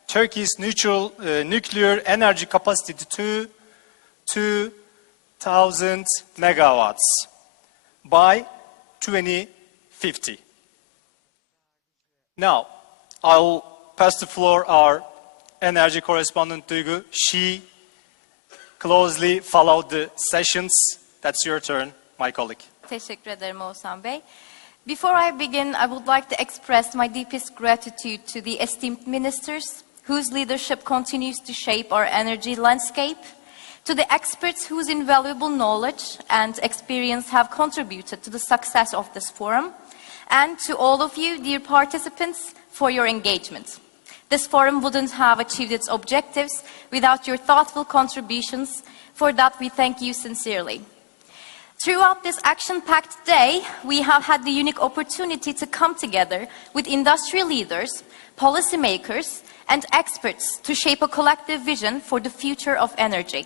Turkey's nuclear energy capacity to 2,000 megawatts by 2050. Now, I'll pass the floor our energy correspondent Duygu. She closely followed the sessions. That's your turn, my colleague. Teşekkür ederim Oğuzhan Bey. Before I begin, I would like to express my deepest gratitude to the esteemed ministers whose leadership continues to shape our energy landscape, to the experts whose invaluable knowledge and experience have contributed to the success of this forum, and to all of you, dear participants, for your engagement. This forum wouldn't have achieved its objectives without your thoughtful contributions. For that, we thank you sincerely. Throughout this action-packed day, we have had the unique opportunity to come together with industry leaders, policymakers, and experts to shape a collective vision for the future of energy.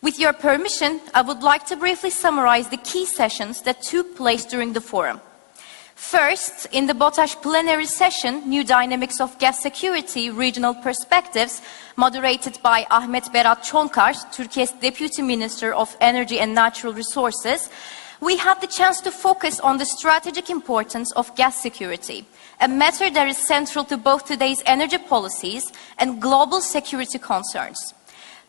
With your permission, I would like to briefly summarize the key sessions that took place during the forum. First, in the BOTAŞ plenary session, New Dynamics of Gas Security, Regional Perspectives, moderated by Ahmet Berat Çonkar, Turkey's Deputy Minister of Energy and Natural Resources, we had the chance to focus on the strategic importance of gas security, a matter that is central to both today's energy policies and global security concerns.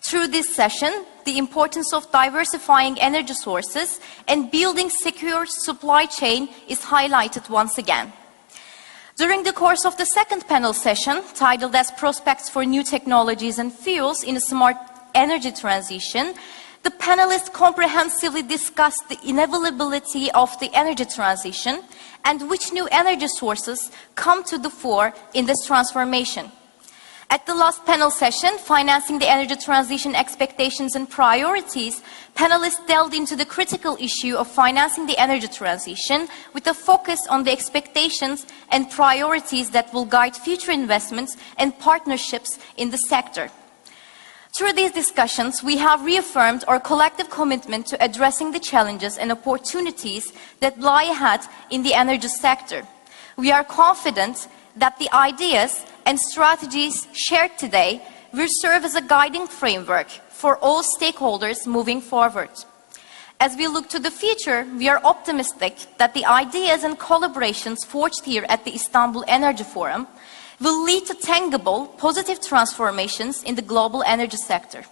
Through this session, the importance of diversifying energy sources and building secure supply chain is highlighted once again. During the course of the second panel session, titled as Prospects for New Technologies and Fuels in a Smart Energy Transition, the panelists comprehensively discussed the inevitability of the energy transition and which new energy sources come to the fore in this transformation. At the last panel session, Financing the Energy Transition Expectations and Priorities, panelists delved into the critical issue of financing the energy transition with a focus on the expectations and priorities that will guide future investments and partnerships in the sector. Through these discussions, we have reaffirmed our collective commitment to addressing the challenges and opportunities that lie ahead in the energy sector. We are confident that the ideas and strategies shared today will serve as a guiding framework for all stakeholders moving forward. As we look to the future, we are optimistic that the ideas and collaborations forged here at the Istanbul Energy Forum will lead to tangible, positive transformations in the global energy sector.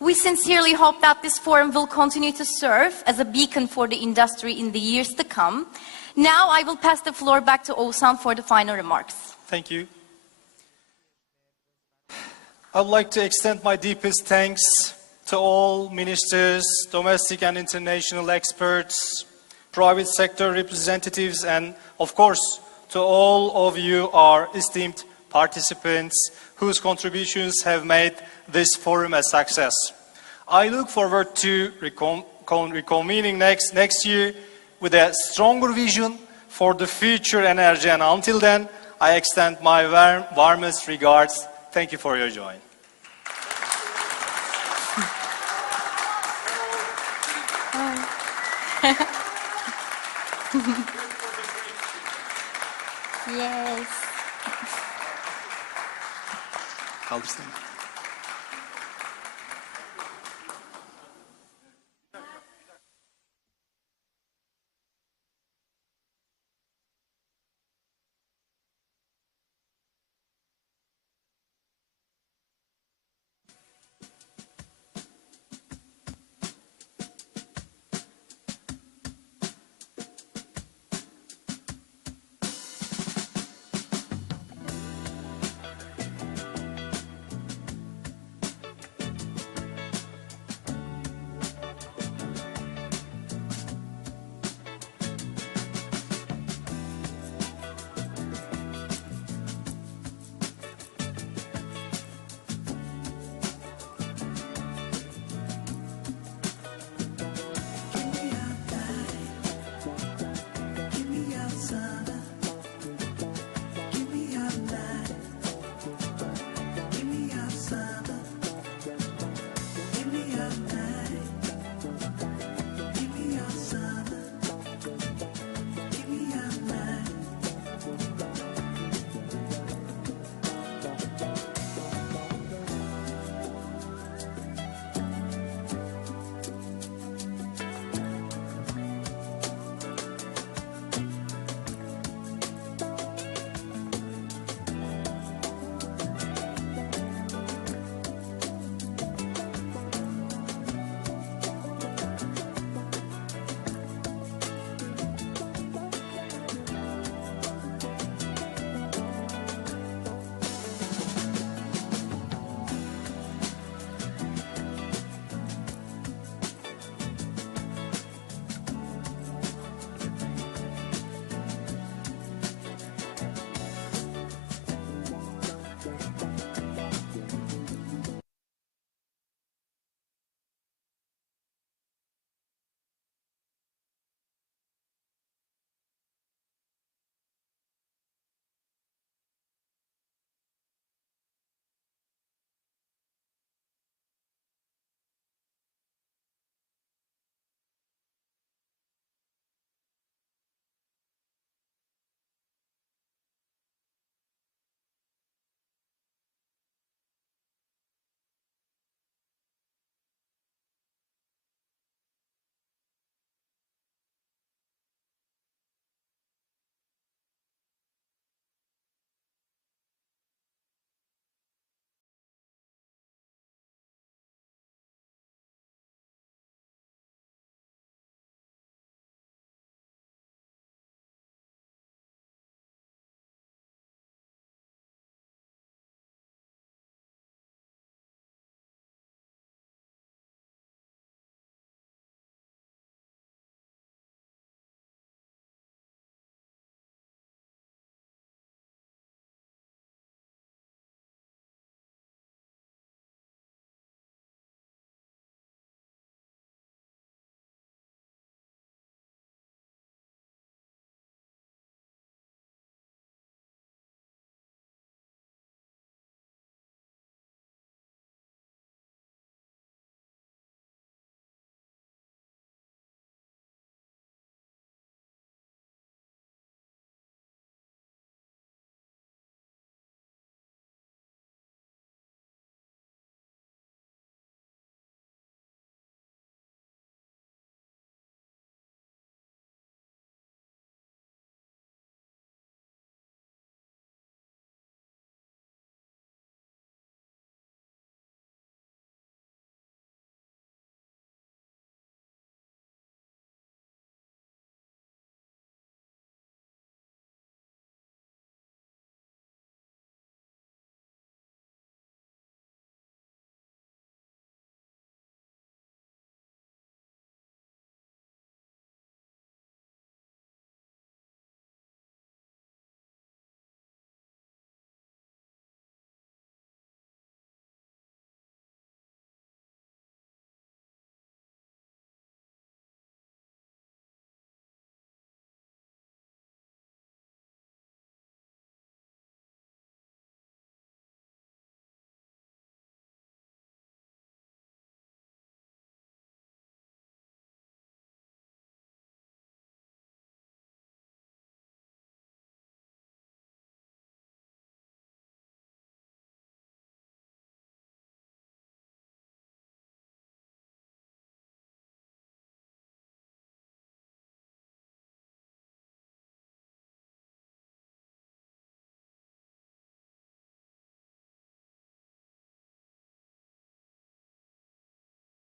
We sincerely hope that this forum will continue to serve as a beacon for the industry in the years to come. Now I will pass the floor back to Oğuzhan for the final remarks. Thank you. I would like to extend my deepest thanks to all ministers, domestic and international experts, private sector representatives, and of course, to all of you, our esteemed participants, whose contributions have made this forum a success. I look forward to reconvening next year with a stronger vision for the future energy, and until then, I extend my warmest regards. Thank you for your join. Yes. Kaldırsana.